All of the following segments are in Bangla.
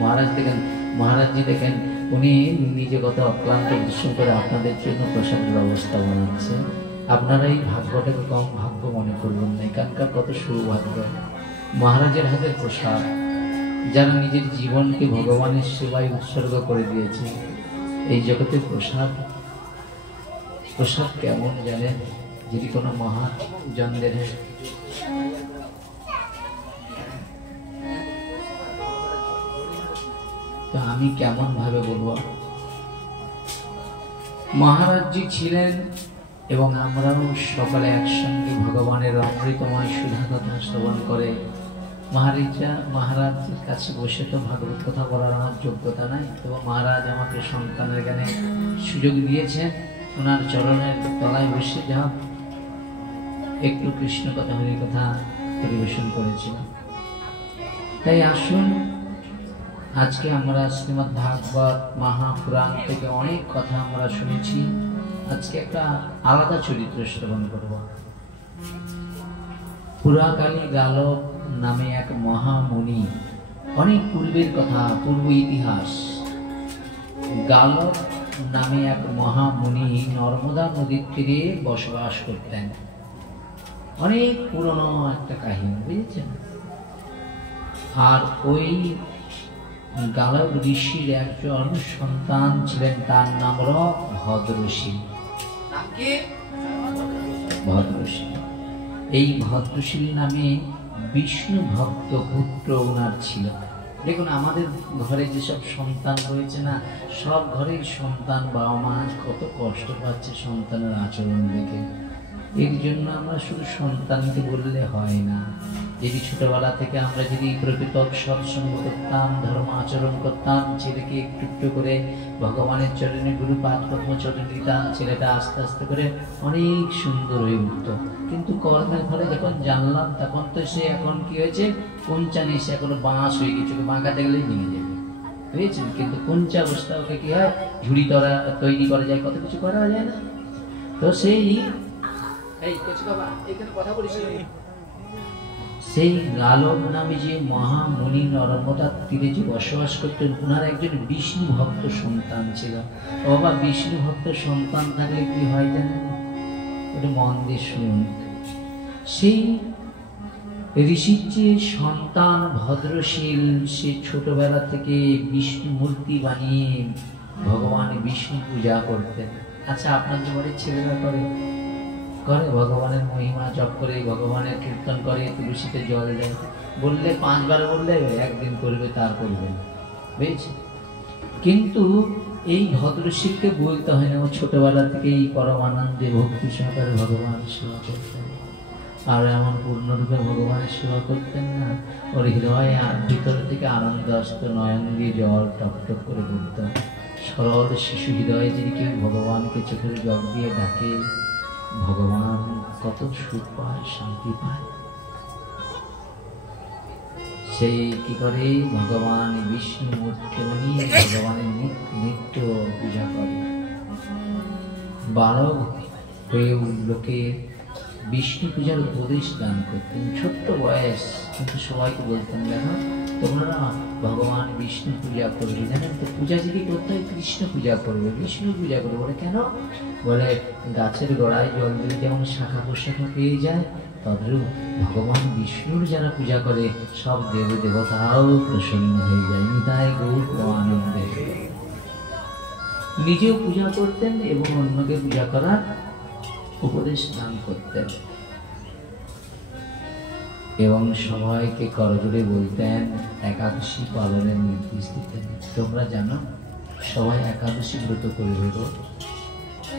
মহারাজ দেখেন, মহারাজজি দেখেন উনি নিজে কত অক্লান্ত পরিশ্রম করে আপনাদের জন্য প্রসাদের ব্যবস্থা বানাচ্ছে। আপনারা এই ভাগ্যটাকে কম ভাগ্য মনে করবেন না, এখানকার কত সৌভাগ্য। মহারাজের হাতের প্রসাদ, যারা নিজের জীবনকে ভগবানের সেবায় উৎসর্গ করে দিয়েছে। এই জগতে প্রসাদ, প্রসাদ কেমন জানেন? যদি কোনো মহাজনদের তো আমি কেমন ভাবে বলবো, মহারাজজি ছিলেন এবং আমরাও সকালে একসঙ্গে ভগবানের অমৃতময় সুধা কথা শ্রবণ করে মহারাজের কাছে বসে তো ভাগবত কথা বলার আমার যোগ্যতা নাই, এবং মহারাজ আমাকে সন্তানের জ্ঞানে সুযোগ দিয়েছেন। ওনার চরণের তলায় বসে যা একটু কৃষ্ণ কথা হরি কথা পরিবেশন করেছিলাম। তাই আসুন, আজকে আমরা শ্রীমদ্ ভাগবত মহাপুরাণ থেকে অনেক কথা আমরা শুনেছি। আজকে একটা আলাদা চরিত্র শ্রবণ করব। পুরাকালী গালব নামে এক মহামুনি, অনেক পূর্বের কথা, পূর্ব ইতিহাস। গালব নামে এক মহামুনি নর্মদা নদীর তীরে বসবাস করতেন। অনেক পুরনো একটা কাহিনী, বুঝেছেন? আর ওই গালব ঋষির একজন সন্তান ছিলেন, তার নাম হল ভদ্রশীল। ভদ্রশীল, এই ভদ্রশীল নামে বিষ্ণু ভক্ত পুত্র ওনার ছিল। দেখুন, আমাদের ঘরে যেসব সন্তান রয়েছে না, সব ঘরেই সন্তান বাবা মা কত কষ্ট পাচ্ছে সন্তানের আচরণ দেখে। এর জন্য আমরা শুধু সন্তানকে বললে হয় না, যদি ছোটবেলা থেকে আমরা যদি প্রকৃত সৎসঙ্গ করতাম, ধর্ম আচরণ করতাম, ছেলেকে একটু একটু করে ভগবানের চরণে গুরু পাঠ কর্ম চরণে দিতাম, ছেলেটা আস্তে আস্তে করে অনেক সুন্দর হয়ে উঠত। কিন্তু কর্মের ফলে যখন জানলাম, তখন তো সে এখন কি হয়েছে, কোনচানে সে এখন বাঁশ হয়ে গেছে, বাঁকাতে গেলেই ভেঙে যাবে, বুঝেছেন? কিন্তু কোনচা অবস্থা ওকে কি হয়, ঝুড়ি তৈরি করা যায়, কত কিছু করা যায় না। তো সেই সেই গালব নামে যে মহামুনি নর্মদার তীরে যে বসবাস করতেন, ওনার একজন বিষ্ণু ভক্ত সন্তান ছিল। বাবা, বিষ্ণু ভক্ত সন্তান থাকলে কি হয় জানেন? ওটা মন দিয়ে শুনুন। সেই ঋষির যে সন্তান ভদ্রশীল, সে ছোটবেলা থেকে বিষ্ণু মূর্তি বানিয়ে ভগবান বিষ্ণু পূজা করতেন। আচ্ছা, আপনাদের বাড়ির ছেলেরা করে করে ভগবানের মহিমা জপ করে, ভগবানের কীর্তন করে, তুলসীতে জল দেয়, বললে 5 বার বললে একদিন করবে, তার করবে, বুঝেছি? কিন্তু এই ভদ্রশীলকে বলতে হয় না, ও ছোটবেলা থেকে এই পরমানন্দে ভক্তি সহকারে ভগবান সেবা করতেন। আর এমন পূর্ণরূপে ভগবানের সেবা করতেন না, ওর হৃদয়ে ভিতর থেকে আনন্দ আসতো, নয়ন দিয়ে জল টপ টপ করে পড়তো। সরল শিশু হৃদয়ে যদি কেউ ভগবানকে চোখের জল দিয়ে ডাকে, ভগবান কত সুখ পায়, শান্তি পায়। সেই কি করে ভগবান বিষ্ণু মূর্তি বানিয়ে ভগবানের নিত্য পূজা করে। বালক হয়ে লোকে বিষ্ণু পূজার উপদেশ দান করতেন। ছোট্ট বয়স, কিন্তু সবাইকে বলতেন, দেখো তোমরা ভগবান বিষ্ণু পূজা করবে, জানেন তো? পূজা যদি করতে হয় কৃষ্ণ পূজা করবে, বিষ্ণু পূজা করবে। বলে কেন? বলে গাছের গোড়ায় জল দিলে যেমন শাখা প্রশাখা পেয়ে যায়, তদ্রূপ ভগবান বিষ্ণুর যারা পূজা করে সব দেব দেবতাও প্রসন্ন হয়ে যায়। নিতাই গৌর আনন্দে নিজেও পূজা করতেন এবং অন্যকে পূজা করার উপদেশ দান করতেন, এবং সবাইকে করজোড়ে বলতেন, একাদশী পালনের নির্দেশ দিতেন। তোমরা জানো, সবাই একাদশী ব্রত করে হলো,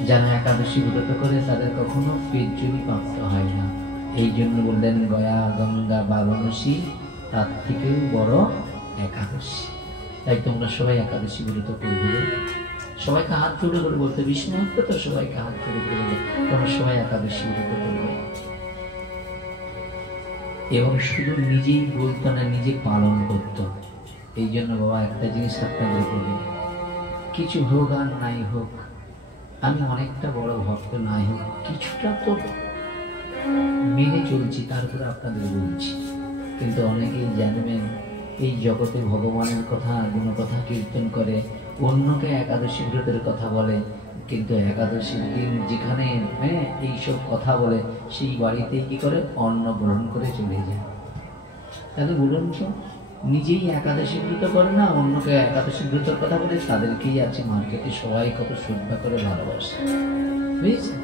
যারা একাদশী ব্রত করে তাদের কখনো পেটজনি প্রাপ্ত হয় না। এই জন্য বললেন, গয়া গঙ্গা বারাণসী তার থেকেও বড় একাদশী। তাই তোমরা সবাই একাদশী ব্রত করবে। সবাইকে হাত জোড়ে করে বলতে, বিষ্ণু ভক্ত তো সবাইকে হাত জোড়ে করে বলতে, তোমরা সবাই একাদশী ব্রত করবে। এবং শুধু নিজেই বলতো না, নিজে পালন করত। এই জন্য বাবা একটা জিনিস আপনাদের বলি, কিছু হোক আর নাই হোক, আমি অনেকটা বড় ভক্ত নাই হোক, কিছুটা তো মেনে চলছি, তারপরে আপনাদের বলছি। কিন্তু অনেকেই জানবেন এই জগতে ভগবানের কথা গুণকথা কীর্তন করে, অন্যকে একাদশী ব্রতের কথা বলে, কিন্তু একাদশীর দিন যেখানে এইসব কথা বলে সেই বাড়িতেই কি করে অন্ন গ্রহণ করে চলে যায়। তাহলে বলুন তো, নিজেই একাদশী ব্রত করে না, অন্যকে একাদশী ব্রতের কথা বলে, তাদেরকেই আছে মার্কেটে সবাই কত শ্রদ্ধা করে ভালোবাসে। বুঝেছেন,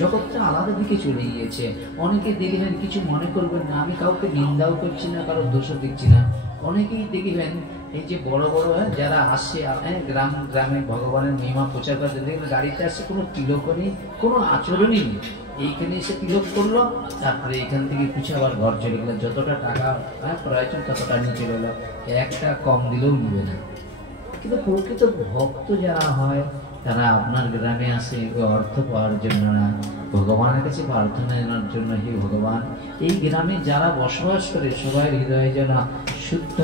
জগৎটা আলাদা দিকে চলে গিয়েছে। অনেকে দেখবেন, কিছু মনে করবেন না, আমি কাউকে নিন্দাও করছি না, কারোর দোষও দিচ্ছি না। অনেকেই দেখবেন এই যে বড় বড় যারা আসছে গ্রামে ভগবানের মহিমা প্রচার করতে, দেখবেন গাড়িতে আসছে, কোনো তিলকও নেই, কোনো আচরণই নেই। এইখানে এসে তিলক করলো, তারপরে এইখান থেকে কিছু আবার ঘর চলে গেল, যতটা টাকা প্রয়োজন ততটা নিয়ে চলে এলো, একটা কম দিলেও নিবে না। কিন্তু প্রকৃত ভক্ত যারা হয় তারা আপনার গ্রামে আসে অর্থ পাওয়ার জন্য না, ভগবানের কাছে প্রার্থনা জানার জন্য। হে ভগবান, এই গ্রামে যারা বসবাস করে সবাই হৃদয়ে যেন শুদ্ধ।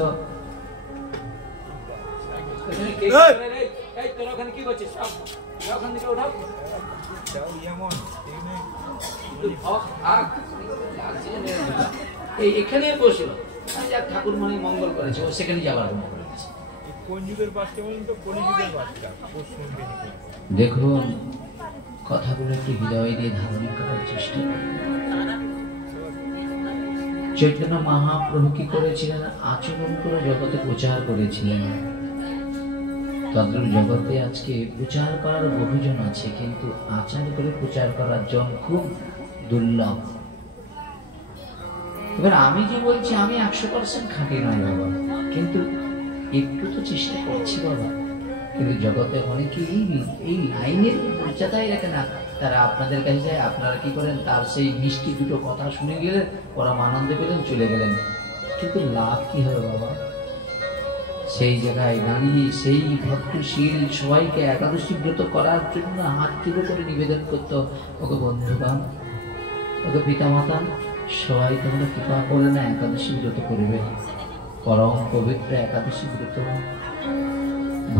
এখানে বসলো ঠাকুর মনে মঙ্গল করেছে, ও সেখানে যাবার মঙ্গল করেছে। দেখুন, কথাগুলো একটু হৃদয় দিয়ে ধারণ করার চেষ্টা করুন। চৈতন্য মহাপ্রভু কি করেছিলেন? আচরণ করে জগতে প্রচার করেছিলেন। তদ্রূপ জগতে আজকে প্রচার করার বহুজন আছে, কিন্তু আচার করে প্রচার করার জন খুব দুর্লভ। এবার আমি যে বলছি, আমি 100% খাঁটি নয় বাবা, কিন্তু একটু তো চেষ্টা করছি বাবা। কিন্তু জগতে অনেকে এই লাইনের মর্যাদায় রাখে না, তারা আপনাদের কাছে যায়, আপনারা কি করেন, তার সেই মিষ্টি দুটো কথা শুনে গেলেন, পরম আনন্দ পেলেন, চলে গেলেন, কিন্তু লাভ কি হবে বাবা? সেই জায়গায় দাঁড়িয়ে সেই ভক্তশীল সবাইকে একাদশী ব্রত করার জন্য হাত তুলে করে নিবেদন করত, ওকে বন্ধুগণ, ওকে পিতামাতা, সবাই তোমরা কৃপা করে না একাদশী ব্রত করবে। পরম পবিত্র একাদশী ব্রত,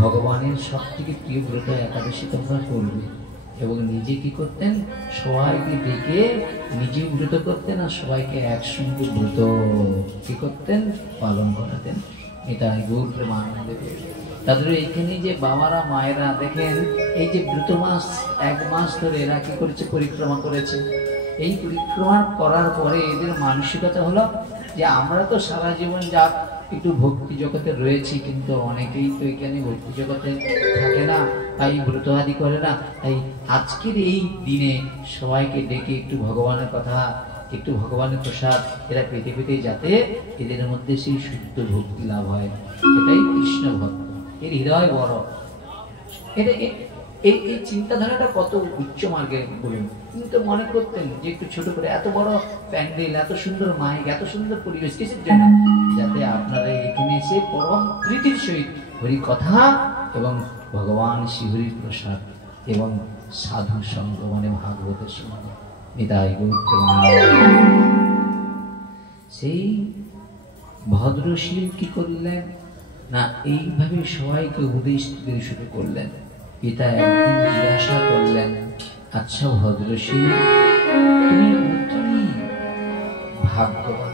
ভগবানের সব থেকে প্রিয় ব্রত একাদশী তোমরা করবে। এবং নিজে কি করতেন? সবাইকে ডেকে নিজে ব্রত করতেন, আর সবাইকে একসঙ্গে ব্রত কি করতেন? পালন করাতেন। এটা গৌর প্রেমানন্দে। তাদের এইখানে যে বাবারা মায়েরা দেখেন, এই যে ব্রত মাস 1 মাস ধরে এরা কি করেছে? পরিক্রমা করেছে। এই পরিক্রমা করার পরে এদের মানসিকতা হলো যে আমরা তো সারা জীবন যা একটু ভক্তি জগতে রয়েছি, কিন্তু অনেকেই তো এখানে ভক্তি জগতে থাকে না, তাই ব্রত আদি করে না। তাই আজকের এই দিনে সবাইকে ডেকে একটু ভগবানের কথা, একটু ভগবানের প্রসাদ এরা পেতে পেতে, যাতে এদের মধ্যে সেই শুদ্ধ ভক্তি লাভ হয়। এটাই কৃষ্ণ ভক্ত, এর হৃদয় বড়। এটা এই চিন্তাধারাটা কত উচ্চ মার্গে বলুন। কিন্তু মনে করতেন যে একটু ছোট করে এত বড় প্যান্ডেল, এত সুন্দর মাইক, এত সুন্দর পরিবেশ কিসের জন্য? যাতে আপনারা এখানে এসে পরম প্রীতির সহিত হরি কথা এবং ভগবান শ্রীহরির প্রসাদ এবং সাধু সঙ্গ মানে ভাগবতের সঙ্গ নিতাই গৌর। সেই ভদ্রশীল কি করলেন না, এইভাবে সবাইকে উপদেশ দিতে শুরু করলেন। পিতা একদিন জিজ্ঞাসা করলেন, আচ্ছা ভদ্রশীল, তুমি অতি ভাগ্যবান,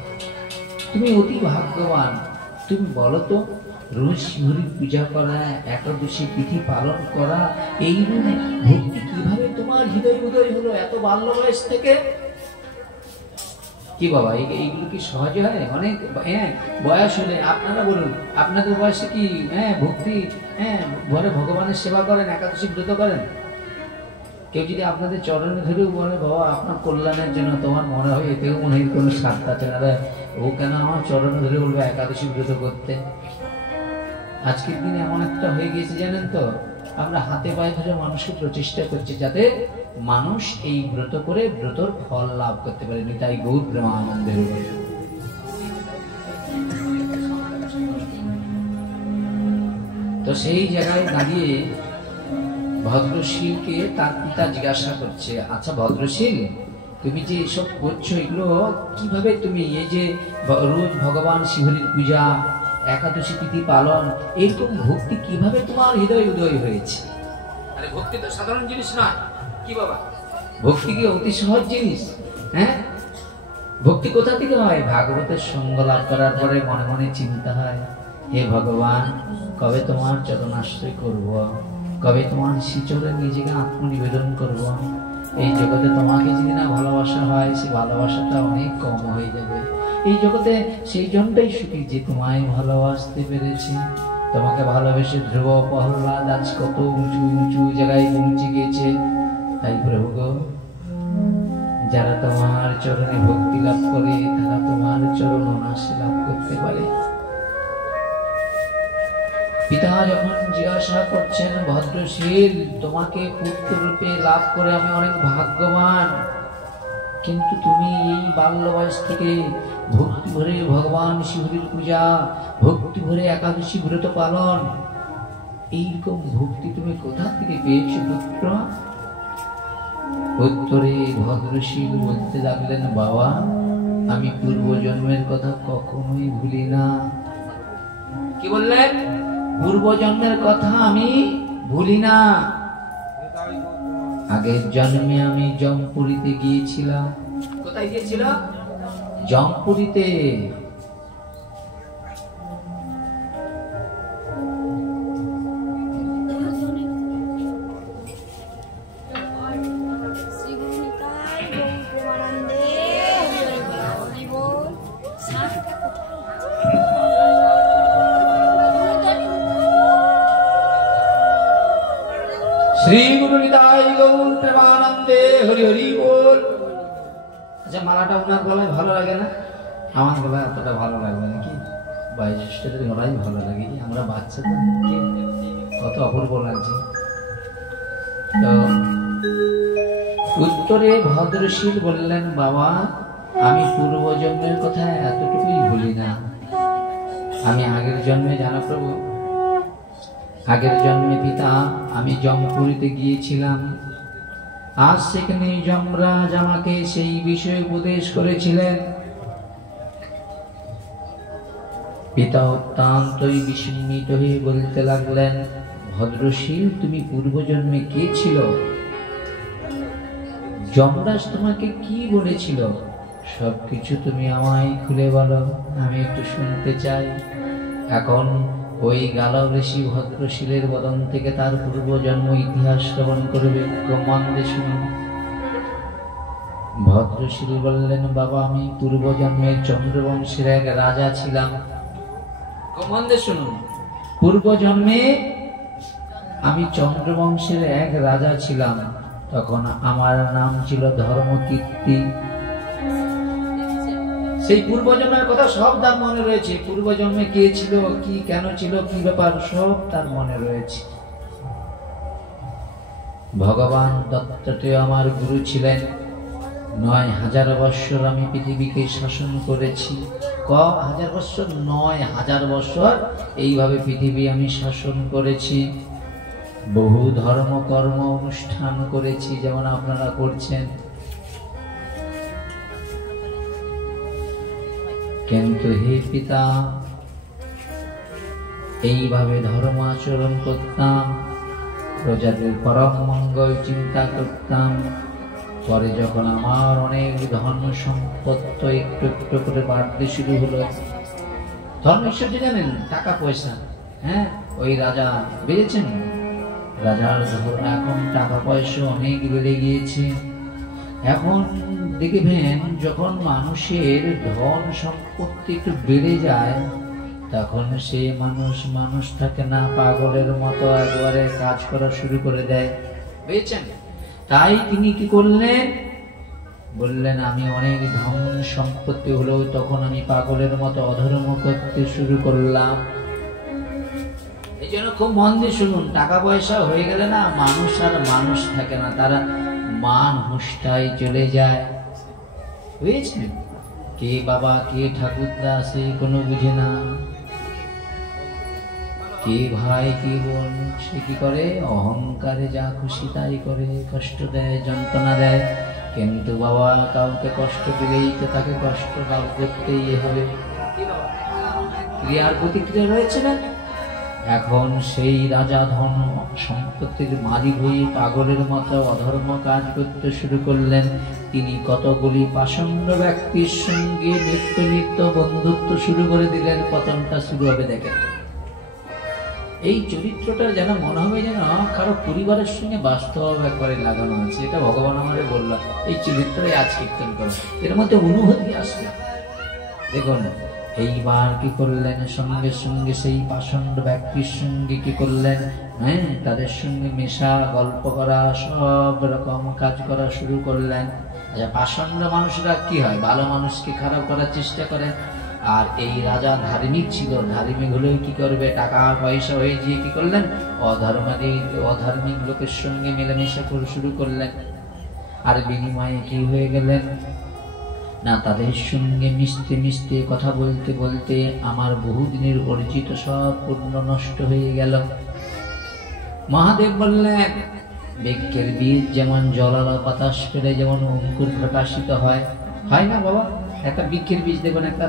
তুমি অতি ভাগ্যবান, তুমি বলো তো, রোজ শিহরির পূজা করা, একাদশী তিথি পালন করা, এই ভক্তি কিভাবে তোমার হৃদয় উদয় হলো এত বাল্য বয়স থেকে? কি বাবা, এইগুলো কি সহজে হয়? অনেক বয়স হলে আপনারা বলুন, আপনাদের বয়সে কি ভক্তি ঘরে ভগবানের সেবা করেন, একাদশী ব্রত করেন? কেউ যদি আপনাদের চরণে ধরেও বলে, বাবা আপনার কল্যাণের জন্য, তোমার মনে হয় এতেও মনে হয় কোনো স্বার্থ আছে না, ও কেন আমার চরণে ধরে বলবে একাদশী ব্রত করতে? আজকের দিনে এমন একটা হয়ে গিয়েছে জানেন তো, আমরা হাতে পায়ে ধরে মানুষকে প্রচেষ্টা করছি যাতে মানুষ এই ব্রত করে ব্রতর ফল লাভ করতে পারে। নিতাই গৌর প্রেমানন্দের। তো সেই জায়গায় দাঁড়িয়ে ভদ্রশীলকে তার পিতা জিজ্ঞাসা করছে, আচ্ছা ভদ্রশীল, তুমি যে এসব করছো, এগুলো কিভাবে তুমি এই যে রোজ ভগবান শ্রীহরির পূজা, একাদশী তিথি পালন, এরকম ভক্তি কিভাবে তোমার হৃদয় উদয় হয়েছে? আরে ভক্তি তো সাধারণ জিনিস নয়, কি বাবা, ভক্তি কি অতি সহজ জিনিস? ভক্তি কোথা থেকে হয়? ভাগবতের সঙ্গ লাভ করার পরে মনে মনে চিন্তা হয়, হে ভগবান, কবে তোমার চরণাশ্রয় করব, কবে তোমার শ্রীচরণে নিজেকে আত্মনিবেদন করব। এই জগতে তোমাকে যদি না ভালোবাসা হয়, সেই ভালোবাসাটা অনেক কম হয়ে যাবে। এই জগতে সেই জন্যই সুখী যে তোমায় ভালোবাসতে পেরেছি। তোমাকে ভালোবেসে ধ্রুব প্রহ্লাদ আজ কত উঁচু উঁচু জায়গায় পৌঁছে গিয়েছে। তাই প্রভু গো, যারা তোমার চরণে ভক্তি লাভ করে তারা তোমার চরণ অনায়াসে লাভ করতে পারে। পিতা যখন জিজ্ঞাসা করছেন, ভদ্রশীল, তোমাকে পুত্র রূপে লাভ করে আমি অনেক ভাগ্যবান, কিন্তু তুমি এই বাল্য বয়স থেকে ভক্তি ভরে ভগবান শিবের পূজা, ভক্তি ভরে একাদশী ব্রত পালন, এইরকম ভক্তি তুমি কোথা থেকে পেয়েছো পুত্র? উত্তরে ভদ্রশীল বলতে লাগলেন, বাবা, আমি পূর্ব জন্মের কথা কখনোই ভুলি না। কি বললেন? পূর্ব জন্মের কথা আমি ভুলি না। আগের জন্মে আমি জমপুরীতে গিয়েছিলাম। কোথায় গিয়েছিল? জমপুরীতে। শ্রী গুরু নিতাই গৌর প্রেমানন্দে হরি হরি বল। আচ্ছা, মালাটা ওনার গলায় ভালো লাগে না? আমার গলায় অতটা ভালো লাগবে নাকি? বয়োজ্যেষ্ঠদের গলায় ভালো লাগে। কি আমরা বাচ্চাদের কত অপূর্ব লাগছে। তো উত্তরে ভদ্রশীল বললেন, বাবা, আমি পূর্ব জন্মের কথা এতটুকুই ভুলি না। আমি আগের জন্মে, জানো প্রভু, আগের জন্মে পিতা আমি জমপুরীতে গিয়েছিলাম। আজ সেখানে যমরাজ আমাকে সেই বিষয়ে উপদেশ করেছিলেন। পিতা অত্যন্তই বিস্মিত হয়ে বলতে লাগলেন, ভদ্রশীল, তুমি পূর্বজন্মে কে ছিল? যমরাজ তোমাকে কি বলেছিল? সবকিছু তুমি আমায় খুলে বলো, আমি একটু শুনতে চাই। এখন ওই গালব ঋষি ভদ্রশীলের বদন থেকে তার পূর্বজন্ম ইতিহাস শ্রবণ করবে। মন্দে শুনুন। ভদ্রশীল বললেন, বাবা, আমি পূর্বজন্মে চন্দ্রবংশের এক রাজা ছিলাম। মন্দে শুনুন। পূর্বজন্মে আমি চন্দ্রবংশের এক রাজা ছিলাম। তখন আমার নাম ছিল ধর্মকীর্তি। সেই পূর্বজন্মের কথা সব তার মনে রয়েছে। পূর্বজন্মে কে ছিল, কি কেন ছিল, কি ব্যাপার, সব তার মনে রয়েছে। ভগবান দত্ততেও আমার গুরু ছিলেন। ৯,০০০ বৎসর আমি পৃথিবীকে শাসন করেছি। ক,০০০ বৎসর? ৯,০০০ বৎসর এইভাবে পৃথিবী আমি শাসন করেছি। বহু ধর্ম কর্ম অনুষ্ঠান করেছি, যেমন আপনারা করছেন। কিন্তু হে পিতা, এইভাবে ধর্ম আচরণ করতাম, প্রজাদের পরম মঙ্গল চিন্তা করতাম। পরে যখন আমার অনেক ধন সম্পত্ত একটু একটু করে বাড়তে শুরু হলো, ধর্ম ঈশ্বর জানেন, টাকা পয়সা, হ্যাঁ, ওই রাজা বেড়েছেন। রাজার এখন টাকা পয়সা অনেক বেড়ে গিয়েছে। এখন দেখবেন, যখন মানুষের ধন সম্পত্তি একটু বেড়ে যায়, তখন সে মানুষ থাকে না, পাগলের মতো একবারে কাজ করা শুরু করে দেয়, বুঝেছেন? তাই তিনি কি করলেন? বললেন, আমি অনেক ধন সম্পত্তি হলো, তখন আমি পাগলের মতো অধর্ম করতে শুরু করলাম। এই জন্য খুব মন দিয়ে শুনুন, টাকা পয়সা হয়ে গেলে না, মানুষ আর মানুষ থাকে না, তারা মান হুঁশটাই চলে যায়, বুঝেছেন? কে বাবা, কে ঠাকুরদা, সে কোনো বুঝে না। কে ভাই, কে বোন, সে কি করে? অহংকারে যা খুশি তাই করে, কষ্ট দেয়, যন্ত্রণা দেয়। কিন্তু বাবা, কাউকে কষ্ট দিলেই তো তাকে কষ্ট লাভ করতেই হবে। ক্রিয়ার প্রতিক্রিয়া রয়েছে না? এখন সেই রাজা ধন সম্পত্তির মালিক হয়ে পাগলের মতো অধর্ম কাজ করতে শুরু করলেন। তিনি কতগুলি পাষণ্ড ব্যক্তির সঙ্গে নিত্য বন্ধুত্ব শুরু করে দিলেন। পতনটা শুরু হবে দেখেন। এই চরিত্রটা যেন মনে হবে যেন কারো পরিবারের সঙ্গে বাস্তব একবারে লাগানো আছে। এটা ভগবান আমাদের বলল, এই চরিত্রই আজ কীর্তন করো, এর মধ্যে অনুভূতি আসবে। দেখুন এইবার কি করলেন, সঙ্গে সঙ্গে সেই পাষণ্ড ব্যক্তির সঙ্গে কি করলেন, হ্যাঁ তাদের সঙ্গে মেশা, গল্প করা, সব রকম কাজ করা শুরু করলেন। আচ্ছা, পাষণ্ড মানুষরা কি হয়, ভালো মানুষকে খারাপ করার চেষ্টা করে। আর এই রাজা ধার্মিক ছিল, ধার্মিক হলেও কি করবে, টাকা পয়সা হয়ে গিয়ে কি করলেন, অধার্মিক লোকের সঙ্গে মেলামেশা করে শুরু করলেন। আর বিনিময়ে কি হয়ে গেলেন না, তাদের সঙ্গে মিশতে মিশতে কথা বলতে বলতে আমার বহুদিনের অর্জিত সব পূর্ণ নষ্ট হয়ে গেল। মহাদেব বললেন, বৃক্ষের বীজ যেমন জলালো বাতাস পেলে যেমন অঙ্কুর প্রকাশিত হয়, হয় না বাবা? একটা বৃক্ষের বীজ দেখবেন, একটা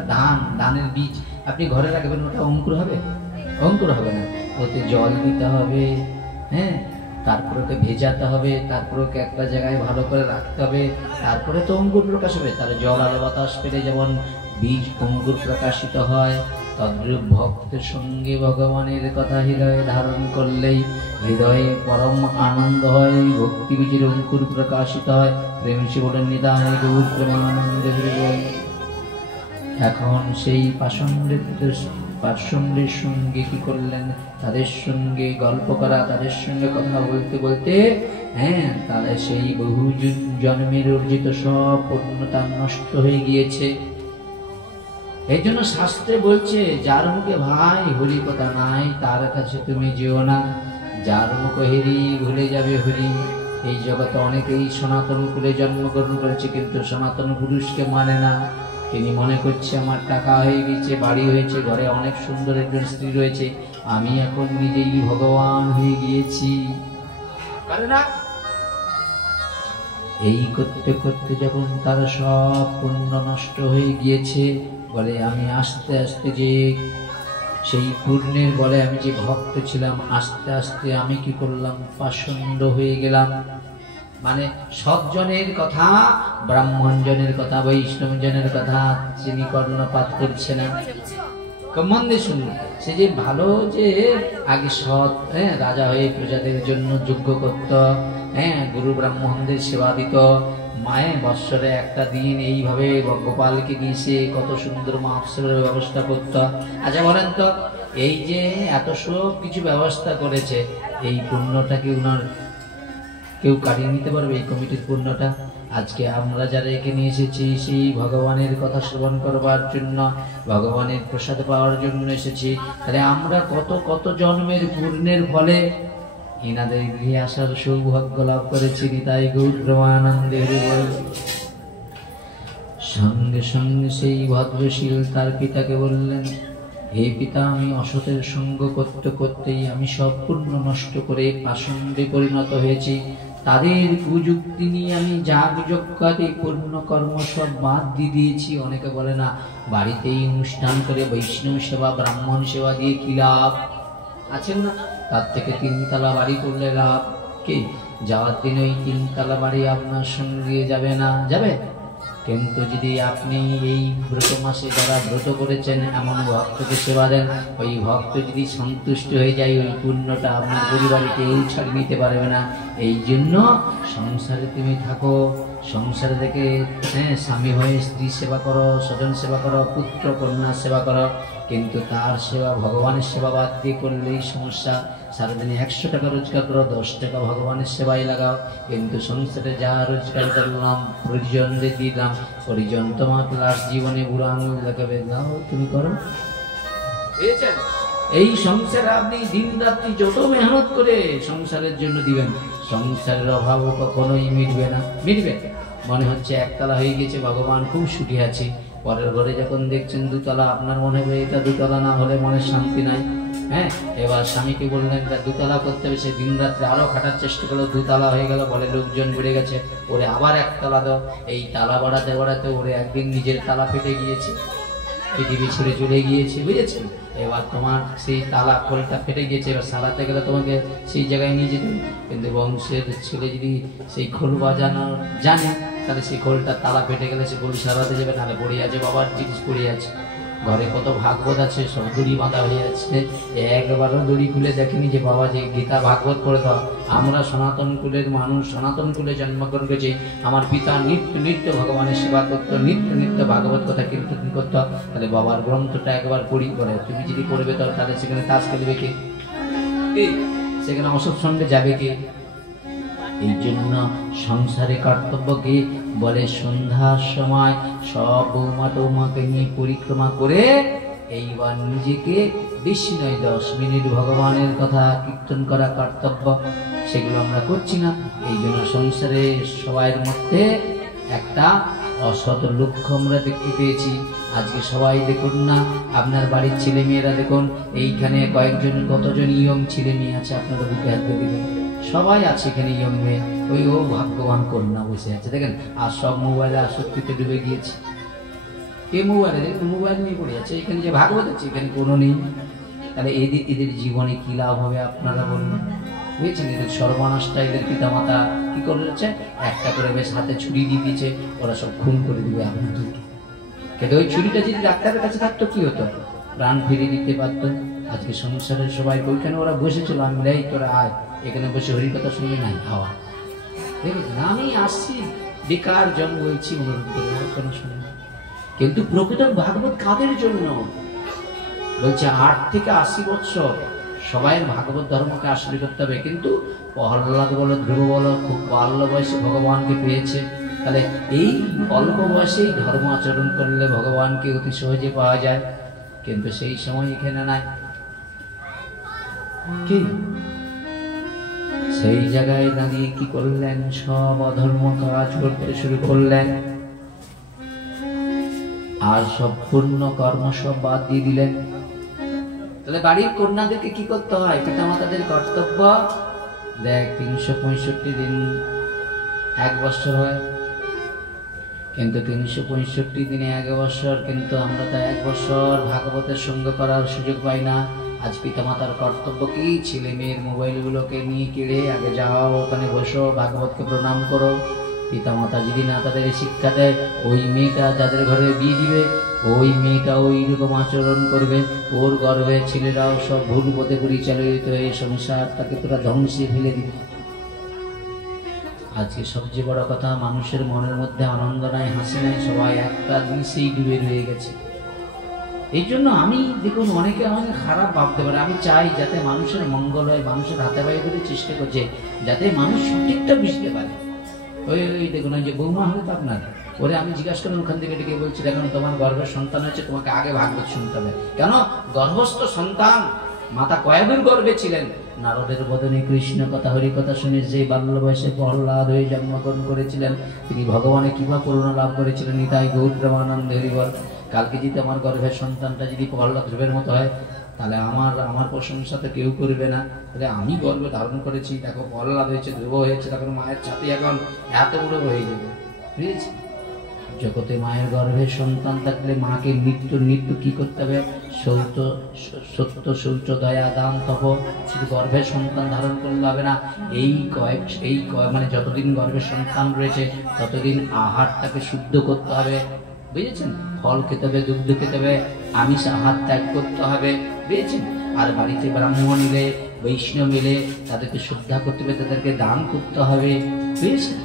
ধানের বীজ আপনি ঘরে রাখবেন, ওটা অঙ্কুর হবে? অঙ্কুর হবে না। ওতে জল দিতে হবে, হ্যাঁ, তারপরে ওকে ভেজাতে হবে, তারপরে ওকে একটা জায়গায় ভালো করে রাখতে হবে, তারপরে তো অঙ্কুর প্রকাশ হবে। তার জল আলো বাতাস পেলে যেমন বীজ অঙ্কুর প্রকাশিত হয়, তদ্রূপ ভক্তের সঙ্গে ভগবানের কথা হৃদয়ে ধারণ করলেই হৃদয়ে পরম আনন্দ হয়, ভক্তি বীজের অঙ্কুর প্রকাশিত হয়। প্রেম শিবন নিদায় গৌর প্রেমানন্দে। এখন সেই পাষণ্ডের সঙ্গে কি করলেন, তাদের সঙ্গে গল্প করা, তাদের সঙ্গে কথা বলতে বলতে হ্যাঁ তাদের সেই বহু জন্মের অর্জিত সব পূর্ণতা নষ্ট হয়ে গিয়েছে। এই জন্য শাস্ত্রে বলছে, যার মুখে ভাই হরি কথা নাই তার কাছে তুমি যেও না, যার মুখ হেরি ভুলে যাবে হরি। এই জগতে অনেকেই সনাতন কুলে জন্মগ্রহণ করেছে, কিন্তু সনাতন পুরুষকে মানে না। তিনি মনে করছে আমার টাকা হয়ে গেছে, বাড়ি হয়েছে, ঘরে অনেক সুন্দর একজন স্ত্রী রয়েছে, আমি এখন নিজেই ভগবান হয়ে গিয়েছি। এই করতে করতে যখন তারা সব পুণ্য নষ্ট হয়ে গিয়েছে, বলে আমি আস্তে আস্তে যে সেই পুণ্যের বলে আমি যে ভক্ত ছিলাম, আস্তে আস্তে আমি কি করলাম, পাষণ্ড হয়ে গেলাম। মানে সজ্জনের কথা, ব্রাহ্মণ জনের কথা, বৈষ্ণব জনের কথা যিনি কর্ণপাত করছে না, মন্দে শুনুন। সে যে ভালো, যে আগে সৎ, রাজা হয়ে প্রজাদের জন্য যজ্ঞ করত, গুরু ব্রাহ্মণদের সেবা দিত, মায়ের বৎসরে একটা দিন এইভাবে গোপালকে নিয়ে সে কত সুন্দর মহোৎসবের ব্যবস্থা করত। আচ্ছা বলেন তো, এই যে এত সব কিছু ব্যবস্থা করেছে, এই পুণ্যটা কি উনার কেউ কাটিয়ে নিতে পারবে? এই কমিটির পুণ্যটা আজকে আমরা যারা এখানে এসেছি, সেই ভগবানের কথা শ্রবণ করবার জন্য, ভগবানের প্রসাদ পাওয়ার জন্য এসেছি, তাহলে আমরা কত কত জন্মের পুণ্যের ফলে এনাদের গৃহে আসার সৌভাগ্য লাভ করেছি। তাই গৌর প্রেমানন্দে হরি বল। সঙ্গে সঙ্গে সেই ভদ্রশীল তার পিতাকে বললেন, হে পিতা, আমি অসতের সঙ্গ করতে করতেই আমি সব পুণ্য নষ্ট করে পাষণ্ডে পরিণত হয়েছি। তাদের কুযুক্তি নিয়ে আমি যাগ যজ্ঞাদি পূর্ণ কর্ম সব বাদ দিয়ে দিয়েছি। অনেকে বলে না, বাড়িতেই অনুষ্ঠান করে বৈষ্ণব সেবা, ব্রাহ্মণ সেবা দিয়ে কি লাভ? আছেন না, তার থেকে 3 তলা বাড়ি করলে লাভ কি? যাওয়ার দিন ওই 3 তলা বাড়ি আপনার সঙ্গে যাবে না? যাবে। কিন্তু যদি আপনি এই ব্রত মাসে যারা ব্রত করেছেন এমন ভক্তকে সেবা দেন, ওই ভক্ত যদি সন্তুষ্ট হয়ে যায়, ওই পুণ্যটা আপনার পরিবারে কেউ ছাড় নিতে পারবে না। এই জন্য সংসারে তুমি থাকো, সংসারে থেকে স্বামী হয়ে স্ত্রী সেবা করো, স্বজন সেবা করো, পুত্র কন্যা সেবা করো, কিন্তু তার সেবা, ভগবানের সেবা বাদ দিয়ে করলেই সমস্যা। সারাদিনে 100 টাকা রোজগার করো, 10 টাকা ভগবানের সেবায় লাগাও, কিন্তু সংসারে যা রোজগার করলাম পরিজনদের দিলাম, পরিজন তোমাকে লাস্ট জীবনে বুড়ো আঙুল দেখাবে, যাও তুমি করো। এই সংসারে আপনি দিন রাত্রি যত মেহনত করে সংসারের জন্য দিবেন, সংসারের অভাব কখনোই মিটবে না। মিটবে মনে হচ্ছে 1 তলা হয়ে গেছে, ভগবান খুব সুখী আছে, পরের ঘরে যখন দেখছেন 2 তলা, আপনার মনে হবে এটা 2 তলা না হলে মনে শান্তি নাই। এবার স্বামীকে বললেন 2 তলা করতে হবে, সে দিন রাত্রে আরো খাটার চেষ্টা করলো, 2 তলা হয়ে গেল, বলে লোকজন বেড়ে গেছে, ওরে আবার 1 তলা দাও। এই তালা বাড়াতে বাড়াতে ওরে একদিন নিজের তালা ফেটে গিয়েছে। পৃথিবী ছেড়ে চলে গিয়েছে, বুঝেছেন? এবার তোমার সেই তালা খোলটা ফেটে গিয়েছে, এবার সারাতে গেলে তোমাকে সেই জায়গায় নিয়ে যেতে। কিন্তু বংশের ছেলে যদি সেই খোল বাজানো জানে, তাহলে সেই খোলটা তালা ফেটে গেলে সে খোল সারাতে যাবে, নাহলে পড়ে আছে, বাবার জিনিস পড়ে আছে। ঘরে কত ভাগবত আছে, সব দড়ি বাঁধা হয়ে আছে, একবারও দড়ি খুলে দেখেনি যে বাবা যে গীতা ভাগবত পড়ে দাও। আমরা সনাতন কুলের মানুষ, সনাতন কুলে জন্মগ্রহণ করেছি। আমার পিতা নিত্য নিত্য ভগবানের সেবা করতো, নিত্য নিত্য ভাগবত কথা কীর্তন করতো। তাহলে বাবার গ্রন্থটা একবার পড়ি করে, তুমি যদি পড়বে তাহলে সেখানে তাস খেলবে কে? সেখানে অসৎ সঙ্গে যাবে কে? এই জন্য সংসারে কর্তব্যকে বলে সন্ধ্যার সময় সব বৌমা টৌমাকে নিয়ে পরিক্রমা করে এইবার নিজেকে বেশি নয় 10 মিনিট ভগবানের কথা কীর্তন করা কর্তব্য। সেগুলো আমরা করছি না। এই জন্য সংসারে সবাইয়ের মধ্যে একটা অসৎ লক্ষ্য আমরা দেখতে পেয়েছি। আজকে সবাই দেখুন না, আপনার বাড়ির ছেলে মেয়েরা দেখুন, এইখানে কয়েকজন কতজন ইয়ং ছেলে মেয়ে আছে, আপনারা বুকে হাত দিয়ে দিবেন, সবাই আছে এখানে ইয়ং মেয়ে। ওই ও ভাগ্যবান কন্যা বসে আছে দেখেন, আর সব মোবাইলে আসক্তিতে ডুবে গিয়েছে। কে মোবাইলে দেখুন, মোবাইল নিয়ে পড়ে আছে। এখানে যে ভাগবত আছে এখানে কোনো নেই। তাহলে এদের জীবনে কি লাভ হবে আপনারা বলুন? বুঝেছেন? এদের সর্বনাশটা এদের পিতামাতা কি করেছে, একটা করে বেশ হাতে ছুরি দিয়ে দিয়েছে, ওরা সব খুন করে দিবে আপনাদেরকে। কিন্তু ওই ছুরিটা যদি ডাক্তারের কাছে থাকতো কি হতো? প্রাণ ফিরিয়ে দিতে পারতো। আজকে সংসারের সবাই ওইখানে ওরা বসেছিল, আমি লাই তোরা আয়, এখানে বসে হরিকথা শুনে নাই খাওয়া। দেখেছেন? আমি আসছি বেকার জন বলছি, অনুরোধ করে আর কোনো শুনে। কিন্তু প্রকৃত ভাগবত কাদের জন্য বলছে? 8 থেকে 80 বছর সবাই ভাগবত ধর্মকে আশ্রয় করতে হবে। কিন্তু প্রহ্লাদ বলো, ধ্রুব বলো, খুব বাল্য বয়সে ভগবানকে পেয়েছে। তাহলে এই অল্প বয়সেই ধর্ম আচরণ করলে ভগবানকে অতি সহজে পাওয়া যায়। কিন্তু সেই সময় এখানে নাই। কি সেই জায়গায় দাঁড়িয়ে কি করলেন? সব অধর্ম কাজ করতে শুরু করলেন, আর সব পূর্ণ কর্ম সব বাদ দিয়ে দিলেন। তাহলে বাড়ির কন্যাদেরকে কি করতে হয়? পিতামাতাদের কর্তব্য দেখ, 365 দিন 1 বছর হয়, কিন্তু 365 দিনে 1 বছর, কিন্তু আমরা তো 1 বছর ভাগবতের সঙ্গ করার সুযোগ পাই না। আজ পিতামাতার কর্তব্য কি? ছেলে মেয়ের মোবাইলগুলোকে নিয়ে কেড়ে আগে যাও, ওখানে বসো, ভাগবতকে প্রণাম করো। পিতামাতা যদি না তাদের শিক্ষা দেয়, ওই মেয়েটা যাদের ঘরে বিয়ে দিবে, ওই মেয়েটা ওই রকম আচরণ করবে। ওর গর্ভে ছেলেরাও সব ভুল পথে পরিচালিত হয়ে সংসারটাকে পুরো ধ্বংসে ফেলে দিবে। আজকে সবচেয়ে বড় কথা, মানুষের মনের মধ্যে আনন্দ নাই, হাসি নাই, সবাই একটা জিনিসেই ডুবে রয়ে গেছে। এই জন্য আমি দেখুন, অনেকে আমাকে খারাপ ভাবতে পারে, আমি চাই যাতে মানুষের মঙ্গল হয়, মানুষের হাতে বাইরে করে চেষ্টা করছে যাতে মানুষ সঠিকটা বুঝতে পারে। ওই দেখুন, ওই যে বৌমা হবে তো আপনার, ওরে আমি জিজ্ঞাসা করলাম ওখান থেকে ডেকে, বলছি দেখুন তোমার গর্ভের সন্তান হয়েছে, তোমাকে আগে ভাগবত শুনতে হবে। কেন? গর্ভস্থ সন্তান মাতা কয়েকদিন গর্ভে ছিলেন, নারদের বদনে কৃষ্ণ কথা হরি কথা শুনে যে বাল্য বয়সে প্রহ্লাদ হয়ে জন্মগ্রহণ করেছিলেন, তিনি ভগবানের কৃপা করুণা লাভ করেছিলেন। নিতাই গৌর প্রেমানন্দ হরিবল। কালকে যদি আমার গর্ভের সন্তানটা যদি প্রহ্লাদ ধ্রুবের মতো হয়, তাহলে আমার প্রশংসা তো কেউ করবে না। তাহলে আমি গর্ভে ধারণ করেছি, দেখো প্রহ্লাদ হয়েছে, ধ্রুব হয়েছে, তখন মায়ের ছাতি এখন এত বড় হয়ে যাবে। বুঝেছি? জগতে মায়ের গর্ভে সন্তান থাকলে মাকে নিত্য কি করতে হবে? সত্য শৌচ দয়া দান তপ। শুধু গর্ভের সন্তান ধারণ করলে হবে না, এই মানে যতদিন গর্ভের সন্তান রয়েছে ততদিন আহারটাকে শুদ্ধ করতে হবে। বুঝেছেন? ফল খেতে হবে, দুগ্ধ খেতে হবে, আমিষ আহার ত্যাগ করতে হবে। বুঝেছেন? আর বাড়িতে ব্রাহ্মণ এলে, বৈষ্ণব এলে তাদেরকে শ্রদ্ধা করতে হবে, তাদেরকে দান করতে হবে। বুঝেছেন?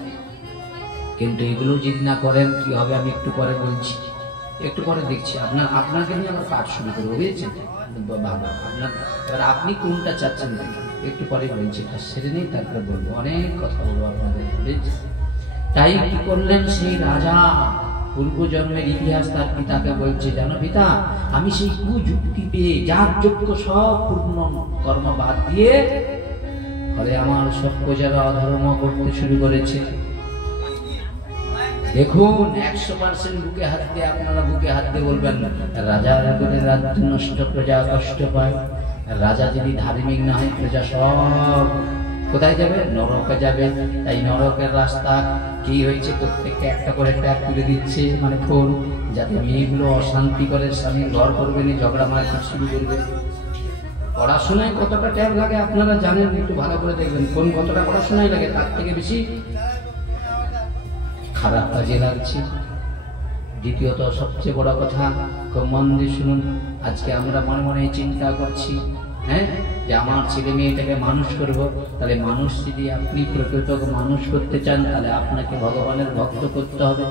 কিন্তু এগুলো যদি না করেন কি হবে আমি একটু পরে বলছি, একটু পরে দেখছি। আপনাকে নিয়ে আবার পাঠ শুরু করবো। বুঝেছেন? আপনার এবার আপনি কোনটা চাচ্ছেন দেখেন, একটু পরে বলছি, সেটা নিয়ে তারপরে বলবো, অনেক কথা বলবো আপনাদের। তাই কি করলেন সেই রাজা? পূর্বজন্মের ইতিহাস তার পিতাকে বলছে, জানো পিতা, আমি সেই কুযুক্তি পেয়ে যার যোগ্য সব পূর্ণ কর্ম বাদ দিয়ে ফলে আমার সব প্রজারা অধর্ম করতে শুরু করেছে। দেখুন 100% বুকে হাত দিয়ে, আপনারা বুকে হাত দিয়ে বলবেন, রাজার করে রাজ্য নষ্ট, প্রজা কষ্ট পায়। রাজা যদি ধার্মিক না হয়, প্রজা সব কোথায় যাবে? নরকে যাবে। তাই নরকের রাস্তা কি হয়েছে? প্রত্যেককে একটা করে ট্যাগ তুলে দিচ্ছে, মানে ফোন, যাতে মেয়েগুলো অশান্তি করে, স্বামীর ঘর করবে না, ঝগড়া মারপিট শুরু করবে। পড়াশোনায় কতটা ট্যাব লাগে আপনারা জানেন, একটু ভালো করে দেখবেন কোন কতটা পড়াশোনায় লাগে, তার থেকে বেশি খারাপ কাজে লাগছে। দ্বিতীয়ত সবচেয়ে বড় কথা, খুব মন দিয়ে শুনুন, আজকে আমরা মনে মনে চিন্তা করছি যে আমার ছেলে মেয়েটাকে মানুষ করব, তাহলে মানুষ যদি আপনি প্রকৃত মানুষ করতে চান তাহলে আপনাকে ভগবানের ভক্ত করতে হবে,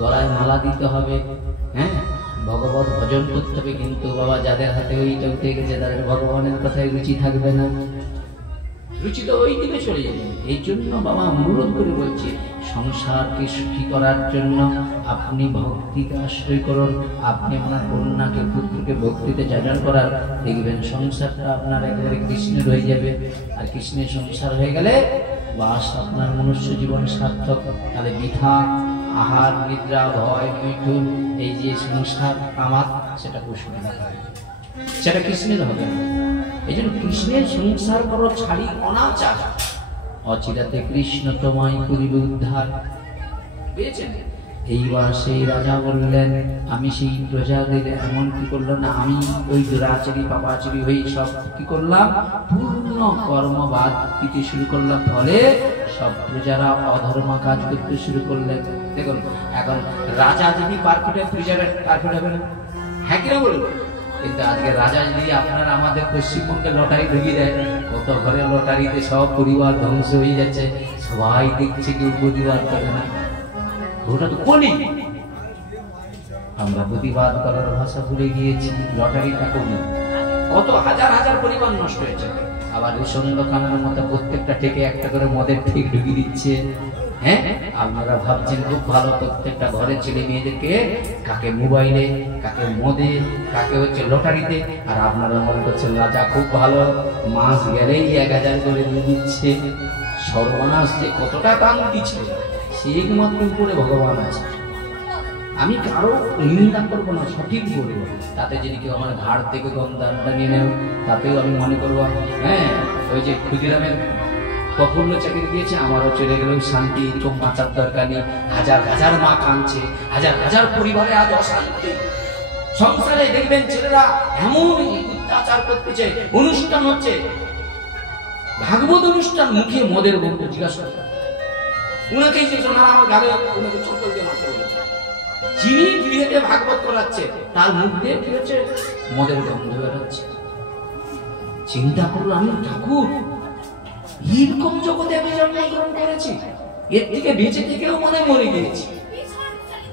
গলায় মালা দিতে হবে, ভগবত ভজন করতে হবে। কিন্তু বাবা যাদের হাতে ওইটা উঠে গেছে তাদের ভগবানের কথায় রুচি থাকবে না, রুচি তো ওই দিকে চলে যাবে। এই জন্য বাবা অনুরোধ করে বলছি, সংসারকে সুখী করার জন্য আপনি ভক্তিকে আশ্রয় করুন। আপনি আপনার কন্যাকে পুত্রকে ভক্তিতে জাগার করার, দেখবেন সংসারটা আপনার একেবারে কৃষ্ণের হয়ে যাবে। আর কৃষ্ণের সংসার হয়ে গেলে বাস আপনার মনুষ্য জীবন সার্থক। তাহলে বৃথা আহার নিদ্রা ভয় মৈথুন এই যে সংসার আমার, সেটা কুসুমের হবে, সেটা কৃষ্ণের হবে না। এই জন্য কৃষ্ণের সংসার করো ছাড়ি অনাচার, অচিরাতে কৃষ্ণ তোমায় করিবে উদ্ধার। পেয়েছেন? এইবার সেই রাজা বললেন, আমি সেই প্রজাদের এমন কি করলো না, আমি ওই দুরাচারী পাপাচারী হয়ে সব কি করলাম, পূর্ণ কর্মবাদ দিতে শুরু করলাম। ফলে সব প্রজারা অধর্ম কাজ করতে শুরু করলেন। দেখুন এখন রাজা যদি পারফেক্ট হয়, প্রজারা পারফেক্ট হবে না, হ্যাঁ কিনা বলুন? কিন্তু আজকে রাজা যদি আপনার আমাদের পশ্চিমবঙ্গে লটারি ঢুকিয়ে দেয়, কত ঘরে লটারিতে সব পরিবার ধ্বংস হয়ে যাচ্ছে, সবাই দেখছে কেউ প্রতিবাদ করে না। ওটা তো কলি, আমরা প্রতিবাদ করার ভাষা ভুলে গিয়েছি। লটারিটা করি, কত হাজার হাজার পরিবার নষ্ট হয়েছে। আবার রেশন দোকানের মতো প্রত্যেকটা থেকে একটা করে মদের ঠিক ঢুকিয়ে দিচ্ছে। আপনারা ভাবছেন খুব ভালো, প্রত্যেকটা ঘরে ছেলে মেয়েদেরকে কাকে মোবাইলে, কাকে মদে, কাকে হচ্ছে লটারিতে, আর আপনারা মনে করছেন রাজা খুব ভালো, মাস গেলেই 1000 করে দিয়ে দিচ্ছে। সর্বনাশ যে কতটা দাম দিচ্ছে, সে একমাত্র উপরে ভগবান আছে। আমি কারো নিন্দা করবো না, সঠিক বলবো। তাতে যদি কেউ আমার ঘাড় থেকে কম দানটা নিয়ে নেও, তাতেও আমি মনে করবো ওই যে ক্ষুদিরামের প্রফুল্ল চাকরি দিয়েছে, আমারও চলে গেলেও শান্তি, চোখ বাঁচার দরকার নেই। হাজার হাজার মা কাঁদছে, হাজার হাজার পরিবারে আজ অশান্তি। সংসারে দেখবেন ছেলেরা এমন অত্যাচার করতেছে, অনুষ্ঠান হচ্ছে ভাগবত অনুষ্ঠান, মুখে মদের গন্ধ, জিজ্ঞাসা করে উনাকেই যে শোনা আমার গালে উনাকে চপ্পল দিয়ে মারতে বলে, যিনি গৃহেতে ভাগবত করাচ্ছে তার মুখ দিয়ে কি হচ্ছে, মদের গন্ধ বেরোচ্ছে। চিন্তা করলো, আমি ঠাকুর এরকম জগতে আমি জন্মগ্রহণ করেছি, এর থেকে বেঁচে থেকেও মনে মরে গিয়েছি।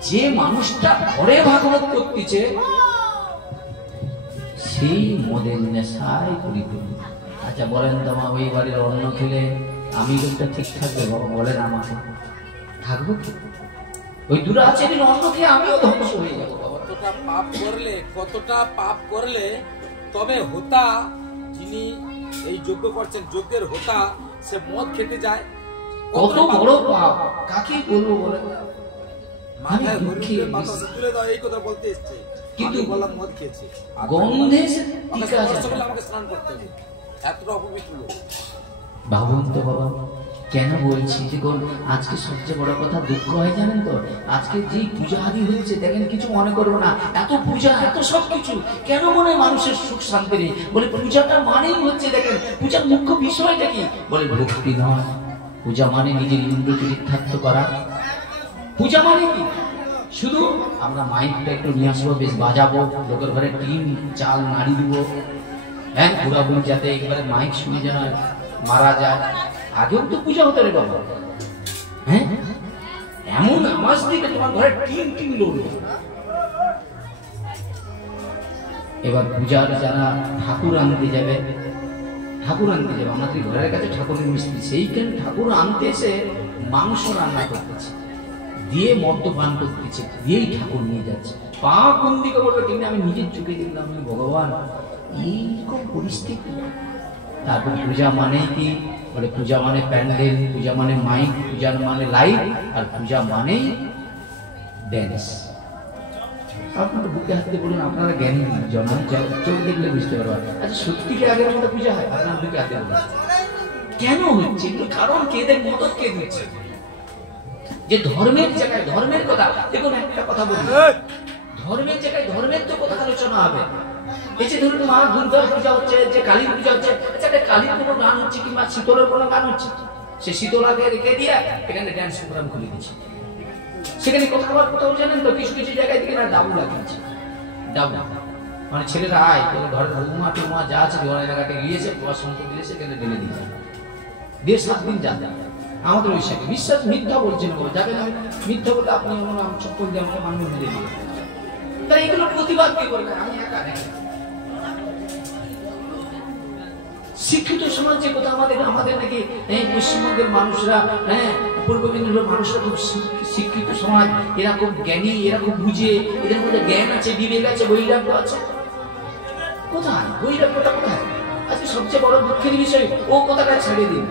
যে মানুষটা ঘরে ভাগবত করতেছে সেই মদের নেশায় পরিপূর্ণ। আচ্ছা বলেন তো, মা ওই বাড়ির অন্ন খেলে আমি কিন্তু ঠিক থাকবে? বাবা বলেন আমাকে, থাকবো কি? ওই দুরাচারীর অন্ন খেয়ে আমিও ধ্বংস হয়ে যাবো। কতটা পাপ করলে তবে হোতা, যিনি এই যজ্ঞ করছেন, যজ্ঞের হোতা, সে মদ খেতে যায়, কত বড় পাপ, কাকে বলবো বলে? মাথায় তুলে দাও, এই কথা বলতে এসেছে, কিন্তু বললাম মদ খেয়েছে, গন্ধে আমাকে স্নান করতে হবে, এতটা অপবিত্র লোক। ভাবুন তো বাবা, কেন বলছি দেখুন, আজকে সবচেয়ে বড় কথা দুঃখ হয় জানেন তো, আজকে যে পূজা আদি হচ্ছে দেখেন, কিছু মনে করবো না, এত পূজা এত সবকিছু কেন মনে হয় মানুষের সুখ শান্তি নেই? বলে পূজাটা মানেই হচ্ছে, দেখেন পূজার মুখ্য বিষয়টা কি? বলে ভক্তি নয়। পূজা মানে নিজের ইন্দ্র চরিতার্থ করা। পূজা মানে কি? শুধু আমরা মাইকটা একটু নিয়ে আসবো, বেশ বাজাবো, লোকের ঘরে টিন চাল নাড়ি দিব, ঘুরাবো, যাতে একবারে মাইক শুনে যেন মারা যায়। আগেও তো পূজা হতো রে বাবা, এমন আওয়াজ দিবে তোমার ঘরে টিন টিন লড়বে। এবার পূজার যারা ঠাকুর আনতে যাবে, আমাদের ঘরের কাছে ঠাকুরের মিস্ত্রি, সেইখানে ঠাকুর আনতে এসে মাংস রান্না করতেছে, দিয়ে মদ্যপান করতেছে, দিয়েই ঠাকুর নিয়ে যাচ্ছে। পা কোন দিকে বলবে ঠিক না, আমি নিজের চোখে দেখলাম, ভগবান এইরকম পরিস্থিতি। তারপর পূজা মানে কি? বলে পূজা মানে প্যান্ডেল, পূজা মানে মাইক, পূজা মানে লাইট, আর পূজা মানে ড্যান্স। আপনারা বুকে হাতে বলুন, আপনারা জ্ঞানী জনা, চোখ দেখলে বুঝতে পারবেন। আচ্ছা সত্যি কি আগের মতো পূজা হয়? আপনার বুকে হাতে বলুন কেন হচ্ছে, কারণ কে দেখ, মদত কে দিচ্ছে? যে ধর্মের জায়গায় ধর্মের কথা, দেখুন একটা কথা বলি, ধর্মের জায়গায় ধর্মের তো কথা আলোচনা হবে। এই যে ধরুন মা দুর্গার পূজা হচ্ছে, যে কালী পূজা হচ্ছে, একটা কালীর কোনো গান হচ্ছে কিংবা শীতলের কোনো গান হচ্ছে, সে শীতলাকে রেখে দিয়ে এখানে ড্যান্স প্রোগ্রাম খুলে দিচ্ছে। সেখানে কথা বলার কোথাও জানেন তো, কিছু কিছু জায়গায় দিকে না ডাবু লাগিয়েছে, ডাবু মানে ছেলেরা আয় ঘরে বৌমা টুমা যা আছে ঘরের এলাকাতে গিয়েছে, পড়াশোনা দিলে সেখানে ঢেলে দিয়েছে, দিয়ে 7 দিন যাতে আমাদের ওই সাথে বিশ্বাস মিথ্যা বলছেন, যাবেন আমি মিথ্যা বলতে আপনি আমার চপ্পল দিয়ে আমাকে মানুষ মেরে দিয়ে, তাই এগুলো প্রতিবাদ কি করবে? আমি একা নেই, শিক্ষিত সমাজ যে কথা আমাদের নাকি পশ্চিমবঙ্গের মানুষরা, পূর্ব মেদিনীপুরের মানুষরা খুব শিক্ষিত সমাজ, এরা খুব জ্ঞানী, এরা খুব বুঝে, এদের মধ্যে জ্ঞান আছে, বিবেক আছে, বৈরাগ্য আছে। কোথায় বৈরাগ্যটা কোথায়? আজকে সবচেয়ে বড় দুঃখের বিষয়, ও কথাটা ছেড়ে দিন,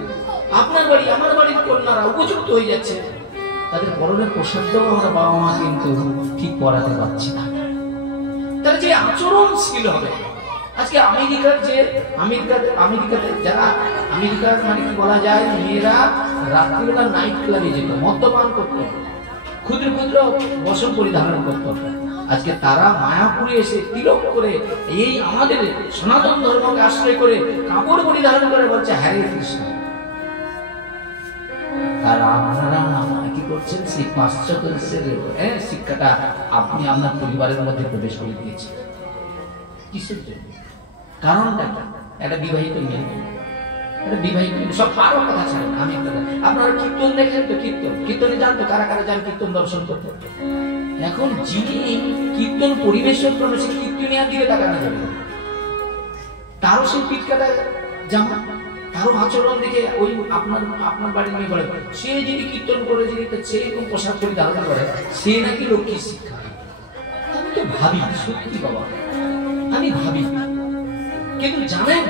আপনার বাড়ি আমার বাড়ির কন্যারা উপযুক্ত হয়ে যাচ্ছে, তাদের পরনের পোশাকটাও আমরা বাবা মা কিন্তু ঠিক পরাতে পারছি না। তার যে আচরণশীল হবে, আজকে আমেরিকাতে যারা আমেরিকার মানে কি বলা যায়, মেয়েরা রাত্রিবেলা নাইট ক্লাবে যেত, মদ্যপান করত, ক্ষুদ্র ক্ষুদ্র বসন পরিধারণ করত, আজকে তারা মায়াপুরে এসে তিলক করে এই আমাদের সনাতন ধর্মকে আশ্রয় করে কাপড় পরিধারণ করে বলছে হরে কৃষ্ণ। আর আপনারা কি করছেন? সেই পাশ্চাত্য দেশের শিক্ষাটা আপনি আপনার পরিবারের মধ্যে প্রবেশ করে দিয়েছেন। কিসের জন্য? কারণটা একটা বিবাহিত মেয়ে, একটা বিবাহিত সব আরো কথা ছাড়েন, আমি আপনারা কীর্তন দেখেন তো, কীর্তনে জানতো কারা কারা যান কীর্তন দর্শন করতে? এখন যিনি কীর্তন পরিবেশন করবে সে কীর্তনিয়ার দিকে তাকানো যাবে, তারও সেই পিঠ কাটা জামা, তারও আচরণ দিকে ওই আপনার বাড়ির মেয়ে বলে, সে যদি কীর্তন করে যদি সেরকম পোশাক পরিধারণ করে, সে নাকি লক্ষ্মীর শিক্ষা। আমি তো ভাবি, সত্যি বাবা আমি ভাবি, কিন্তু জানেন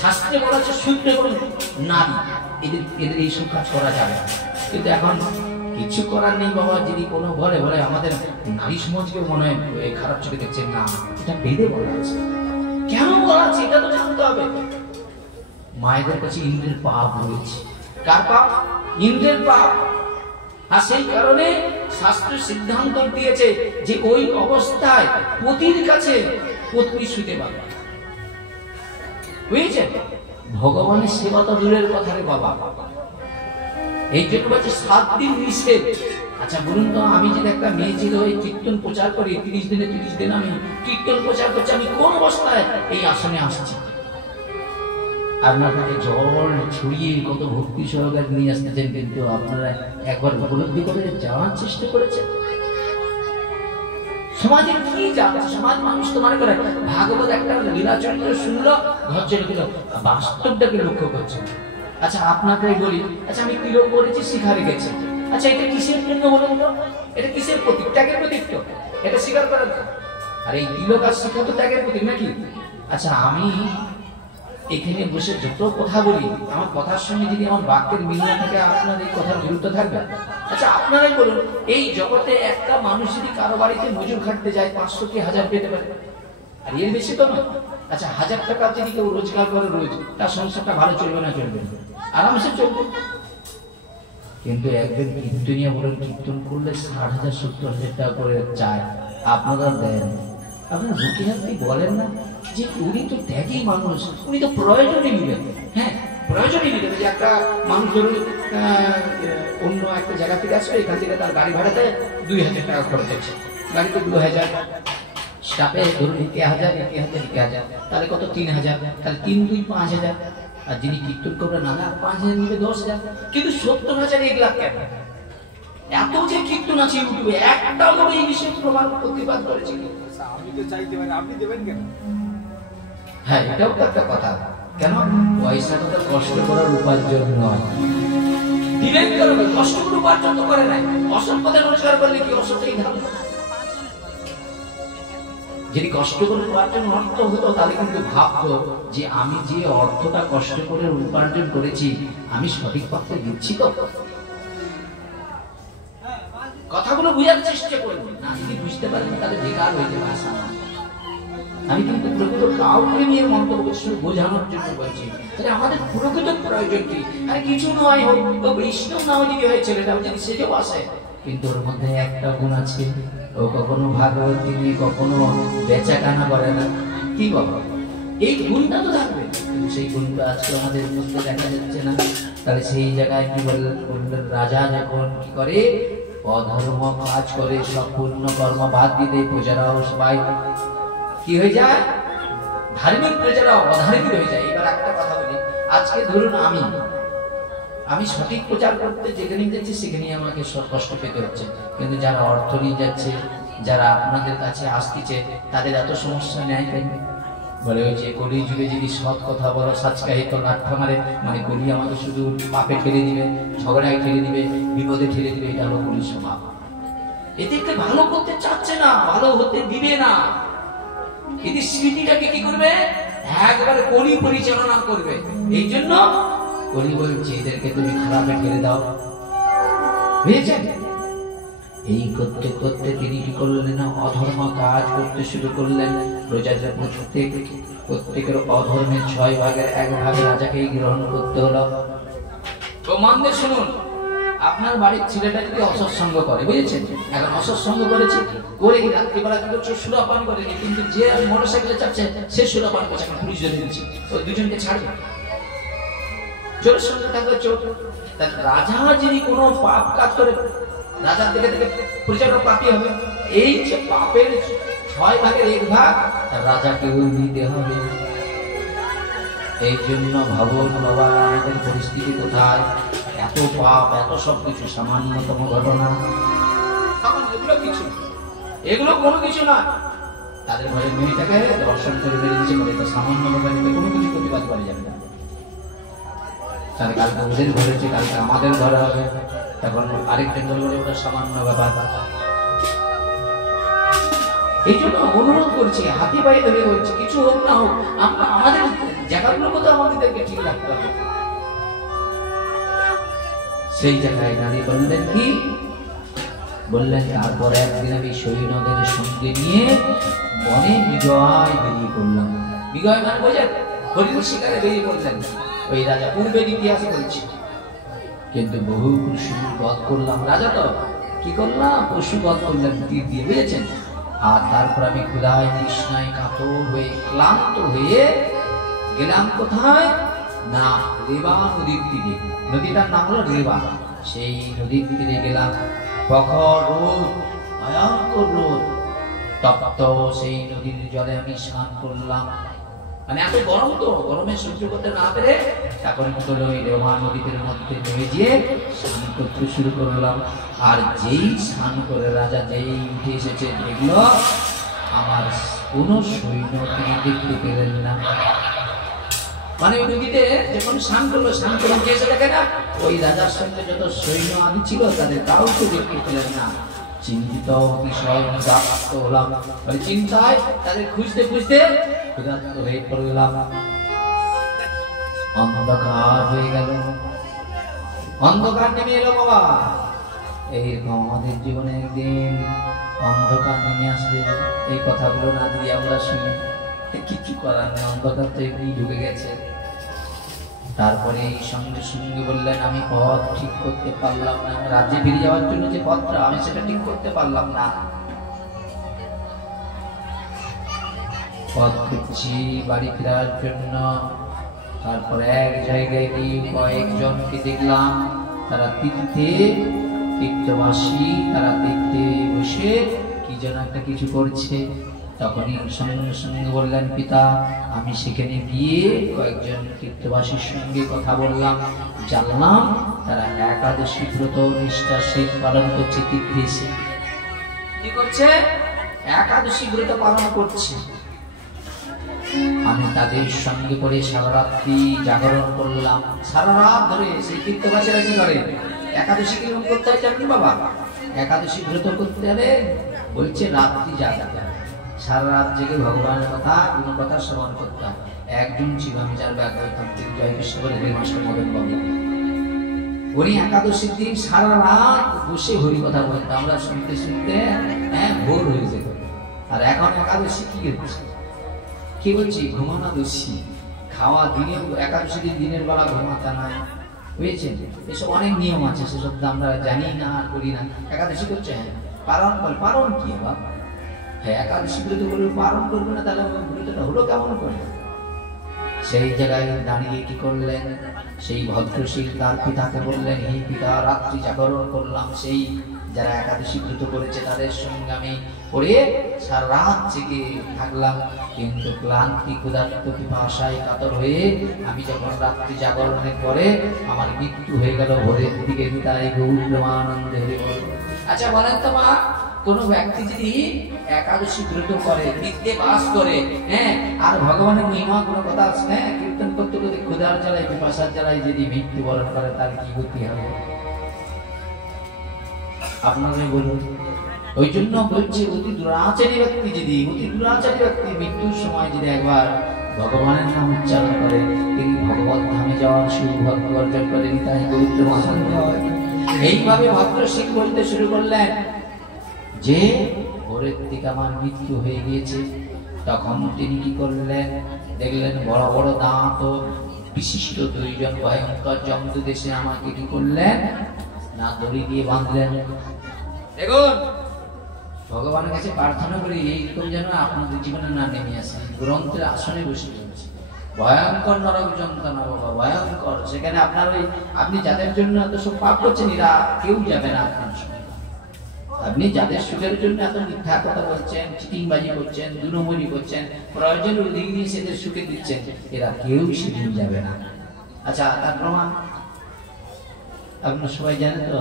শাস্ত্রে বলা হচ্ছে শূদ্র এবং নারী, এদের এই সব কাজ করা যাবে, কিন্তু এখন কিছু করার নেই বাবা। যদি কোনো বলে আমাদের নারী সমাজকে মনে হয় খারাপ চোখে দেখছেন, না, এটা বেদে বলা আছে। কেন বলা আছে এটা তো জানতে হবে। মায়েদের কাছে ইন্দ্রের পাপ রয়েছে। কার পাপ? ইন্দ্রের পাপ। আর সেই কারণে শাস্ত্র সিদ্ধান্ত দিয়েছে যে ওই অবস্থায় পতির কাছে পত্নী শুতে পারবে। বুঝেছে? ভগবানের সেবা তো দূরের কথা রে বাবা, এই জন্য বলছে 7 দিন নিষেধ। আচ্ছা বলুন তো, আমি যদি একটা মেয়ে ছিল ওই কীর্তন প্রচার করি, 30 দিন আমি কীর্তন প্রচার করছি, আমি কোন অবস্থায় এই আসনে আসছি? আপনাকে জল ছড়িয়ে কত ভক্তি সহকারে নিয়ে আসতেছেন, কিন্তু আপনারা একবার উপলব্ধি করে যাওয়ার চেষ্টা করেছেন? সমাজে কি যাচ্ছে? সমাজ মানুষ তো মনে করে ভাগবত একটা লীলা চরিত্র শুনলো, ধৈর্য দিল, বাস্তবটাকে লক্ষ্য করছে। আচ্ছা আপনাকে বলি, আচ্ছা আমি তিলক করেছি, শিখা রেখেছি, আচ্ছা এটা কিসের জন্য বলুন তো? এটা কিসের প্রতীক? ত্যাগের প্রতীক তো, এটা স্বীকার করেন। আর এই তিলক আর শিখা তো ত্যাগের প্রতীক নাকি? আচ্ছা আমি এখানে বসে যত কথা বলি, আমার কথার সঙ্গে যদি আমার বাক্যের মিল না থাকে, আপনার এই কথার গুরুত্ব থাকবে? আচ্ছা আপনারাই বলুন, এই জগতে একটা মানুষ যদি কারো বাড়িতে মজুর খাটতে যায় 500 কি 1000 পেতে পারে, আর এর বেশি তো না। আচ্ছা 1000 টাকা যদি কেউ রোজগার করে রোজ, তার সংসারটা ভালো চলবে না? চলবে, আরামসে চলবে। কিন্তু একদিন কীর্তনিয়া বলেন, কীর্তন করলে 60,000 70,000 টাকা করে চায়, আপনারা দেন। আপনারা বুকে হাতে বলেন না যে উনি তো ত্যাগী মানুষ, উনি তো প্রয়োজনে মিলেন। হ্যাঁ প্রয়োজনে মিলেন, যে একটা মানুষ ধরুন অন্য একটা জায়গা থেকে আসবে, এখান থেকে তার গাড়ি ভাড়াতে 2000 টাকা খরচ হচ্ছে, গাড়িতে 2000, স্টাফে ধরুন 1000, তাহলে কত? 3000, তাহলে 3 2 5000। আর যিনি কীর্তন করবেন না 5000 নিবে 10,000, কিন্তু 70,000 1 লাখ কেন? এত যে কীর্তন আছে ইউটিউবে, একটা লোক এই বিষয়ে প্রমাণ প্রতিবাদ করেছে। আমি তো চাইতে পারি, আপনি দেবেন কেন? হ্যাঁ এটাও তো একটা কথা। কেন? পয়সাটা তো কষ্ট করার উপার্জন নয়। দিবেন কেন? কষ্ট করে উপার্জন তো করে নাই, অসৎ পথে রোজগার করলে কি অসৎই ধারণ? যদি কষ্ট করে উপার্জন অর্থ হতো, তাহলে কিন্তু ভাবতো যে আমি যে অর্থটা কষ্ট করে উপার্জন করেছি, আমি সঠিক পথে দিচ্ছি তো। কথাগুলো বুঝার চেষ্টা করবেন, না যদি বুঝতে পারেন তাহলে বেকার হয়ে যাবে। আমি কিন্তু প্রকৃত কাউকে নিয়ে মন্তব্য বোঝানোর জন্য বলছি। তাহলে আমাদের প্রকৃত প্রয়োজন কি? আর কিছু নয়, হোক তো বৈষ্ণব নাও যদি হয়, ছেলেটাও যদি সেজেও আসে, কিন্তু ওর মধ্যে একটা গুণ আছে, ও কখনো ভাগবতী নিয়ে কখনো বেচা কানা করে না। কি বলো? এই গুণটা তো থাকবে, কিন্তু সেই গুণটা আজকে আমাদের মধ্যে দেখা যাচ্ছে না। তাহলে সেই জায়গায় কি বললেন? রাজা যখন কি করে, অধর্ম কাজ করে, সব পূর্ণ কর্ম বাদ দিয়ে প্রজারাও সবাই কি হয়ে যায়? ধার্মিক প্রজারা অধার্মিক হয়ে যায়। এবার একটা কথা বলি, আজকে ধরুন আমি সঠিক প্রচার করতে যেখানে যাচ্ছি সেখানেই আমাকে কষ্ট পেতে হচ্ছে, কিন্তু যারা অর্থ নিয়ে যাচ্ছে, যারা আপনাদের কাছে আসতেছে, তাদের এত সমস্যা নেয় কেন? বলে ওই যে কলি যুগে যদি সৎ কথা বলো সাজকাহিত লাঠা মারে, মানে কলি আমাকে শুধু পাপে ঠেলে দিবে, ঝগড়ায় ঠেলে দিবে, বিপদে ঠেলে দিবে। এটা হলো কলির স্বভাব। এদেরকে ভালো করতে চাচ্ছে না, ভালো হতে দিবে না। এদের স্মৃতিটাকে কি করবে? একবারে কলি পরিচালনা করবে। এই জন্য কলি বলছে এদেরকে তুমি খারাপে ঠেলে দাও। বুঝেছেন? এই করতে করতে তিনি কি করলেন? অধর্ম কাজ করতে শুরু করলেন। প্রজাদের প্রত্যেকের অধর্মের 6 ভাগের 1 ভাগ রাজাকেই গ্রহণ করতে হলো। তো মন দিয়ে শুনুন, আপনার বাড়ির ছেলেটা যদি অসৎসঙ্গ করে, বুঝেছেন? এখন অসৎসঙ্গ করেছে, করে কি রাত্রিবেলা কি করছে? সুরাপান করেনি, কিন্তু যে মোটরসাইকেলে চাপছে সে সুরাপান করছে। এখন পুলিশ ধরে নিচ্ছে, ওই দুজনকে ছাড়বে। চোরের সঙ্গে থাকলে চোর। রাজা যিনি কোনো পাপ কাজ করে, রাজার থেকে থেকে প্রজারা পাপী হবে। এই যে পাপের 6 ভাগের 1 ভাগ রাজাকেও নিতে হবে। এই জন্য ভাবুন বাবা, আমাদের পরিস্থিতি কোথায়? এত পাপ, এত সবকিছু, সামান্যতম ঘটনা, এগুলো কোনো কিছু না। তাদের ঘরে মেয়েটাকে দর্শন করে বেরিয়ে দিচ্ছে, বলে সামান্য ব্যাপারে কোনো কিছু প্রতিবাদ করা যাবে না। তাহলে কালকে ওদের ঘরে হচ্ছে, কালকে আমাদের ঘরে হবে, তখন আরেকজন বলে ওটা সামান্য ব্যাপার। এই জন্য অনুরোধ করছি, হাতি পায়ে ধরে বলছি, কিছু হোক না হোক, আমরা আমাদের জায়গাগুলো তো আমাদেরকে ঠিক রাখতে হবে। সেই জায়গায় দাঁড়িয়ে বললেন কি? বললেন তারপর একদিন আমি সৈন্যদের সঙ্গে নিয়ে বনে বিজয় বেরিয়ে পড়লাম। বিজয় মানে বোঝেন? হরিণ শিকারে বেরিয়ে পড়লেন ওই রাজা। পূর্বের ইতিহাসে বলছি, কিন্তু বহু পশু বধ করলাম। রাজা তো কি করলাম? পশু বধ করলেন তীর দিয়ে, বুঝেছেন? আর তারপর আমি ক্ষুধায় তৃষ্ণায় কাতর হয়ে ক্লান্ত হয়ে গেলাম কোথায়? না, রেবা নদীর তীরে। নদীটার নাম হলো রেবা। সেই নদীর তীরে গেলাম। প্রখর রোদ, ভয়ঙ্কর রোদ, তপ্ত সেই নদীর জলে আমি স্নান করলাম। মানে এত গরম, তো গরমে সহ্য করতে না পেরে তখন ওই রেবা নদীর মধ্যে নেমে গিয়ে স্নান করতে শুরু করলাম। আর যেই স্নান করে রাজা যেই উঠে এসেছে, দেখলো আমার কোন সৈন্য তিনি দেখতে পেলেন না। মানে ওই নদীতে যখন স্নান করলো, স্নান করে উঠে এসে দেখে না ওই রাজার সঙ্গে যত সৈন্য আদি ছিল তাদের কাউকে দেখতে পেলেন না। চিন্তিত বিষয় প্রাপ্ত হলাম, মানে চিন্তায় তাদের খুঁজতে খুঁজতে ক্ষুধার্ত হয়ে পড়লাম। অন্ধকার হয়ে গেল, অন্ধকার নেমে এলো বাবা। এইরকম আমাদের জীবনে একদিন অন্ধকার নেমে আসবে। এই কথাগুলো না দিয়ে আমরা শুনি, কিছু করার নেই, অন্ধকার তো এমনি ঢুকে গেছে। তারপরে সঙ্গে সঙ্গে বললেন আমি পথ ঠিক করতে পারলাম না। রাজ্যে ফিরে যাওয়ার জন্য যে পথটা, আমি সেটা ঠিক করতে পারলাম না। পথ খুঁজছি বাড়ি ফেরার জন্য। তারপর এক জায়গায় গিয়ে কয়েকজনকে দেখলাম, তারা তীর্থবাসী, তারা তীর্থে বসে কি যেন একটা কিছু করছে। তখনই সঙ্গে সঙ্গে বললেন পিতা, আমি সেখানে গিয়ে কয়েকজন তীর্থবাসীর সঙ্গে কথা বললাম, জানলাম তারা একাদশী ব্রত নিষ্ঠার সহিত পালন করছে। তীর্থে এসে কি করছে? একাদশী ব্রত পালন করছে। আমি তাদের সঙ্গে করে সারা রাত্রি জাগরণ করলাম। সারা রাত ধরে সেই তীর্থবাসীরা কি করে? একাদশী কিরকম করতে হয় জানেন বাবা? একাদশী ব্রত করতে হলে বলছে রাত্রি জাগতে হয়, সারা রাত জেগে ভগবানের কথা কোনো কথা শ্রবণ করতাম। একজন ছিল, আমি যার ব্যাখ্যা করতাম, জয় কৃষ্ণ বলে মাস্টার মদন বাবু। উনি একাদশীর দিন সারা রাত বসে হরি কথা বলতেন। আমরা শুনতে শুনতে ভোর হয়ে যেত। আর এখন একাদশী কি হচ্ছে? কি বলছি, ঘুমানো দোষী, খাওয়া দিনে একাদশী দিনের বেলা ঘুমাতে নাই, বুঝেছেন? এসব অনেক নিয়ম আছে, সেসব আমরা জানি না আর করি না। একাদশী করছে, হ্যাঁ পালন করে, পালন কি বাবা? হ্যাঁ একাদশী ব্রত করবে, পালন করবে না, তাহলে ব্রতটা হলো কেমন করে? সেই জায়গায় দাঁড়িয়ে কি করলেন, সেই ভদ্রশীল তার পিতাকে বললেন, হে পিতা, রাত্রি জাগরণ করলাম, সেই যারা একাদশী ব্রত করেছে তাদের সঙ্গে আমি পড়ে সারা রাত জেগে থাকলাম, কিন্তু ক্লান্তি ক্ষুধার্ত পিপাসায় কাতর হয়ে আমি যখন রাত্রি জাগরণের পরে আমার মৃত্যু হয়ে গেল ভোরের দিকে। পিতাই গৌরমানন্দে হরি বল। আচ্ছা বলেন তো মা, কোন ব্যক্তি যদি একাদশী ব্রত করে, নিত্যে বাস করে, হ্যাঁ, আর ভগবানের মহিমা কোনো কথা আছে, হ্যাঁ, কীর্তন করতে করতে ক্ষুধার জ্বালায় পিপাসার জ্বালায় যদি মৃত্যুবরণ করে, তার কি গতি হবে আপনারাই বলুন। ওই জন্য বলছে, অতি দুরাচারী ব্যক্তি যদি, অতি দুরাচারী ব্যক্তি মৃত্যুর সময় যদি একবার ভগবানের নাম উচ্চারণ করে, তিনি ভগবত ধামে যাওয়ার সৌভাগ্য অর্জন করেন। তাই গৌত্র মহাসঙ্গ এইভাবে ভদ্রশীল বলতে শুরু করলেন যে ভোরের দিকে আমার মৃত্যু হয়ে গিয়েছে। তখন তিনি কি করলেন, দেখলেন বড় বড় দাঁত ও বিশিষ্ট দুইজন ভয়ঙ্কর জমদূত এসে আমাকে কি করলেন না, দড়ি দিয়ে বাঁধলেন। দেখুন, ভগবানের কাছে প্রার্থনা করি এইরকম যেন আপনাদের জীবনে না নেমে আসে। গ্রন্থের আসনে বসে রয়েছে ভয়ঙ্কর নরক যন্ত্রণা বাবা, ভয়ঙ্কর। সেখানে আপনার ওই আপনি যাদের জন্য এত সব পাপ করছেন, এরা কেউ যাবে না আপনার সঙ্গে। আপনি যাদের সুখের জন্য এত মিথ্যা কথা বলছেন, চিটিংবাজি করছেন, দুনমনি করছেন, প্রয়োজনের অধিক নিয়ে সেদের সুখে দিচ্ছেন, এরা কেউ সেদিন যাবে না। আচ্ছা, তার প্রমাণ আপনারা সবাই জানেন তো,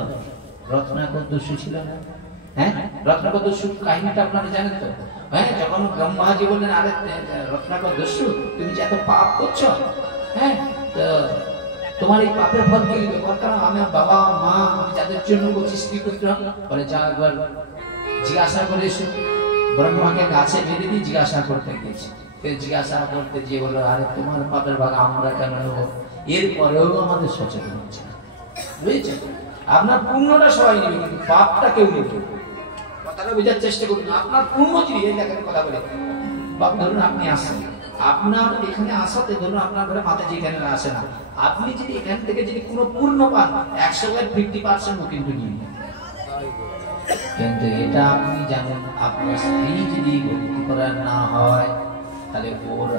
রত্নাকর দস্যু ছিল না? হ্যাঁ, রত্নাকর দস্যুর কাহিনীটা আপনারা জানেন তো? হ্যাঁ, যখন ব্রহ্মাজি বললেন, আরে রত্নাকর দস্যু, তুমি যে এত পাপ করছো, হ্যাঁ, তোমার এই পাপের ফল কি লিখবে? কারণ আমার বাবা মা, আমি যাদের জন্য করছি, স্ত্রী পুত্র, বলে যা একবার জিজ্ঞাসা করে এসো। ব্রহ্মাকে গাছে বেঁধে দিয়ে জিজ্ঞাসা করতে গিয়েছে। জিজ্ঞাসা করতে গিয়ে বললো, আরে তোমার পাপের ভাগ আমরা কেন নেবো? এরপরেও আমাদের সচেতন হচ্ছে, বুঝেছেন? আপনার পুণ্যটা সবাই নেবে, কিন্তু পাপটা কেউ নেবে। কথাটা বোঝার চেষ্টা করুন। আপনার পুণ্য যদি, এই দেখেন কথা বলে, বাপ ধরুন আপনি আসেন, আপনার এখানে আসাতে ধরুন আপনার ঘরে মাতাজি এখানে আসে না, আপনি যদি এখান থেকে যদি কোনো পূর্ণ পান, 100% কিন্তু নিয়ে নেন। কিন্তু এটা আপনি জানেন, আপনার স্ত্রী যদি ভক্তি করার না হয়, তাহলে ওর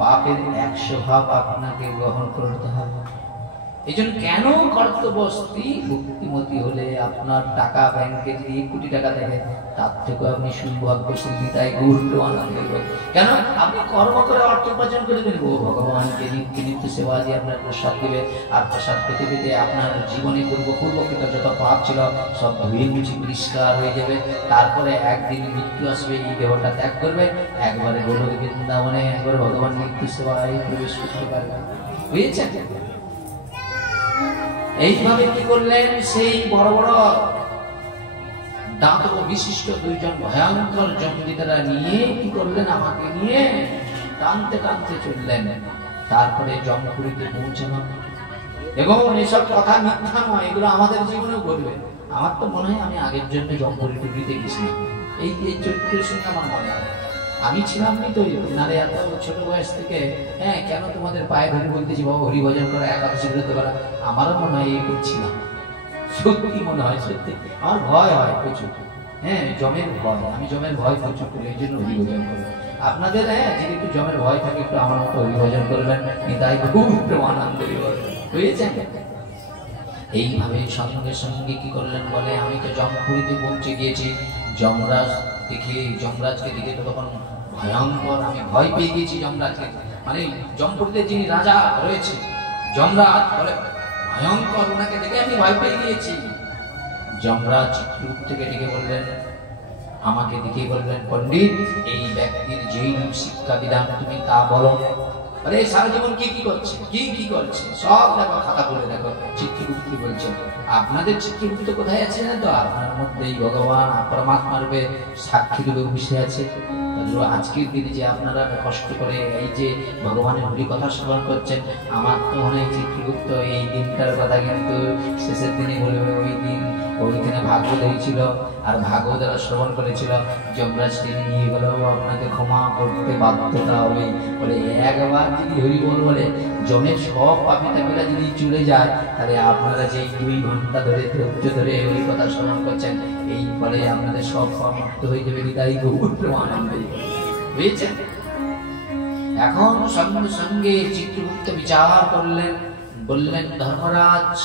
পাপের 100 আপনাকে গ্রহণ করতে হবে। এই জন্য কেন কর্তব্য, স্ত্রী ভক্তিমতী হলে আপনার টাকা ব্যাংকে যদি 1 কোটি টাকা থাকে, তার থেকে আপনি সৌভাগ্যশালী। তাই গুরুত্ব আনন্দ। কেন? আপনি কর্ম করে অর্থ উপার্জন করে দেবেন, ও ভগবানকে নিত্য সেবা দিয়ে আপনার প্রসাদ দেবে, আর প্রসাদ পেতে পেতে আপনার জীবনে পূর্বকৃত যত পাপ ছিল সব ধুয়ে মুছে পরিষ্কার হয়ে যাবে। তারপরে একদিন মৃত্যু আসবে, এই দেহটা ত্যাগ করবে, একবারে গোলক বৃন্দাবনে একবারে ভগবান নিত্য সেবায় প্রবেশ করতে পারবে। বুঝেছেন? এইভাবে কি করলেন, সেই বড় বড় দাঁত বিশিষ্ট দুইজন ভয়ঙ্কর জমদূতেরা নিয়ে কি করলেন, আমাকে নিয়ে টানতে টানতে চললেন। তারপরে জমপুরীতে পৌঁছানো। এবং এসব কথা মিথ্যা নয়, এগুলো আমাদের জীবনেও ঘটবে। আমার তো মনে হয় আমি আগের জন্য জমপুরি টুপিতে গেছিলাম, এই চরিত্রের সঙ্গে আমার মনে হয়। আমি ছিলাম নি তো, নারে এত ছোট বয়স থেকে, হ্যাঁ, কেন তোমাদের পায়ে ধরে বলতেছি বাবা হরিভজন করা, একাদশী ব্রত করা, আমারও মনে হয় এই করছিলাম। সত্যি মনে হয়, সত্যি আমার ভয় হয় প্রচুর, হ্যাঁ, জমের ভয়। আমি জমের ভয় প্রচুর করি, এই জন্য হরিভজন করি। আপনাদের হ্যাঁ, যদি একটু জমের ভয় থাকে, একটু আমার মতো হরিভজন করবেন, তাই খুব আনন্দ হয়েছে। এইভাবে সঙ্গে সঙ্গে কি করলেন বলে, আমি তো জমপুরীতে পৌঁছে গিয়েছি। যমরাজকে দেখে তো তখন ভয়ঙ্কর, আমি ভয় পেয়ে গিয়েছি যমরাজকে। মানে জমপুরীতে যিনি রাজা রয়েছে, যমরাজ বলে ভয়ঙ্কর, ওনাকে দেখে আমি ভয় পেয়ে গিয়েছি। যমরাজ দূর থেকে ডেকে বললেন, আমাকে দেখে বললেন, পণ্ডিত, এই ব্যক্তির যেই শিক্ষা বিধান তুমি তা বলো। আরে সারা জীবন কি করছে, কি করছে সব দেখো, খাতা বলে দেখো। চিত্রগুপ্ত বলছেন, আপনাদের চিত্রগুপ্ত কোথায় আছে না তো, আপনার মধ্যেই ভগবান পরমাত্মার রূপে সাক্ষী রূপে বসে আছে। আজকের দিনে যে আপনারা কষ্ট করে এই যে ভগবানের হরি কথা শ্রবণ করছেন, আমার তো মনে হয় চিত্রগুপ্ত এই দিনটার কথা কিন্তু শেষের দিনে বলবে ওই দিন ওইখানে ভাগবত হয়েছিল, আর ভাগবত যারা শ্রবণ করেছিল যমরাজ টেনে নিয়ে গেল, আপনাকে ক্ষমা করতে বাধ্যতা হবে। বলে একবার যদি হরি বলে জমের সব পাপি তাপিরা যদি চলে যায়, তাহলে আপনারা যে 2 ঘন্টা ধরে ধৈর্য ধরে ওই কথা শ্রবণ করছেন, এই ফলে আপনাদের সব পাপ মুক্ত হয়ে যাবে। তাই গৌর প্রেমানন্দে বুঝেছেন। এখন সঙ্গে সঙ্গে চিত্রগুপ্ত বিচার করলেন, বললেন ধর্মরাজ,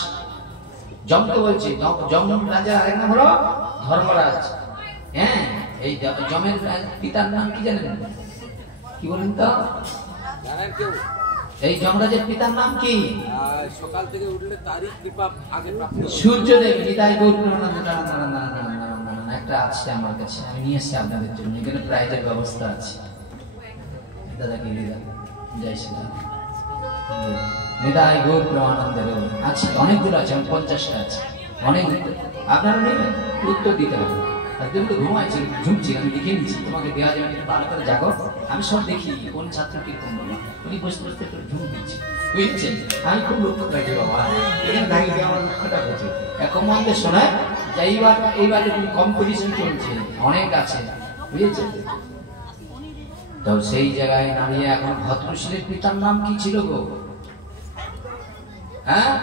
যমকে বলছে, যম রাজা আরেক নাম হলো ধর্মরাজ। হ্যাঁ, এই যমের পিতার নাম কি জানেন? কি বলেন তো? এই যমরাজের পিতার নাম কি? সকাল থেকে উঠলে তারই কৃপা আগে প্রাপ্ত সূর্যদেব। নিতাই গৌর প্রেমানন্দে। একটা আছে আমার কাছে, আমি নিয়ে এসেছি আপনাদের জন্য, এখানে প্রাইজের ব্যবস্থা আছে। দাদাকে জয় শ্রীরাম। নিতাই গৌর প্রেমানন্দের আছে, অনেকগুলো আছে, 50টা আছে, অনেক। আপনারা নেবেন, উত্তর দিতে হবে। তুমি তো ঘুমাইছি, ঝুঁকছি, আমি লিখে নিচ্ছি, তোমাকে দেওয়া যাবে, ভালো করে জাগো। আমি সব দেখি কোন ছাত্র কি কোন বলবো, উনি বসতে বসতে একটু ঝুঁক দিচ্ছি, বুঝছেন? আমি খুব লক্ষ্য রাখি বাবা, এখানে দাঁড়িয়ে আমার লক্ষ্যটা বুঝি। এখন মধ্যে শোনায় যে এইবার কম্পিটিশন চলছে, অনেক আছে, বুঝেছেন? তো সেই জায়গায় দাঁড়িয়ে এখন ভদ্রশীলের পিতার নাম কি ছিল গো? হ্যাঁ,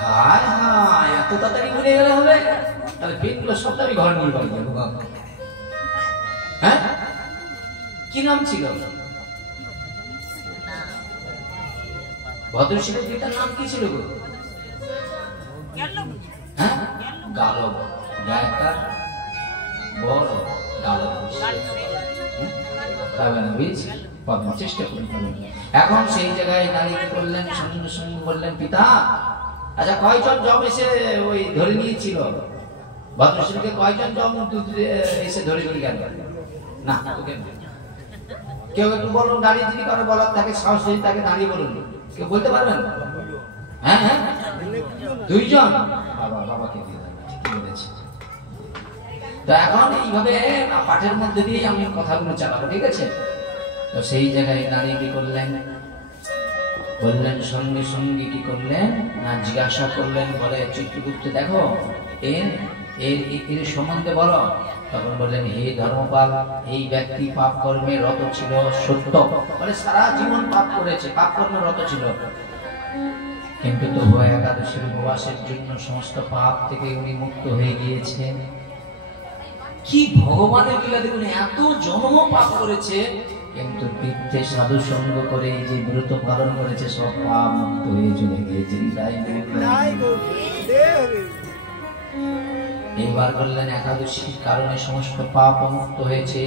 হায় হায়, এত তাড়াতাড়ি ভুলে গেলে হবে? তাহলে পেটগুলো সবটা আমি ঘর নিয়ে বাড়ি যাবো। হ্যাঁ, কি নাম ছিল ভদ্রশীলের পিতার নাম? কি ছিল গো? হ্যাঁ, গালব। গায়কার বড় গালব, চেষ্টা করি। এখন সেই জায়গায় দাঁড়িয়ে করলেন, সঙ্গে সঙ্গে বললেন, পিতা আচ্ছা কয়জন জম এসে ওই ধরে নিয়েছিল? ভদ্রশীলকে কয়জন জম এসে ধরে নিয়ে গেল? না, কেউ একটু বলুন, দাঁড়িয়ে যদি কারো বলার থাকে, সাহস যদি তাকে দাঁড়িয়ে বলুন। কেউ বলতে পারবেন? হ্যাঁ হ্যাঁ, 2 জন। বাবা বাবাকে দিয়ে দেন, ঠিকই বলেছে। তো এখন এইভাবে পাঠের মধ্যে দিয়ে আমি কথাগুলো চালাবো, ঠিক আছে? তো সেই জায়গায় দাঁড়িয়ে কি করলেন, বললেন, সঙ্গে সঙ্গে কি করলেন না জিজ্ঞাসা করলেন, বলে চিত্রগুপ্ত দেখো এর সম্বন্ধে বলো। তখন বললেন, হে ধর্মপাল, এই ব্যক্তি পাপ কর্মে রত ছিল সত্য, বলে সারা জীবন পাপ করেছে, পাপ কর্মে রত ছিল, কিন্তু তবু একাদশীর উপবাসের জন্য সমস্ত পাপ থেকে উনি মুক্ত হয়ে গিয়েছেন। কি ভগবানের লীলা দেখুন, এত জন্ম পাপ করেছে, কিন্তু তীর্থে সাধু সঙ্গ করে যে ব্রত পালন করেছে, সব পাপ মুক্ত হয়ে চলে গিয়েছে। এইবার বললেন, একাদশীর কারণে সমস্ত পাপ মুক্ত হয়েছে,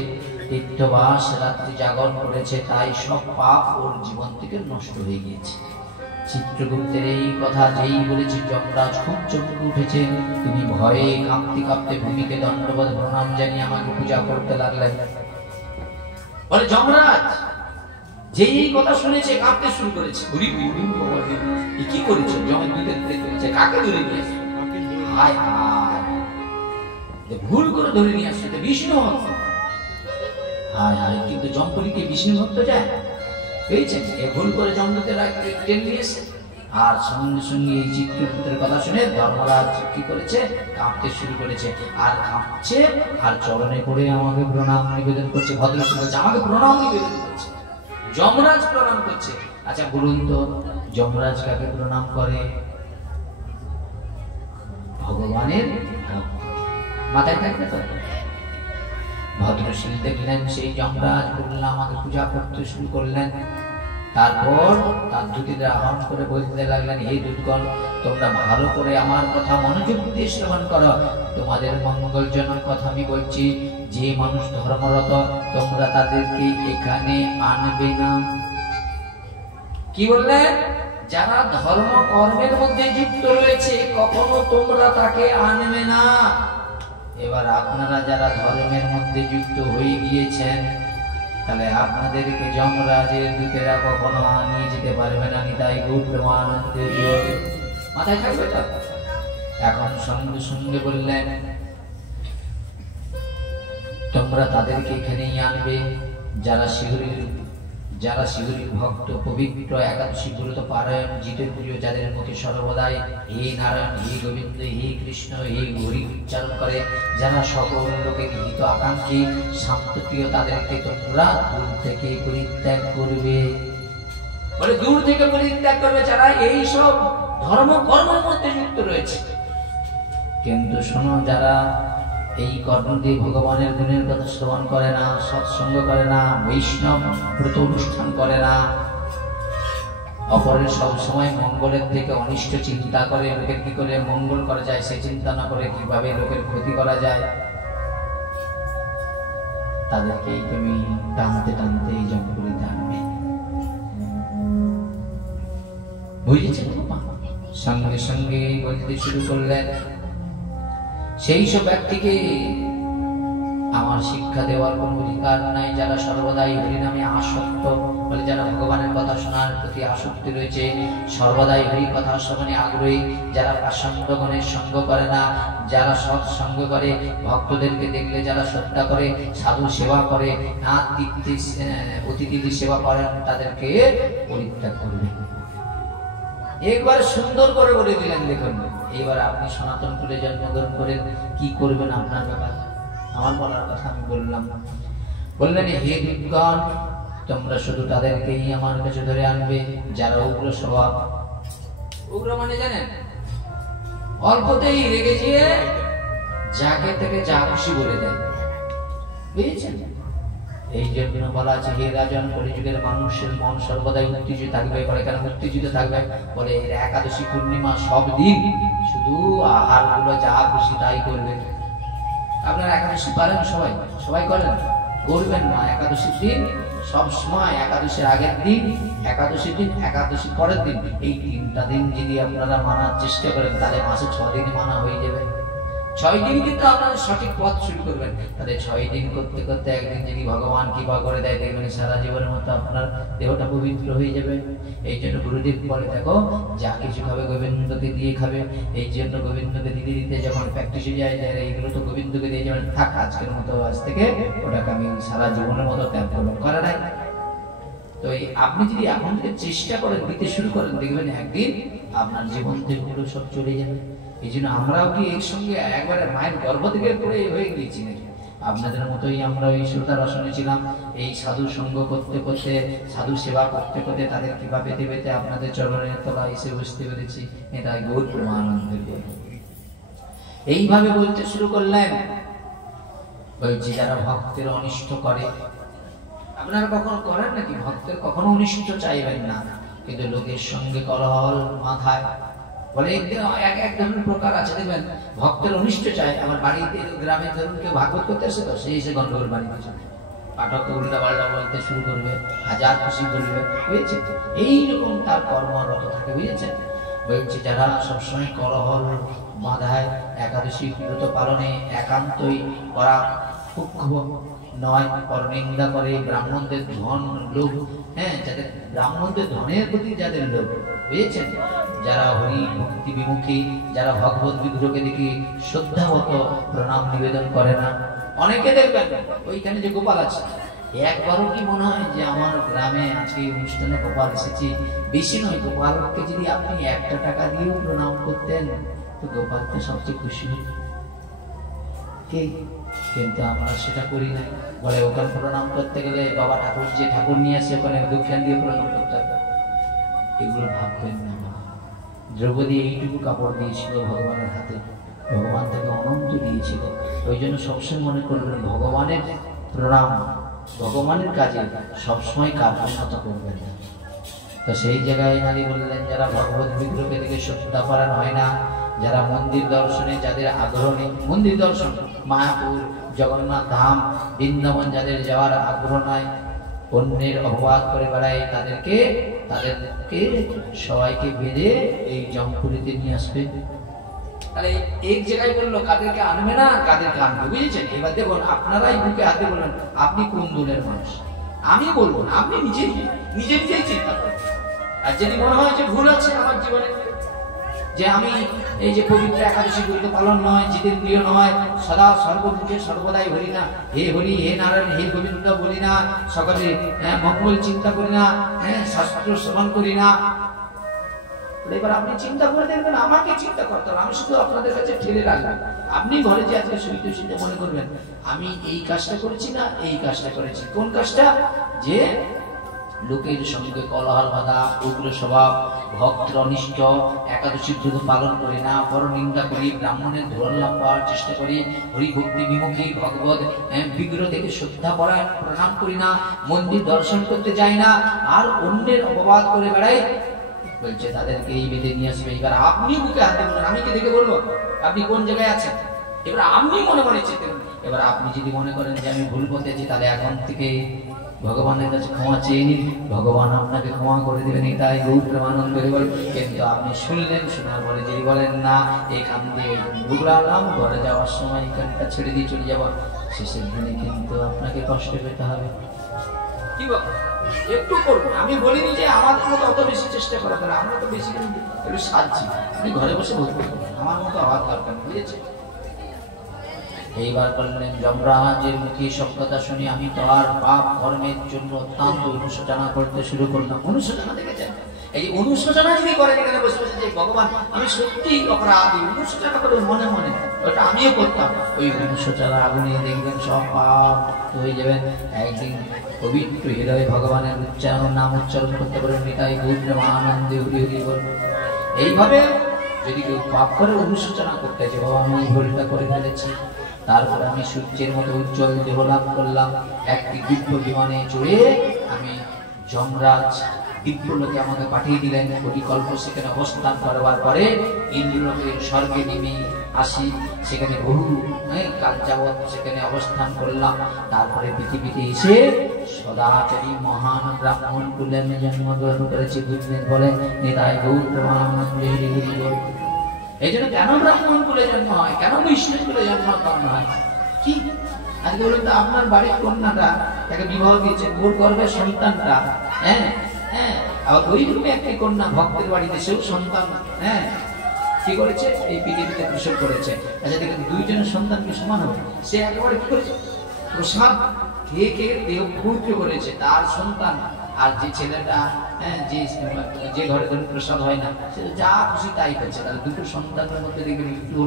তীর্থবাস রাত্রি জাগরণ করেছে, তাই সব পাপ ওর জীবন থেকে নষ্ট হয়ে গিয়েছে। চিত্রগুপ্তের এই কথা যেই বলেছে, যমরাজ খুব চমকে উঠেছেন। তিনি ভয়ে কাঁপতে কাঁপতে ভূমিকে দণ্ডবোধ প্রণাম জানিয়ে আমাকে পূজা করতে লাগলেন। বলে যমরাজ যেই কথা শুনেছে কাঁপতে শুরু করেছে। কি করেছে? জমের দুধের দেখতে, কাকে ধরে নিয়ে আসে? হায় হায়, ভুল করে ধরে নিয়ে আসছে বিষ্ণু ভক্ত। হায় হায়, কিন্তু জম্পরিকে বিষ্ণু ভক্ত যায়, পেয়েছেন? ভুল করে জমদূতের টেনে নিয়ে এসে, আর সঙ্গে সঙ্গে এই চিত্রগুপ্তের কথা শুনে ধর্মরাজ কি করেছে? কাঁপতে শুরু করেছে, আর কাঁপছে, আর চরণে পড়ে আমাকে প্রণাম নিবেদন করছে। ভদ্রশীল বলছে, আমাকে প্রণাম নিবেদন করছে, যমরাজ প্রণাম করছে। আচ্ছা বলুন তো, যমরাজ কাকে প্রণাম করে? ভগবানের মাথায় থাকবে তো। ভদ্রশীল দেখলেন সেই যমরাজ বললেন, আমাকে পূজা করতে শুরু করলেন। তারপর তার দুটিতে আহ্বান করে বলতে লাগলেন, হে দুর্গণ, তোমরা ভালো করে আমার কথা মনোযোগ দিয়ে শ্রবণ করো। তোমাদের মঙ্গলজনক কথা আমি বলছি। যে মানুষ ধর্মরত, তোমরা তাদেরকে এখানে আনবে না। কি বললেন? যারা ধর্ম কর্মের মধ্যে যুক্ত রয়েছে, কখনো তোমরা তাকে আনবে না। এবার আপনারা যারা ধর্মের মধ্যে যুক্ত হয়ে গিয়েছেন, তাহলে আপনাদেরকে যমরাজের দূতেরা কখনো নিয়ে যেতে পারবে না। নিতাই গৌর প্রেমানন্দে মাথায় থাকবে তো। এখন সঙ্গে সঙ্গে বললেন, তোমরা তাদেরকে এখানেই আনবে যারা শিহরির ভক্ত, পবিত্র একাদশী ব্রত পারায়ণ, জিতের প্রিয়, যাদের মুখে সর্বদাই হে নারায়ণ, হে গোবিন্দ, হে কৃষ্ণ, হে হরি উচ্চারণ করে, যারা সকল লোকের হিত আকাঙ্ক্ষী, শান্তপ্রিয়, তাদেরকে তোমরা দূর থেকে পরিত্যাগ করবে। বলে দূর থেকে পরিত্যাগ করবে যারা এই সব ধর্ম কর্মের মধ্যে যুক্ত রয়েছে। কিন্তু শোনো, যারা এই কর্ম দিয়ে ভগবানের গুণের কথা শ্রবণ করে না, সৎসঙ্গ করে না, বৈষ্ণব ব্রত অনুষ্ঠান করে না, অপরের সব সময় মঙ্গলের থেকে অনিষ্ট চিন্তা করে, লোকের কি করে মঙ্গল করা যায় সে চিন্তা না করে কিভাবে লোকের ক্ষতি করা যায়, তাদেরকেই তুমি টানতে টানতে এই জঙ্গলিতে আনবে। বুঝেছেন? সঙ্গে সঙ্গে বলতে শুরু করলেন, সেই সব ব্যক্তিকে আমার শিক্ষা দেওয়ার কোন অধিকার নাই যারা সর্বদাই হরিনামে আসক্ত। বলে যারা ভগবানের কথা শোনার প্রতি আসক্তি রয়েছে, সর্বদাই হরি কথা শ্রবণে আগ্রহী, যারা প্রাসঙ্গগণের সঙ্গ করে না, যারা সৎসঙ্গ করে, ভক্তদেরকে দেখলে যারা শ্রদ্ধা করে, সাধু সেবা করে, অতিথিদের সেবা করেন, তাদেরকে পরিত্যাগ করবে। একবার সুন্দর করে বলে দিলেন, দেখুন এবার আপনি সনাতন কুলে জন্মগ্রহণ করে কি করবেন আপনার ব্যাপার। আমার বলার কথা আমি বললাম। বললেন, হে বিজ্ঞান, তোমরা শুধু তাদেরকেই আমার কাছে ধরে আনবে যারা উগ্র স্বভাব। উগ্র মানে জানেন, অল্পতেই রেগে গিয়ে যাকে থেকে যা খুশি বলে দেয়, বুঝেছেন? এই জন্য বলা আছে, হে রাজন, কলিযুগের মানুষের মন সর্বদাই উত্তেজিত থাকবে। বলে কেন উত্তেজিত থাকবে? বলে একাদশী পূর্ণিমা সব দিন শুধু আহার গুলো যা খুশি তাই করবে। আপনারা একাদশী পারেন? সবাই করেন? করবেন না। একাদশীর দিন সব সময়, একাদশীর আগের দিন, একাদশীর দিন, একাদশীর পরের দিন, এই 3টা দিন যদি আপনারা মানার চেষ্টা করেন, তাহলে মাসে 6 দিন মানা হয়ে যাবে। 6 দিন কিন্তু আপনারা সঠিক পথ শুরু করবেন। তাহলে 6 দিন করতে করতে একদিন যদি ভগবান কৃপা করে দেয়, দেখবেন সারা জীবনের মতো আপনার দেহটা পবিত্র হয়ে যাবে। এই জন্য গুরুদেব বলে, দেখো যা কিছু খাবে গোবিন্দকে দিয়ে খাবে। এই জন্য গোবিন্দকে দিতে দিতে যখন প্র্যাকটিস হয়ে যায়, এইগুলো তো গোবিন্দকে দিয়ে যাবেন, থাক আজকের মতো, আজ থেকে ওটাকে আমি সারা জীবনের মতো ত্যাগ করবো, করে নাই। তো আপনি যদি এখন থেকে চেষ্টা করেন, দিতে শুরু করেন, দেখবেন একদিন আপনার জীবন থেকে পুরো সব চলে যাবে। এই জন্য আমরাও কি এর সঙ্গে একবারে মায়ের গর্ভ থেকে পড়ে হয়ে গিয়েছি নাকি? আপনাদের মতোই আমরা এই শ্রোতা রসনে ছিলাম। এই সাধু সঙ্গ করতে করতে, সাধু সেবা করতে করতে, তাদের কৃপা পেতে পেতে আপনাদের চরণের তলায় এসে বসতে পেরেছি। এটা গৌর প্রেমানন্দের কথা। এইভাবে বলতে শুরু করলেন, বলছি যারা ভক্তের অনিষ্ট করে, আপনারা কখনো করেন নাকি? ভক্তের কখনো অনিষ্ট চাইবেন না, কিন্তু লোকের সঙ্গে কলহল মাথায়। বলে এক ধরনের প্রকার আছে, দেখবেন ভক্তের অনিষ্ট চায়। আমার বাড়িতে গ্রামে ধরুন কেউ ভাগবত করতে আসে, তো সেই এসে গন্ডগোল বাড়িতে পাঠক উল্টা পাল্টা বলতে শুরু করবে, হাজার খুশি বলবে, বুঝেছে? এইরকম তার কর্মরত থাকে, বুঝেছেন? বলছে যারা সবসময় কলহল বাধায়, একাদশী ব্রত পালনে একান্তই করা পক্ষ নয়, পরনিন্দা করে, ব্রাহ্মণদের ধন লোভ, যাদের ব্রাহ্মণদের ধনের প্রতি যাদের লোভ, বুঝেছেন? যারা হরি ভক্তি বিমুখী, যারা ভগবত বিগ্রহকে দেখে শ্রদ্ধাবত প্রণাম নিবেদন করে না। অনেকে দেখবেন ওইখানে যে গোপাল আছে, একবারও কি মনে হয় যে আমার গ্রামে আজকে অনুষ্ঠানে গোপাল এসেছে? বেশি নয়, গোপালকে যদি আপনি 1 টাকা দিয়েও প্রণাম করতেন, তো গোপালকে সবচেয়ে খুশি হত। কিন্তু আমরা সেটা করি না। বলে ওখানে প্রণাম করতে গেলে বাবা ঠাকুর যে ঠাকুর নিয়ে আসে, ওখানে দক্ষিণ দিয়ে প্রণাম করতে হবে। এগুলো ভাববেন না। দ্রৌপদী এইটুকু কাপড় দিয়েছিল ভগবানের হাতে, ভগবান তাকে অনন্ত দিয়েছিল। ওই জন্য সবসময় মনে করবেন ভগবানের প্রণাম, ভগবানের কাজে সবসময় কার্যত করবেন না। তো সেই জায়গায় নারী বললেন, যারা ভগবত বিগ্রহকে দেখে শ্রদ্ধা করার হয় না, যারা মন্দির দর্শনে যাদের আগ্রহ নেই, মন্দির দর্শন, মায়াপুর, জগন্নাথ ধাম, বৃন্দাবন যাদের যাওয়ার আগ্রহ নাই, অন্যের অপবাদ করে বেড়ায়, তাদেরকে সবাইকে বেঁধে এই জঙ্গলিতে নিয়ে আসবে। তাহলে এক জায়গায় বললো কাদেরকে আনবে না, কাদেরকে আনবে, বুঝেছেন? এবার দেখুন আপনারাই বুকে হাতে বললেন আপনি কোন দলের মানুষ। আমি বলবো না, আপনি নিজেই চিন্তা করেন। আর যদি মনে হয় যে ভুল আছে আমার জীবনে, যে আমি এই যে পবিত্র একাদশী ব্রত পালন নয়, জিতেন্দ্রিয় নয়, সদা সর্বমুখে সর্বদাই হরি না, হে হরি হে নারায়ণ হে গোবিন্দ বলি না, সকলে মঙ্গল চিন্তা করি না, শাস্ত্র শ্রবণ করি না। এবার আপনি চিন্তা করে দেখবেন, আমাকে চিন্তা করতে হবে, আমি শুধু আপনাদের কাছে ঠেলে রাখলাম। আপনি ঘরে যে আজকে শুইতে শুইতে মনে করবেন আমি এই কাজটা করেছি না এই কাজটা করেছি। কোন কাজটা? যে লোকের সঙ্গে কলহ বাঁধা, উগ্র স্বভাব, ভক্তের অনিষ্ট, একাদশী ব্রত পালন করি না, পরনিন্দা করি, ব্রাহ্মণের ধরন লাভ পাওয়ার চেষ্টা করি, হরিভক্তি বিমুখী, ভগবত বিগ্রহ থেকে শ্রদ্ধা করায় প্রণাম করি না, মন্দির দর্শন করতে যাই না, আর অন্যের অপবাদ করে বেড়াই, বলছে তাদেরকে এই বেঁধে নিয়ে আসবে। এবার আপনি বুকে হাতে বলেন, আমি কি দেখে বলবো আপনি কোন জায়গায় আছেন? এবার আপনি মনে মনে চেতেন। এবার আপনি যদি মনে করেন যে আমি ভুল পথে আছি, তাহলে এখন থেকে ভগবানের কাছে ক্ষমা চেয়ে নিন, ভগবান আপনাকে ক্ষমা করে দেবেন, এটাই গৌর প্রেমানন্দ বল। কিন্তু আপনি শুনলেন, শোনার পরে যদি বলেন না এখান দিয়ে ঘুরালাম, ঘরে যাওয়ার সময় এখানটা ছেড়ে দিয়ে চলে যাবো, শেষের দিনে কিন্তু আপনাকে কষ্ট পেতে হবে। কি বল একটু করবো, আমি বলিনি যে আমাদের মতো অত বেশি চেষ্টা করা করে, আমরা তো বেশি একটু সাজছি, আপনি ঘরে বসে বলতে আমার মতো আওয়াজ দরকার, বুঝেছে? এইবার বললেন যমরাজের মুখে সব কথা শুনি আমি তো আর পাপ কর্মের জন্য অত্যন্ত অনুশোচনা করতে শুরু করলাম। অনুশোচনা দেখেছেন? এই অনুশোচনা যদি করেন এখানে বসে বসে যে ভগবান আমি সত্যি অপরাধী, অনুশোচনা করে মনে মনে, ওটা আমিও করতাম। ওই অনুশোচনা আগুনে দেখবেন সব পাপ হয়ে যাবেন। একদিন পবিত্র হৃদয়ে ভগবানের উচ্চারণ নাম উচ্চারণ করতে পারেন, নিতাই গৌর প্রেমানন্দে হরি হরি বল। এইভাবে যদি কেউ পাপ করে অনুশোচনা করতে যে বাবা আমি ভুলটা করে ফেলেছি, তারপরে আমি সূর্যের মতো উজ্জ্বল দেহ লাভ করলাম, একটি দিব্য বিমানে চড়ে আমি যমরাজ দিব্যলোকে আমাকে পাঠিয়ে দিলেন। পরিকল্প সেখানে অবস্থান করবার পরে ইন্দ্রলোকের স্বর্গে নেমে আসি, সেখানে বহু কাল যাবৎ সেখানে অবস্থান করলাম। তারপরে পৃথিবীতে এসে সদাচারী মহান ব্রাহ্মণ কুলে আমি জন্মগ্রহণ করেছি। বুঝলেন? বলেন নিতাই গৌর প্রেমানন্দে হরি হরি বল। এই জন্য কেন ব্রাহ্মণ কুলে জন্ম হয়, কেন বিষ্ণু কুলে জন্ম করানো হয়? কি আজকে বলুন তো, আপনার বাড়ির কন্যাটা তাকে বিবাহ দিয়েছে, ওর গর্ভের সন্তানটা, আবার ওই রূপে একটি কন্যা ভক্তের বাড়িতে, সেও সন্তান কি করেছে, এই পৃথিবীতে প্রসব করেছে। আচ্ছা দেখেন, দুইজনের সন্তান কি সমান হবে? সে একেবারে কি করেছে, প্রসাদ খেয়ে খেয়ে দেহ পূর্ত করেছে তার সন্তান। আর যে ছেলেটা যে ঘরে ধরুন প্রসাদ হয় না, সে যা খুশি তাই করছে। তাহলে দুটো সন্তানের মধ্যে দেখবেন একটু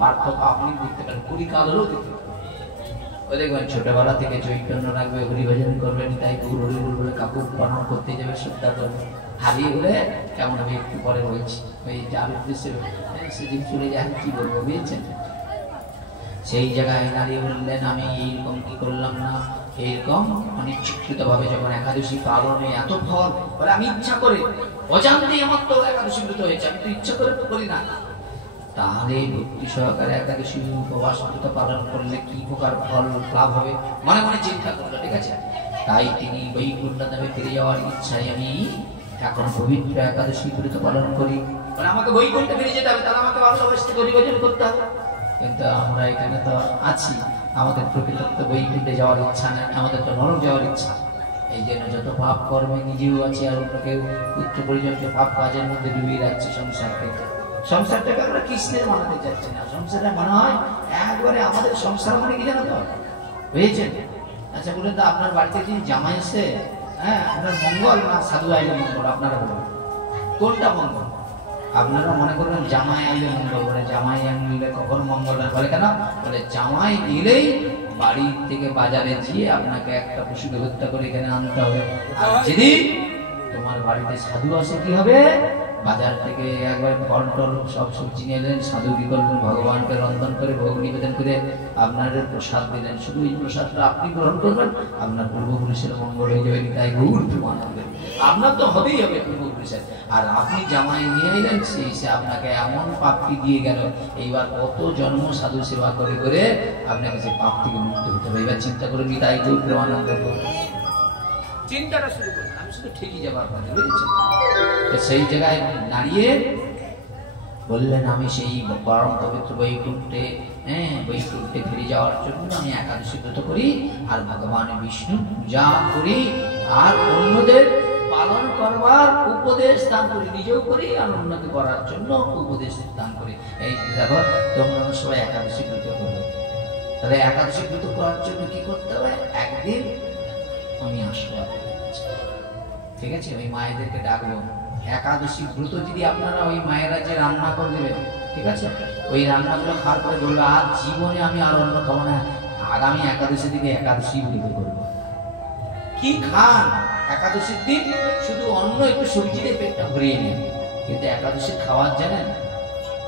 পার্থক্য আপনি দেখতে পারেন, কুড়িকাল হলেও দেখতে পারেন। ওই দেখবেন ছোটবেলা থেকে চৈতন্য রাখবে, হরিভজন করবেন, তাই গৌর হরি বলে কাপড় প্রণাম করতে যাবে, শ্রদ্ধা করবে। হারিয়ে হলে কেমন হবে একটু পরে বলছি, ওই যার উদ্দেশ্যে সেদিন চলে যায়, কি বলবো বুঝেছেন? সেই জায়গায় দাঁড়িয়ে বললেন আমি এইরকম কি করলাম না, এইরকম অনিচ্ছাকৃত ভাবে যখন একাদশী পালনে এত ফল, বলে আমি ইচ্ছা করে অজান্তেই আমার তো একাদশী ব্রত হয়েছে, আমি তো ইচ্ছা করে করি না। তাহলে ভক্তি সহকারে একাদশী উপবাস ব্রত পালন করলে কি প্রকার ফল লাভ হবে, মনে মনে চিন্তা করলো। ঠিক আছে, তাই তিনি বৈকুণ্ঠ ধামে ফিরে যাওয়ার ইচ্ছায় আমি এখন পবিত্র একাদশী ব্রত পালন করি। মানে আমাকে বৈকুণ্ঠে ফিরে যেতে হবে, তাহলে আমাকে ভালোবাসতে হরিভজন করতে হবে। কিন্তু আমরা এখানে তো আছি, আমাদের প্রকৃতত্ব বৈকুণ্ঠে যাওয়ার ইচ্ছা নেই, আমাদের তো নরক যাওয়ার ইচ্ছা। এই জন্য যত পাপ কর্মে নিজেও আছি, আর অন্যকে পুত্র পরিজনকে পাপ কাজের মধ্যে ডুবিয়ে রাখছে সংসারকে। সংসারটাকে আমরা কৃষ্ণের বানাতে চাচ্ছি না, সংসারটা মনে হয় একবারে আমাদের সংসার মানে কি জানো তো, বুঝেছেন? আচ্ছা বলুন তো, আপনার বাড়িতে কি জামাই এসে আপনার মঙ্গল না সাধু আইলে মঙ্গল? আপনারা বলুন কোনটা মঙ্গল? আপনারা মনে করবেন জামাই আইলে মঙ্গল, বলে জামাই আনলে কখন মঙ্গল বলে কেন? বলে জামাই এলেই বাড়ি থেকে বাজারে গিয়ে আপনাকে একটা পশুকে হত্যা করে এখানে আনতে হবে। আর যেদিন তোমার বাড়িতে সাধু আসে কি হবে, বাজার থেকে একবার ফল টল সব সবজি নিয়ে এলেন, সাধু কি করবেন, ভগবানকে রন্ধন করে ভোগ নিবেদন করে আপনাদের প্রসাদ দিলেন। শুধু এই প্রসাদটা আপনি গ্রহণ করবেন, আপনার পূর্বপুরুষের মঙ্গল হয়ে যাবে। তাই গৌর প্রেমানন্দে আপনার তো হবেই হবে পূর্বপুরুষের। আর আপনি জামাই নিয়ে এলেন, সে এসে আপনাকে এমন পাপটি দিয়ে গেল, এইবার কত জন্ম সাধু সেবা করে করে আপনাকে সে পাপ থেকে মুক্ত হতে হবে। এবার চিন্তা করে নি, তাই গৌর প্রেমানন্দে চিন্তাটা শুরু করুন, আমি শুধু ঠিকই যাবো আপনাদের, বুঝেছেন? সেই জায়গায় দাঁড়িয়ে বললেন আমি সেই পরম পবিত্র বৈকুণ্ঠে ফিরে যাওয়ার জন্য আমি একাদশী ব্রত করি, আর ভগবান বিষ্ণু পূজা করি, আর অন্যদের পালন করবার উপদেশ দান করি, নিজেও করি আর অন্যকে করার জন্য উপদেশ দান করি। এই দেখো তোমরা সবাই একাদশী ব্রত করবে, তাহলে একাদশী ব্রত করার জন্য কি করতে হবে? একদিন আমি আসবো, ঠিক আছে? ওই মায়েদেরকে ডাকবো। একাদশী ব্রত যদি আপনারা ওই মায়েরা যে রান্না করে দেবেন, ঠিক আছে, ওই রান্নাগুলো খাওয়ার পরে বলবে আর জীবনে আমি আর অন্য খাবো না, আগামী একাদশী থেকে একাদশী ব্রত করবো। কি খান একাদশীর দিন? শুধু অন্য একটু সবজি দিয়ে পেটটা ভরিয়ে নেন, কিন্তু একাদশী খাওয়ার জানেন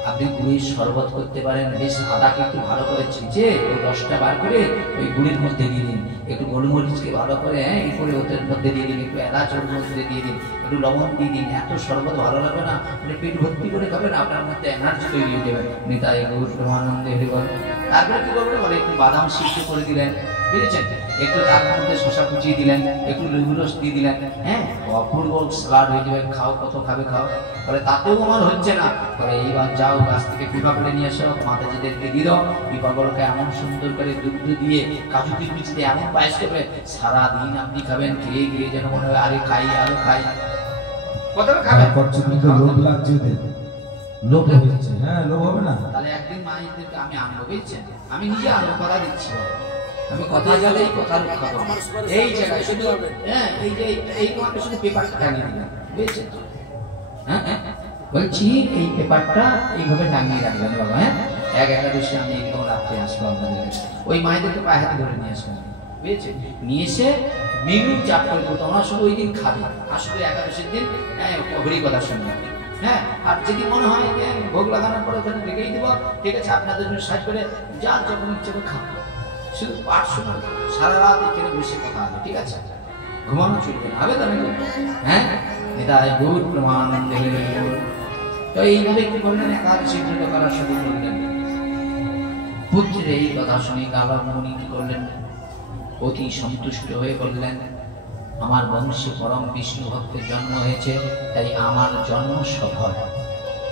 আপনি গুড়ের শরবত করতে পারেন। বেশ আদাকে একটু ভালো করে ছিঁচে ওই রসটা বার করে ওই গুড়ের মধ্যে দিয়ে দিন, একটু গোলমরিচকে ভালো করে এই করে ওদের মধ্যে দিয়ে দিন, একটু এলাচ ওর মধ্যে দিয়ে দিন, একটু লবণ দিয়ে দিন। এত শরবত ভালো লাগবে না? মানে পেট ভর্তি করে খাবেন, আপনার মধ্যে এনার্জি তৈরি হয়ে যাবে। নিতাই গৌর প্রেমানন্দে হরি বল। তারপরে কি করবেন বলে একটু বাদাম সিদ্ধ করে দিলেন, বুঝেছেন, একটু তার মধ্যে শশা কুচিয়ে দিলেন, একটু লেবু রস দিয়ে দিলেন, হ্যাঁ, অপূর্ব সালাড হয়ে যাবে। খাও, কত খাবে খাও। বলে তাতেও আমার হচ্ছে না, বলে এইবার যাও গাছ থেকে পিপা করে নিয়ে এসো, মাতাজিদেরকে দিয়ে দাও, পিপাগুলোকে এমন সুন্দর করে দুধ দিয়ে কাজু কিশমিশ দিয়ে এমন পায়েস করবে, সারাদিন আপনি খাবেন। খেয়ে গিয়ে যেন মনে হয় আরে খাই আরো খাই। কতটা খাবেন? লোভ লাগছে, লোভ হচ্ছে। হ্যাঁ, লোভ হবে না? তাহলে একদিন মায়েদেরকে আমি আনবো, বুঝছেন, আমি নিজে আনবো, কথা দিচ্ছি। আমি কথা গেলেই কথা রক্ষা করবো। এই জায়গায় শুধু হ্যাঁ, এই যে এই তোমাকে শুধু পেপারটা টাঙিয়ে দিলাম, বুঝছেন? হ্যাঁ, বলছি এই পেপারটা এইভাবে টাঙিয়ে রাখবেন বাবা। হ্যাঁ, এক একাদশী আমি এইরকম রাত্রে আসবো আপনাদের কাছে, ওই মায়েদেরকে পায়ে হাতে ধরে নিয়ে আসবেন, বুঝেছেন? নিয়ে এসে মিনিট চাপ করে তোমরা শুধু ওই দিন খাবে, আসলে একাদশীর দিন হরি কথার সঙ্গে। হ্যাঁ, আর যদি মনে হয় ভোগ লাগানোর পরে ওখানে রেখেই দেবো, ঠিক আছে, আপনাদের জন্য সাজ করে যার যখন ইচ্ছে খাবো, শুধু পাঠ শোনা, সারা রাত এখানে বসে কথা হবে, ঠিক আছে? ঘুমানো চলবে না, হবে তো নাকি? হ্যাঁ, নিতাই গৌর প্রেমানন্দে হরি বল। তো এইভাবে কি করলেন? একাদশী ব্রত করা শুরু করলেন। পুত্রের এই কথা শুনে গালব মুনি কি করলেন? অতি সন্তুষ্ট হয়ে বললেন, আমার বংশে পরম বিষ্ণু ভক্তের জন্ম হয়েছে, তাই আমার জন্ম সফল।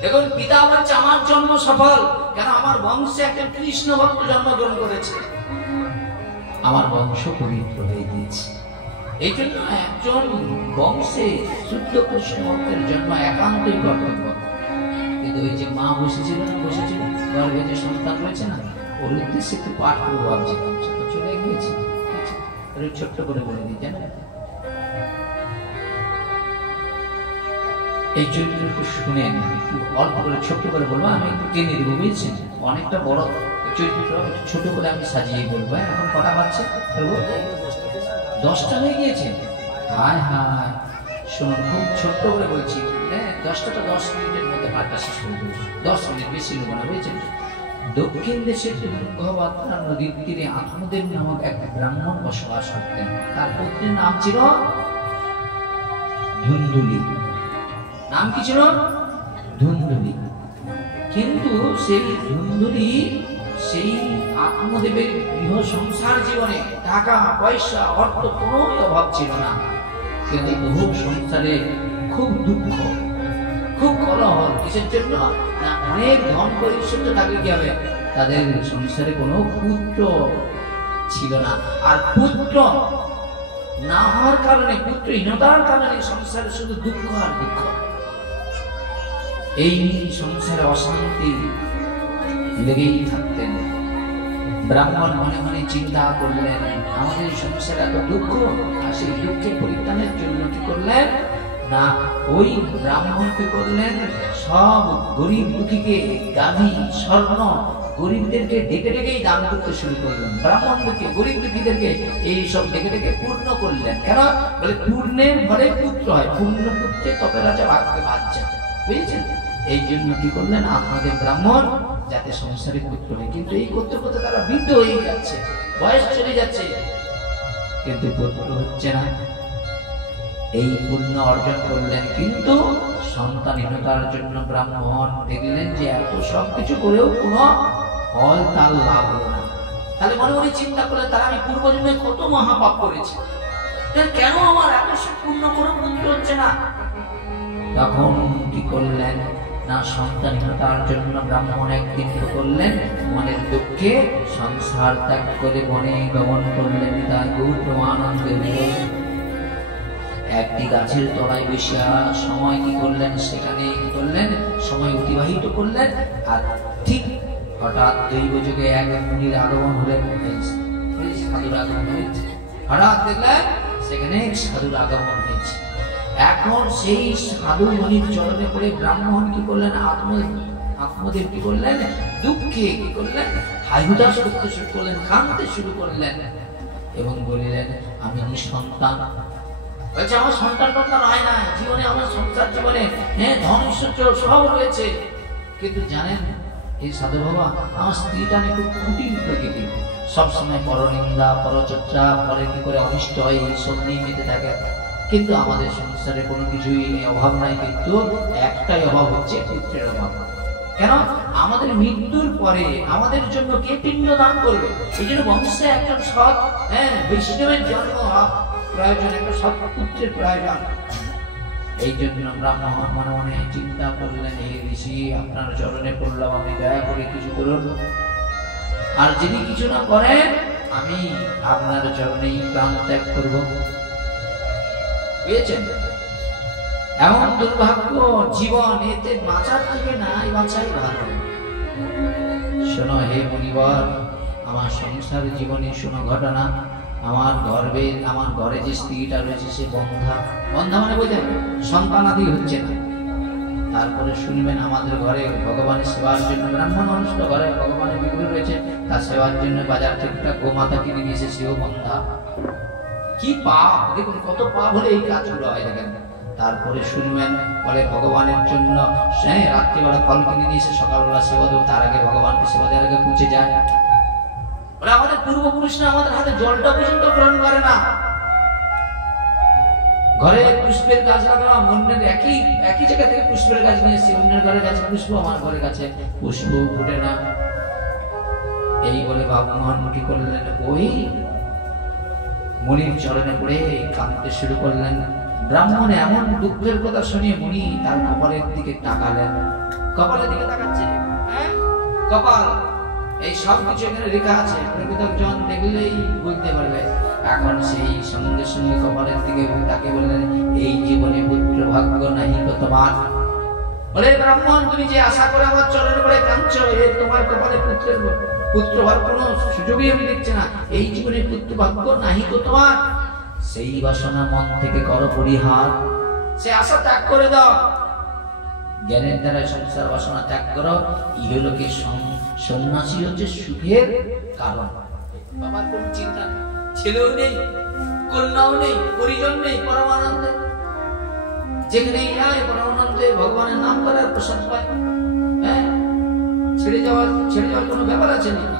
দেখুন, পিতা বলছে আমার জন্ম সফল, কেন? আমার বংশে একজন কৃষ্ণ ভক্ত জন্মগ্রহণ করেছে, আমার বংশ পবিত্র হয়ে গিয়েছে। এই জন্য একজন বংশে শুদ্ধ কৃষ্ণ ভক্তের জন্ম একান্তই কর্তব্য। কিন্তু ওই যে মা বসেছিল গর্ভে যে সন্তান রয়েছে না, ওর উদ্দেশ্যে একটু পাঠ করে ভাবছিলাম, তো চলে গিয়েছে। ছোট্ট করে বলে দিই, জানেন এই চরিত্রটা শুনেন, একটু অল্প করে ছোট্ট করে বলবো, আমি একটু টেনে দেবো, বুঝছেন? অনেকটা বড় চরিত্র, ছোট করে আমি সাজিয়ে বলবো। এখন কটা বাজছে? 10টা হয়ে গিয়েছে। হায় হায়, শুনুন, খুব ছোট্ট করে বলছি, হ্যাঁ, 10টা 10 মিনিটের মধ্যে পাঠটা শেষ করে দেবো। 10 মিনিট বেশি নেবো না, বুঝছেন? দক্ষিণ দেশের তুঙ্গভদ্রা নদীর তীরে আত্মদেব নামক এক ব্রাহ্মণ বসবাস করতেন। তার পত্নীর নাম ছিল ধুন্দুলি। নাম কি ছিল? ধুন্দুলি। কিন্তু সেই ধুন্দুলি সেই আত্মদেবের গৃহ সংসার জীবনে টাকা পয়সা অর্থ কোনো অভাব ছিল না, কিন্তু বহু সংসারে খুব দুঃখ, খুব কলহ। কিসের জন্য? না, অনেক ধন পরিশ্রম থাকলে কি হবে, তাদের সংসারে কোনো পুত্র ছিল না। আর পুত্র না হওয়ার কারণে, পুত্রহীনতার কারণে সংসারে শুধু দুঃখ আর দুঃখ। এই সংসারে অশান্তি লেগেই থাকতেন। ব্রাহ্মণ মনে মনে চিন্তা করলেন, আমাদের সংসারে এত দুঃখ, আর সেই দুঃখের পরিত্রাণের জন্য কি করলেন? না, ওই ব্রাহ্মণকে করলেন সব গরিব দুঃখীকে গাভী স্বর্ণ গরিবদেরকে ডেকে ডেকেই দান করতে শুরু করলেন। ব্রাহ্মণদেরকে গরিব দুঃখীদেরকে এই সব ডেকে ডেকে পূর্ণ করলেন। কেন? বলে পূর্ণের ঘরে পুত্র হয়, পূর্ণ পুত্রে তবে রাজা ভাগ্যে বাচ্চা, বুঝেছেন? এই জন্য কি করলেন? আপনাদের ব্রাহ্মণ যাতে সংসারে পুত্র হয়। কিন্তু এই করতে করতে তারা বৃদ্ধ হয়ে যাচ্ছে, বয়স চলে যাচ্ছে, কিন্তু পুত্র হচ্ছে না। এই পুণ্য অর্জন করলেন, কিন্তু সন্তানহীনতার জন্য ব্রাহ্মণ দেখলেন যে এত সবকিছু করেও কোনো ফল তার লাভ হলো না। তাহলে মনে মনে চিন্তা করলেন, তারা আমি পূর্বজন্মে কত মহাপাপ করেছি, কেন আমার এত সব পূর্ণ করে পুত্র হচ্ছে না? তখন কি করলেন? না, সন্তানহীনতার জন্য ব্রাহ্মণ একদিন করলেন মনের দুঃখে সংসার ত্যাগ করে বনে গমন করলেন। তাই গৌর প্রেমানন্দে একটি গাছের তলায় বসে সময় কি করলেন, সেখানে কি করলেন, সময় অতিবাহিত করলেন। আর ঠিক হঠাৎ দৈবযোগে এক মুনির আগমন হলেন, সাধুর আগমন হয়েছে। হঠাৎ দেখলেন সেখানে সাধুর আগমন হয়েছে। এখন সেই সাধু মুনির চরণে পড়ে ব্রাহ্মণ কি করলেন, আত্মদেব কি করলেন, দুঃখে কি করলেন, হাই হুতাশ করতে শুরু করলেন, কাঁদতে শুরু করলেন এবং বলিলেন আমি নিঃসন্তান। বলছে আমার সন্তান টন্তান হয় না, জীবনে আমার সংসার জীবনে ধন ঐশ্বর্য সব রয়েছে, কিন্তু জানেন এই সাধু বাবা আমার স্ত্রীটা একটু কুটিল প্রকৃতি, সবসময় পরনিন্দা পরচর্চা পরে কি করে অনিষ্ট হয় এইসব নিয়ে মেতে থাকে। কিন্তু আমাদের সংসারে কোনো কিছুই অভাব নাই, কিন্তু একটাই অভাব হচ্ছে পুত্রের অভাব। কেন, আমাদের মৃত্যুর পরে আমাদের জন্য কে পিণ্ড দান করবে? এই জন্য বংশে একজন সৎ বৈষ্ণবের জন্ম প্রয়োজন, একটা সৎ পুত্রের প্রয়োজন। এই জন্য ব্রাহ্মণ মনে মনে চিন্তা করলেন, হে ঋষি আপনার চরণে পড়লাম, আপনি দয়া করে কিছু করুন, আর যদি কিছু না করেন আমি আপনার চরণেই প্রাণ ত্যাগ করব। বুঝেছেন, এমন দুর্ভাগ্য জীবন, এতে বাঁচার থেকে নাই বাঁচাই ভালো। শোনো হে মুনিবর, আমার সংসার জীবনে শোনো ঘটনা, আমার ঘরে যে স্ত্রীটা রয়েছে সে বন্ধা মানে বোঝেন সন্তানাদি হচ্ছে না। তারপরে শুনবেন আমাদের ঘরে ভগবানের সেবার জন্য ব্রাহ্মণ মানুষ তো ঘরে ভগবানের বিগ্রহ রয়েছে, তার সেবার জন্য বাজার থেকে একটা গোমাতা কিনে নিয়েছে, সেও বন্ধা। কি পাপ, দেখুন কত পাপ হলে এই কাজগুলো হয় দেখেন। তারপরে শুনবেন বলে ভগবানের জন্য রাত্রিবেলা ফল কিনে নিয়েছে, সকালবেলা সেবা দেব, তার আগে ভগবানকে সেবা দেওয়ার আগে পুঁছে যায়। বলে আমাদের পূর্বপুরুষরা আমাদের হাতে জলটা পর্যন্ত গ্রহণ করে না। ঘরে পুষ্পের গাছ লাগালাম, অন্যের একই জায়গা থেকে পুষ্পের গাছ নিয়ে এসেছি, অন্যের ঘরে গাছে পুষ্প, আমার ঘরে গাছে পুষ্প ফুটে না। এই বলে ভগবান কি করলেন, ওই মুনির চরণে পড়ে কাঁদতে শুরু করলেন। ব্রাহ্মণ এমন দুঃখের কথা শুনিয়ে মুনি তার কপালের দিকে তাকালেন। কপালের দিকে তাকাচ্ছে, কপাল এই সব কিছু এখানে লেখা আছে, প্রকৃতক জন দেখলেই বুঝতে পারবে। এখন সেই সঙ্গে সঙ্গে কপালের দিকে তাকে বললেন, এই জীবনে পুত্র ভাগ্য নাহি তো তোমার। বলে ব্রাহ্মণ তুমি যে আশা করে আমার চরণে পড়ে কাঁদছো, তোমার কপালে পুত্র হওয়ার কোনো সুযোগই আমি দেখছি না, এই জীবনে পুত্র ভাগ্য নাহি তো তোমার। সেই বাসনা মন থেকে করো পরিহার, সে আশা ত্যাগ করে দাও, জ্ঞানের দ্বারা সংসার বাসনা ত্যাগ করো। ইহলোকে সন্ন্যাসী হচ্ছে সুখের কারণ। বাবার কোন চিন্তা নেই, ছেলেও নেই, কন্যাও নেই, পরিজন নেই, পরমানন্দে যেখানে যায় পরমানন্দে ভগবানের নাম করার প্রসাদ পায়। ছেড়ে যাওয়ার কোনো ব্যাপার আছে নাকি?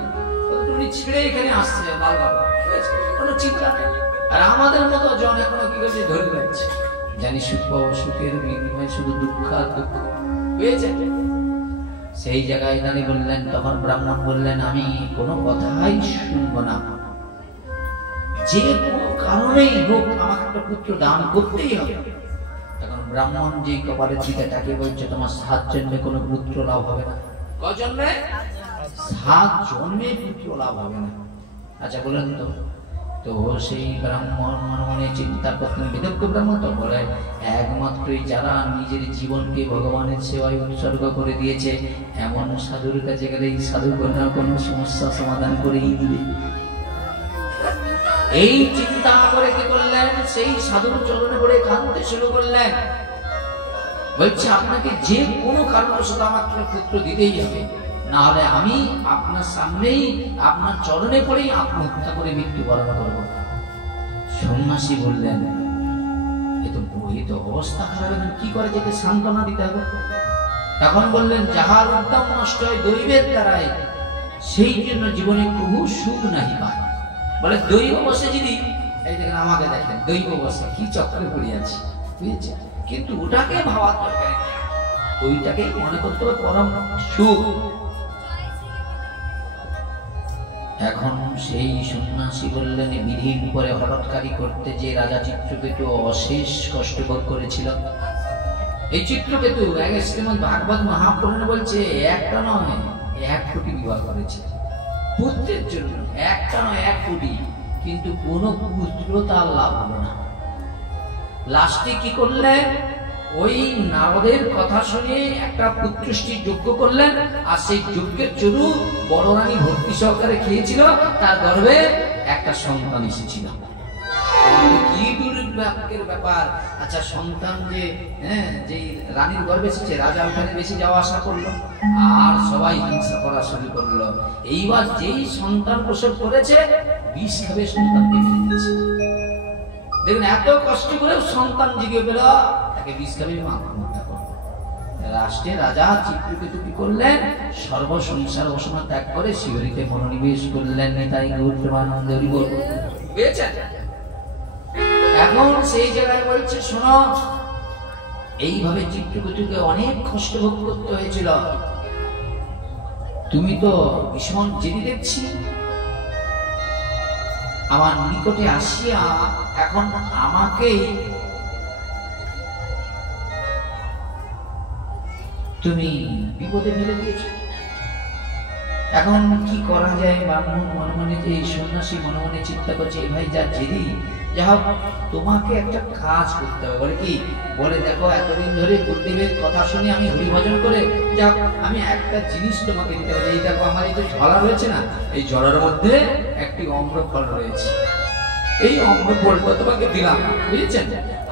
তুমি ছেড়ে এখানে আসছে লাল বাবা, কোনো চিন্তা নেই। আর আমাদের মতো জন এখনো কি করছে, ধরে রাখছে, জানি সুখ পাবো, সুখের বিনিময়ে শুধু দুঃখ আর দুঃখ হয়েছে। সেই জায়গায় দাঁড়িয়ে বললেন, তখন ব্রাহ্মণ বললেন, আমি কোনো কথাই শুনবো না, যে কোনো কারণেই হোক আমাকে একটা পুত্র দান করতেই হবে। তখন ব্রাহ্মণ যে কপালের দিকে তাকে বলছে, তোমার 7 জন্মে কোনো পুত্র লাভ হবে না। কয় জন্মে? 7 জন্মে পুত্র লাভ হবে না। আচ্ছা বলেন তো সেই ব্রাহ্মণ মনে মনে চিন্তা করতেন, বিদগ্ধ ব্রাহ্মণ তো বলে, একমাত্রই যারা নিজের জীবনকে ভগবানের সেবায় উৎসর্গ করে দিয়েছে এমন সাধুর কাছে গেলে এই সাধু কোনো সমস্যা সমাধান করেই দিবে। এই চিন্তা করে কি করলেন, সেই সাধুর চরণে পড়ে কাঁদতে শুরু করলেন। বলছে আপনাকে যে কোনো কারণবশত আমাকে পুত্র দিতেই হবে, না হলে আমি আপনার সামনেই আপনার চরণে পড়েই আত্মহত্যা করে মৃত্যুবরণ করব। সন্ন্যাসী বললেন, এ তো অবস্থা খারাপ, কি করে যেতে সান্ত্বনা দিতে হবে। তখন বললেন, যাহার উদ্যম নষ্ট হয় দৈবের দ্বারাই, সেই জন্য জীবনে প্রভু সুখ নাহি পায়। বলে দৈব বসে যদি, এই দেখেন আমাকে দেখেন দৈব বসে কি চক্রে পড়ে আছে, বুঝেছে, কিন্তু ওটাকে ভাবার দরকার, ওইটাকে মনে করতে হবে পরম সুখ। এখন সেই সন্ন্যাসী বললেন, বিধির উপরে হঠৎকারী করতে যে রাজা চিত্রকেতু অশেষ কষ্ট ভোগ করেছিল। এই চিত্রকেতু শ্রীমদ্ ভাগবত মহাপুরাণে বলছে একটা নয় 1 কোটি বিবাহ করেছে পুত্রের জন্য, একটা নয় 1 কোটি, কিন্তু কোন পুত্র তার লাভ হলো না। লাস্টে কি করলেন, ওই নারদের কথা শুনে একটা পুত্রষ্টি যজ্ঞ করলেন, আর সেই যজ্ঞের চরু বড় রানী ভক্তি সহকারে খেয়েছিল, তার গর্ভে একটা সন্তান এসেছিল। কি দুর্ভাগ্যের ব্যাপার! আচ্ছা, সন্তান যে যে রানীর গর্ভে এসেছে, রাজা ওখানে বেশি যাওয়া আসা করলো, আর সবাই হিংসা করা শুরু করলো। এইবার যেই সন্তান প্রসব করেছে, বিষ খাবে সন্তান বেঁচে গেছে। দেখুন, এত কষ্ট করেও সন্তান জিগে পেল, তাকে বিষ খাবে আত্মহত্যা করল। রাষ্ট্রে রাজা চিত্রকেতু কি করলেন, সর্ব সংসার বসনা ত্যাগ করে শিহরিতে মনোনিবেশ করলেন। তাই গৌরবানন্দ পেয়েছেন। এখন সেই জায়গায় বলছে, শোনো, এইভাবে চিত্রকেতুকে অনেক কষ্ট ভোগ করতে হয়েছিল। তুমি তো ভীষণ জেদি দেখছি, আমার নিকটে আসিয়া এখন আমাকেই তুমি বিপদে ফেলে দিয়েছ। এখন কি করা যায়? ব্রাহ্মণ মনে মনে, যে সন্ন্যাসী মনে মনে চিন্তা করছে, ভাই যা জেদি, যা হোক তোমাকে একটা কাজ করতে হবে। বলে কি? বলে দেখো, এতদিন ধরে গুরুদেবের কথা শুনে আমি হরিভজন করে, যা আমি একটা জিনিস তোমাকে দিতে পারি। এই দেখো, আমার এই যে ঝরা রয়েছে না, এই ঝরার মধ্যে একটি অম্রফল রয়েছে, এই অম্রফলটা তোমাকে দিলাম, বুঝেছেন?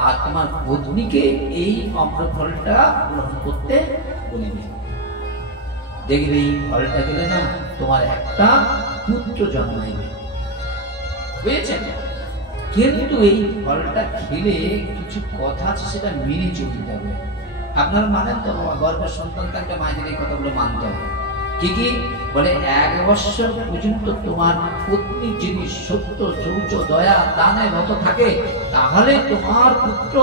আর তোমার পত্নীকে এই অম্রফলটা গ্রহণ করতে বলিবে। দেখবে এই ফলটা গেলে না, তোমার একটা পুত্র জন্মাইবে, বুঝেছেন? কিন্তু এই ফলটা খেলে কিছু কথা আছে, সেটা মেনে চলতে হবে। আপনারা মানেন তো? গর্ভের সন্তান থাকলে মায়েদের এই কথাগুলো মানতে হবে। কি কি বলে? 1 বৎসর পর্যন্ত তোমার পত্নী যদি সত্য, শৌচ, দয়া, দানে রত থাকে, তাহলে তোমার পুত্র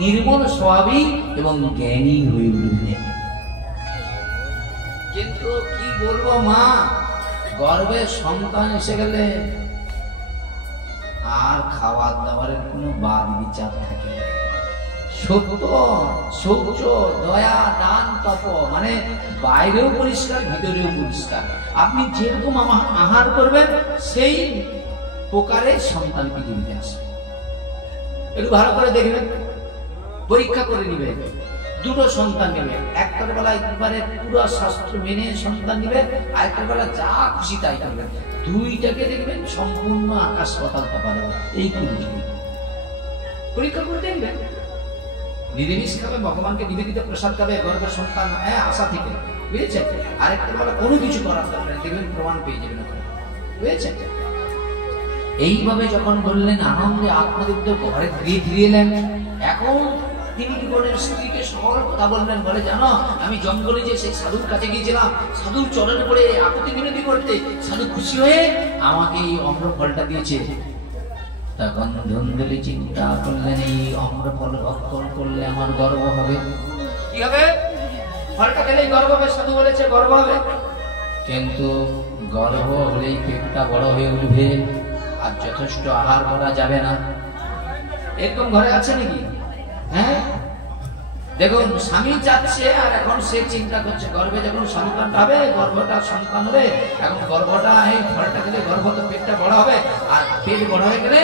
নির্মল স্বভাবী এবং জ্ঞানী হয়ে উঠবে। কিন্তু কি বলবো মা, গর্ভে সন্তান এসে গেলে আর খাবার দাবারের কোনো বাদ বিচার থাকে না। সত্য, শৌচ, দয়া, দান, তপ, মানে বাইরেও পরিষ্কার, ভিতরেও পরিষ্কার। আপনি যেরকম আহার করবেন, সেই প্রকারে সন্তান পৃথিবীতে আসবে। একটু ভালো করে দেখবেন, পরীক্ষা করে নিবেন। দুটো সন্তান নেবে, একটা বেলা একবারে পুরো শাস্ত্র মেনে সন্তান নেবে, আরেকটা বেলা যা খুশি তাই করবেন। দুইটাকে দেখবেন সম্পূর্ণ আকাশ পাতাল তফাৎ। এই পরীক্ষা করে দেখবেন। নিরামিষ খাবে, ভগবানকে নিবেদিত প্রসাদ খাবে, গর্ভের সন্তান আশা থেকে, বুঝেছেন? আরেকটা বেলা কোনো কিছু করার দরকার, দেখবেন প্রমাণ পেয়ে যাবেন ওখানে, বুঝেছেন? এইভাবে যখন বললেন, আনন্দে আত্মদুগ্ধ ঘরে ফিরিয়ে এলেন। এখন তিনি কি বলেন, স্ত্রীকে সকল কথা বললেন। বলে, জানো, আমি জঙ্গলে যে সেই সাধুর কাছে গিয়েছিলাম, সাধুর চরণে পড়ে আকুতি মিনতি করতে, সাধু খুশি হয়ে আমাকে এই অম্রফলটা দিয়েছে। তখন ধুন্দুলি চিন্তা করলেন, এই অম্রফল ভক্ষণ করলে আমার গর্ব হবে। কি হবে? ফলটা খেলেই গর্ব হবে, সাধু বলেছে গর্ব হবে। কিন্তু গর্ব হলেই পেটটা বড় হয়ে উঠবে, আর যথেষ্ট আহার করা যাবে না। এরকম ঘরে আছে নাকি? হ্যাঁ, দেখুন, স্বামী যাচ্ছে, আর এখন সে চিন্তা করছে গর্ভে যখন সন্তানটা হবে, গর্ভটা সন্তান হবে, এখন গর্ভটা এই ফলটা খেলে গর্ভ তো পেটটা বড় হবে, আর পেট বড় হয়ে গেলে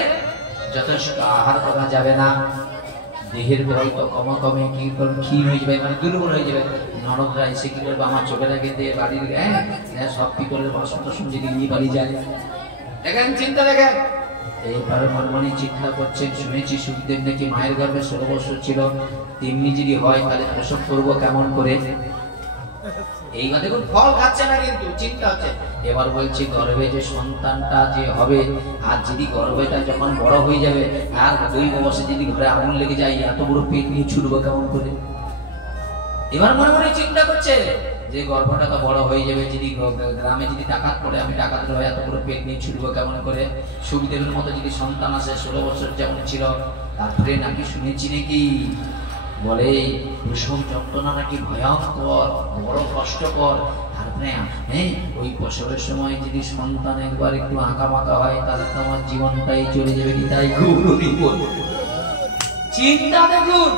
যথেষ্ট আহার করা যাবে না, দেহের বল তো কমে কি ক্ষীণ হয়ে যাবে, মানে দুর্বল হয়ে যাবে। নরদরা এসে কি করবে, আমার চোখে লাগে দিয়ে বাড়ির সব পিতলের বাসন টাসন যদি নিয়ে বাড়ি যায়। দেখেন, চিন্তা দেখেন। এইভাবে মনে চিন্তা করছেন, শুনেছি সুখদেব নাকি মায়ের গর্ভে 16 বছর ছিল, তেমনি যদি হয় তাহলে প্রসব করবো কেমন করে। এইবার দেখুন, ফল খাচ্ছে না, কিন্তু চিন্তা হচ্ছে। এবার বলছি, গর্ভে যে সন্তানটা যে হবে, আর যদি গর্ভটা যখন বড় হয়ে যাবে, আর 2 বছর যদি ঘরে আগুন লেগে যায়, এত বড় পেট নিয়ে ছুটবো কেমন করে। এবার মনে চিন্তা করছে যে গর্ভটা তো বড় হয়ে যাবে, যদি গ্রামে যদি ডাকাত পড়ে, আমি ডাকাত হয়ে এত বড় পেট নিয়ে ছুটবো কেমন করে। সুখদেবের মতো যদি সন্তান আসে, 16 বছর যেমন ছিল, তারপরে নাকি শুনেছি নাকি বলে প্রসব যন্ত্রণা নাকি ভয়ঙ্কর, বড় কষ্টকর। তারপরে ওই প্রসবের সময় যদি সন্তান একবার একটু আঁকা বাঁকা হয়, তাহলে তো আমার জীবনটাই চলে যাবে। তাই চিন্তা দেখুন।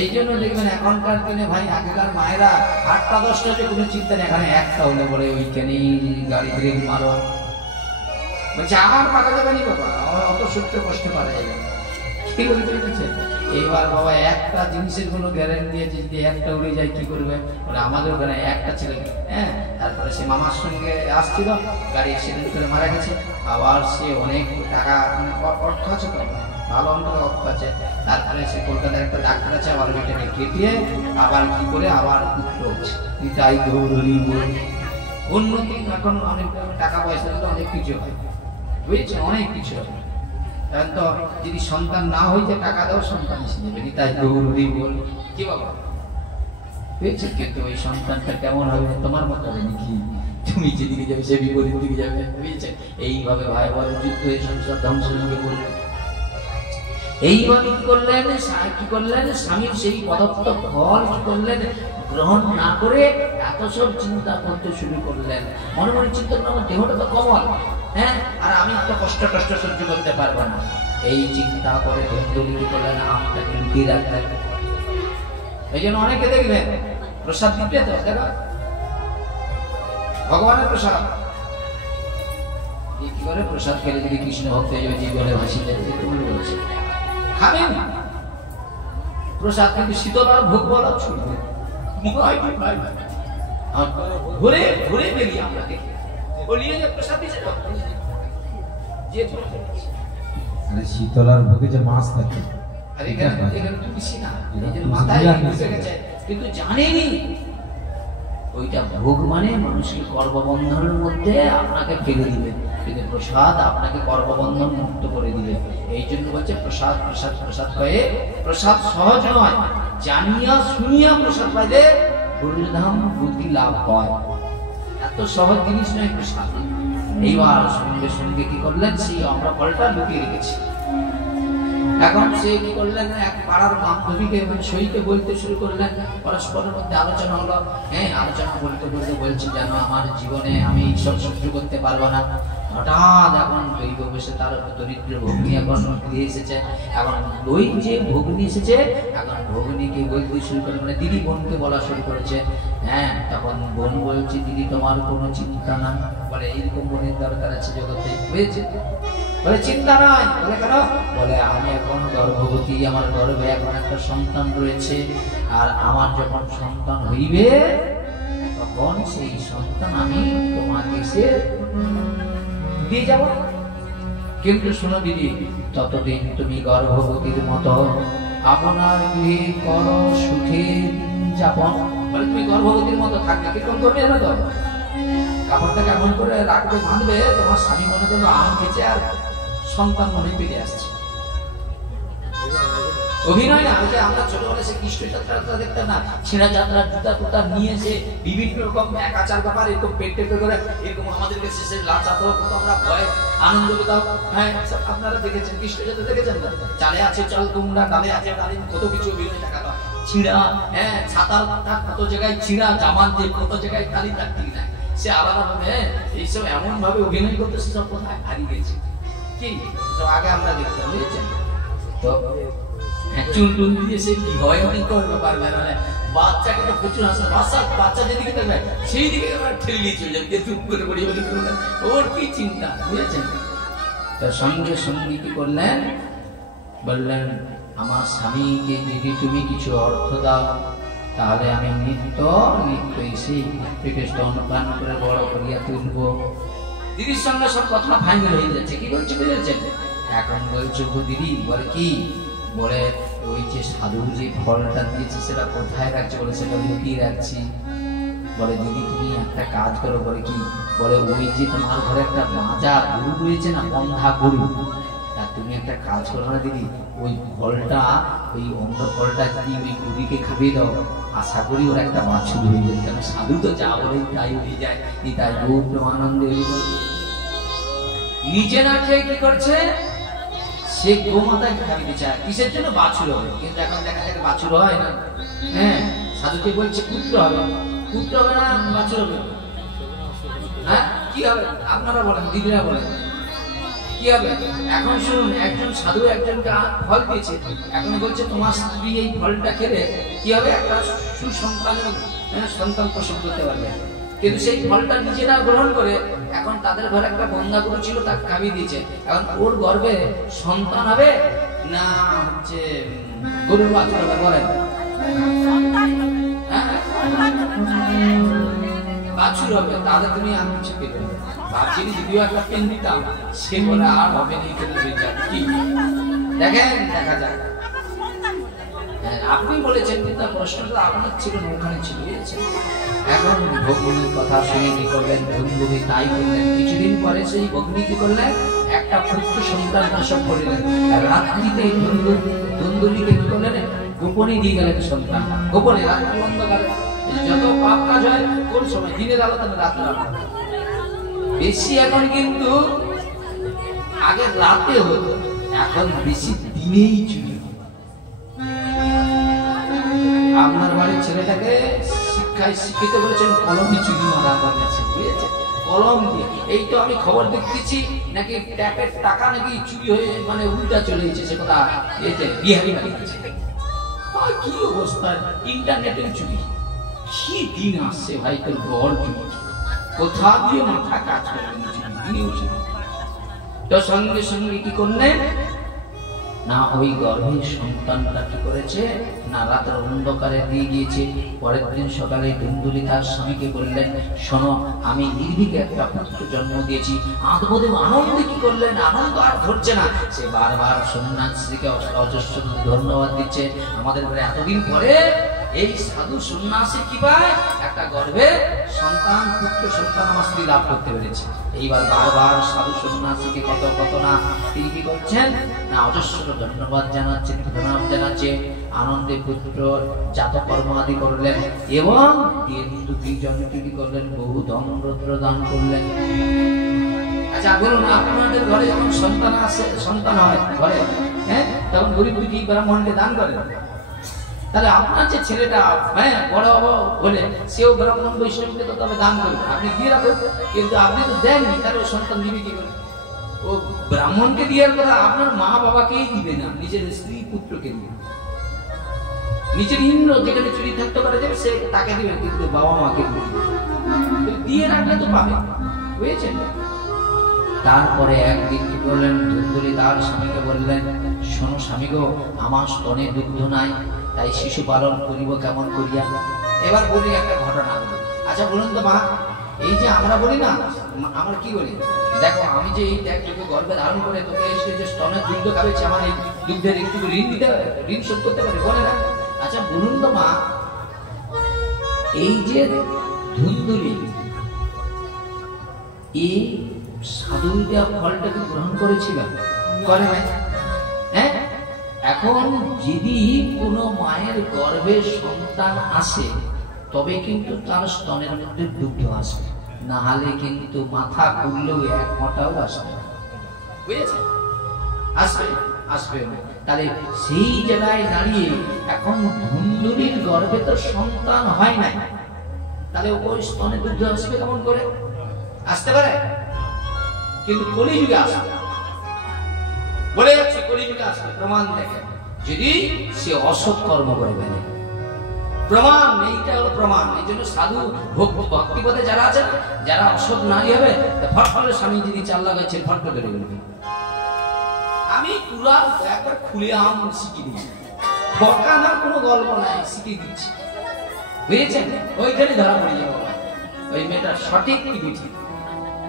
এই জন্য দেখবেন এখনকার দিনে ভাই, আগেকার মায়েরা 8টা 10টা যে কোনো চিন্তা নেই, এখানে একটা হলে বলে ওইখানেই গাড়ি ব্রেক মারো। বলছে আমার পারা যাবে নি বাবা, অত সূত্রে কষ্ট পারা যাবে। ঠিক আছে। এইবার বাবা একটা জিনিসের কোনো গ্যারান্টি দিয়েছে, যদি একটা উড়ে যায় কি করবে, বলে আমাদের ওখানে একটা ছেলে, হ্যাঁ, তারপরে সে মামার সঙ্গে আসছিল, গাড়ি অ্যাক্সিডেন্ট করে মারা গেছে। আবার সে অনেক টাকা মানে অর্থ আছে, তো ভালো অনেক অর্থ আছে। তারপরে সে কলকাতার একটা ডাক্তার আছে, আবার ওইটাকে কেটিয়ে আবার কি করে আবার পুত্র হচ্ছে। তাই গৌরী উন্নতি এখন অনেক টাকা পয়সা দিলে অনেক কিছু হয়, বুঝেছেন, অনেক কিছু হয়। এখন তো যদি সন্তান না হইতে টাকা দাও, সন্তান এসে যাবে, তাই গৌরী বল কি বাবা, বুঝেছেন। কিন্তু ওই সন্তানটা কেমন হবে তোমার মতো হবে নাকি, তুমি যেদিকে যাবে সে বিপরীত দিকে যাবে, বুঝেছেন। এইভাবে ভাই বল যুদ্ধ হয়ে সংসার ধ্বংসের মুখে পড়বে। এইভাবে কি করলেন স্বামীর সেই পদার্থ ফল কি করলেন, গ্রহণ না করে এত সব চিন্তা করতে শুরু করলেন। মনে মনে চিন্তা করলেন আমার দেহটা তো কমল, হ্যাঁ, আর আমি এত কষ্ট সহ্য করতে পারবো না। এই চিন্তা করে ধুন্দুলি কি করলেন, আমটাকে লুকিয়ে রাখলেন। এই জন্য অনেকে দেখবেন প্রসাদ দিতে তো দেখো ভগবানের প্রসাদ কি করে, প্রসাদ খেলে যদি কৃষ্ণ ভক্ত জীবনে ভাসি বলেছে খাবেন প্রসাদ, কিন্তু শীতল আর ভোগ বলা ছুটবে ঘুরে ঘুরে বেরিয়ে আমরা দেখি ও নিয়ে যে প্রসাদ দিয়েছে শীতলার ভোগে যে মাছ থাকে, কিন্তু জানেনি ওইটা ভোগ মানে মানুষকে কর্মবন্ধনের মধ্যে আপনাকে ফেলে দিবে, কিন্তু প্রসাদ আপনাকে কর্মবন্ধন মুক্ত করে দিবে। এই জন্য বলছে প্রসাদ প্রসাদ প্রসাদ পায়ে, প্রসাদ সহজ নয়, জানিয়া শুনিয়া প্রসাদ পাইলে গুরুধাম বুদ্ধি লাভ হয়। এত সহজ জিনিস নয় প্রসাদ। এইবার সঙ্গে সঙ্গে কি করলেন, সেই অমরা ফলটা লুকিয়ে রেখেছি। এখন সে কি করলেন, এক পাড়ার বান্ধবীকে সইকে বলতে শুরু করলেন, পরস্পরের মধ্যে আলোচনা হলো। হ্যাঁ, আলোচনা বলতে বলতে বলছি যেন আমার জীবনে আমি ঈশ্বর সহ্য করতে পারবো না। হঠাৎ এখন দৈব বসে তার দরিদ্র ভগ্নী এখন ফিরে এসেছে। এখন ওই যে ভগ্নী এসেছে, এখন ভগ্নীকে বলতে শুরু করে, মানে দিদি বোনকে বলা শুরু করেছে। হ্যাঁ, তখন বোন বলছে দিদি তোমার কোনো চিন্তা না, বলে এইরকম বোনের দরকার আছে জগতে, বুঝেছে, বলে চিন্তা নাই। বলে কেন, বলে আমি এখন গর্ভবতী, আমার গর্ভে এখন একটা সন্তান রয়েছে, আর আমার যখন সন্তান হইবে তখন সেই সন্তান আমি তোমাকে সে দিয়ে যাব। কিন্তু শোনো দিদি, ততদিন তুমি গর্ভবতীর মতো আপনার গৃহে কর সুখে যাপন। বলে তুমি গর্ভবতীর মতো থাকবে, কিরকম করবে জানো তো, কাপড়টাকে এমন করে রাখবে, বাঁধবে, তোমার স্বামী মনে করবে আম খেছে আর সন্তান মনে পেরে আসছে। অভিনয় না, ওই যে আমরা ছোটবেলায় সে কৃষ্ণ যাত্রা দেখতাম না, ছেঁড়া যাত্রা জুতা টুতা নিয়ে এসে বিভিন্ন রকম এক আচার ব্যাপার এরকম পেটে করে এরকম আমাদেরকে শেষে লাচাতো, আমরা ভয় আনন্দ পেতাম। হ্যাঁ, আপনারা দেখেছেন কৃষ্ণ যাত্রা দেখেছেন না, চালে আছে চাল কুমড়া, ডালে আছে ডালিম, কত কিছু অভিনয় দেখাতো। ছিঁড়া, হ্যাঁ, ছাতার কত জায়গায় ছিঁড়া, জামার যে কত জায়গায় কালি তার ঠিক নাই, সে আলাদা ভাবে এইসব এমন ভাবে অভিনয় করতে সেসব কোথায় হারিয়ে গেছে কি সব আগে আমরা দেখতাম, বুঝেছেন তো। চুন টুন দিয়ে সে কি হয় অনেক করবে পারবে না, বাচ্চাকে তো প্রচুর হাসে, বাচ্চা যেদিকে দেখবে সেই দিকে ঠেলে নিয়ে চলে যাবে, চুপ করে পড়ি বলি ওর কি চিন্তা, বুঝেছেন। তার সঙ্গে সঙ্গে কি করলেন, বললেন আমার স্বামীকে যদি তুমি কিছু অর্থ দাও তাহলে আমি নিত্য এসে পেটে স্তনপান করে বড় করিয়া তুলব। দিদির সঙ্গে সব কথা ফাইনাল হয়ে যাচ্ছে, কি বলছে বুঝেছেন। এখন বলছে দিদি, বলে কি, বলে ওই যে সাধু যে ফলটা দিয়েছে সেটা কোথায় রাখছে, বলে সেটা লুকিয়ে রাখছি। বলে দিদি তুমি একটা কাজ করো, বলে কি, বলে ওই যে তোমার ঘরে একটা মাজা গরু রয়েছে না, বন্ধা গরু, তুমি একটা কাজ করো না দিদি, ওই ফলটা, ওই অন্ধ ফলটা কি ওই গরুকে খাইয়ে দাও, আশা করি ওর একটা বাছুর হয়ে যাবে। কারণ সাধু তো যা বলে তাই হয়ে যায়, তাই গৌর আনন্দে নিজে না খেয়ে কি করছে, সে গোমাতাকে খাইতে চায়, কিসের জন্য, বাছুর হবে। কিন্তু এখন দেখা যায় বাছুর হয় না। হ্যাঁ, সাধুকে বলছে পুত্র হবে, পুত্র হবে না বাছুর হবে, হ্যাঁ কি হবে আপনারা বলেন, দিদিরা বলেন কি হবে। এখন শুনুন, একজন সাধু একজনকে ফল দিয়েছে, এখন বলছে তোমার স্ত্রী এই ফলটা খেলে কি হবে, একটা সুসন্তানের সন্তান প্রসব করতে পারবে। কিন্তু সেই ফলটা নিজেরা গ্রহণ করে এখন তাদের ঘরে একটা বন্ধা গরু ছিল, তাকে খাইয়ে দিয়েছে, এখন ওর গর্ভে সন্তান হবে, না হচ্ছে গরুর বাছুর হবে বলেন? বাছুর হবে, তাহলে তুমি আমি চেপে দেবে ভাবছি যদিও একটা পেন দিতাম সে বলে আর হবে না, কি দেখেন দেখা যাক। আপনি বলেছেন কিন্তু প্রশ্নটা আপনার ছিল না, ওখানে ছিল। এখন ভগ্নির কথা শুনে কি করলেন? ধুন্দুলি তাই করলেন। কিছুদিন পরে সেই ভগ্নি কি করলেন? একটা পুত্র সন্তান প্রসব করলেন। রাত্রিতে ধুন্দুলিকে কি করলেন? গোপনে দিয়ে গেলেন সন্তানটা, গোপনে রাত্রি অন্ধকারে। যত পাপ কাজ হয় কোন সময়? দিনের আলো, তাহলে রাত্রে আলো বেশি। এখন কিন্তু আগে রাতে হতো, এখন বেশি দিনেই চুরি। আপনার বাড়ির ছেলেটাকে শিক্ষায় শিক্ষিত করেছেন কলমে চুরি মারা করেছে, বুঝেছেন? কলম দিয়ে। এই তো আমি খবর দেখতেছি নাকি ট্যাপের টাকা নাকি চুরি হয়ে মানে উল্টা চলে গেছে, সে কথা এতে বিহারি বাড়ি আছে। কি অবস্থা, ইন্টারনেটের চুরি। কি দিন আসছে ভাই, তোর গড় চুরি, কোথা দিয়ে মাথা কাজ করবে না চুরি। তো সঙ্গে সঙ্গে কি করলেন না, ওই গর্ভে সন্তানটা কি করেছে না, রাতের অন্ধকারে দিয়ে গিয়েছে। পরের দিন সকালে ধুন্দুলি তার স্বামীকে বললেন, শোনো আমি নির্ভীকে একটা পুত্র জন্ম দিয়েছি। আদবদেব আনন্দে কি করলেন, আনন্দ আর ধরছে না, সে বারবার সন্ন্যাসীকে অজস্র ধন্যবাদ দিচ্ছে। আমাদের ঘরে এতদিন পরে এই সাধু সন্ন্যাসী কি পায়, একটা গর্ভে সন্তান, পুত্র সন্তান আমার স্ত্রী লাভ করতে পেরেছে। এইবার বারবার সাধু সন্ন্যাসীকে কত না তিনি কি করছেন না, অজস্র ধন্যবাদ জানাচ্ছেন, প্রণাম জানাচ্ছেন। আনন্দে পুত্র জাতকর্ম আদি করলেন এবং দুজনকে কি করলেন, বহু ধনরত্ন দান করলেন। আচ্ছা বলুন, আপনাদের ঘরে যখন সন্তান আসে, সন্তান হয় ঘরে, হ্যাঁ, তখন গরিব দুঃখী ব্রাহ্মণকে দান করেন। তাহলে আপনার যে ছেলেটা বড় হলে সেও ব্রাহ্মণ বৈষ্ণবকে তো তবে দান করবে, আপনি দিয়ে রাখুন। কিন্তু আপনি তো দেননি, তাহলে ও সন্তান দিবে কি করে? ও ব্রাহ্মণকে দেওয়ার কথা আপনার মা বাবাকেই দিবে না, নিজের স্ত্রী পুত্রকে দিবে। নিজের ইন্দ্র যেখানে চুরি থাকতে পারে যাবে সে তাকে দিবে, কিন্তু বাবা মাকে দিবে। দিয়ে রাখলে তো পাবে, বুঝেছেন? তারপরে একদিন কি করলেন, ধুন্দুলি তার স্বামীকে বললেন, শোনো স্বামী গো, আমার স্তনে দুগ্ধ নাই, তাই শিশু পালন করিব কেমন করিয়া। এবার বলি একটা ঘটনা। আচ্ছা বলুন তো মা, এই যে আমরা বলি না, আমরা কি বলি, দেখো আমি যে এই দেখ তোকে গর্ভে ধারণ করে তোকে এসে যে স্তনের দুগ্ধ খাবেছি, আমার এই দুগ্ধের একটু ঋণ দিতে হবে, ঋণ শোধ করতে পারি, বলে না? আচ্ছা বলুন তো মা, এই যে ধুন্দুলি এই সাধুর দেওয়া ফলটাকে গ্রহণ করেছিল, করে নাই? হ্যাঁ, এখন যদি কোনো মায়ের গর্ভে সন্তান আসে তবে কিন্তু তার স্তনের মধ্যে দুগ্ধ আসবে, না হলে কিন্তু মাথা খুললেও এক ফোঁটাও আসবে না, বুঝেছে? আসবে না। তাহলে সেই জায়গায় দাঁড়িয়ে এখন ধুন্দুলির গর্ভে তো সন্তান হয় নাই, তাহলে ওই স্তনে দুগ্ধ আসবে কেমন করে? আসতে পারে? কিন্তু কলিযুগে আসবে, বলে যাচ্ছে কলিযুগে আসবে। প্রমাণ দেখে, যদি সে অসৎ কর্ম করবে না, প্রমাণ এইটা হলো প্রমাণ। এই জন্য সাধু ভক্তিপথে যারা আছেন, যারা অসৎ নারী হবে, ফট করে স্বামী যদি চাল লাগাচ্ছেন ফট করে বলবে, আমি পুরা একবার খুলে আম শিখিয়ে দিচ্ছি, ঠকানোর কোনো গল্প নাই, শিখিয়ে দিচ্ছি, বুঝেছেন? ওইখানে ধরা পড়ে যাবো ওই মেয়েটা সঠিক কি বুঝি,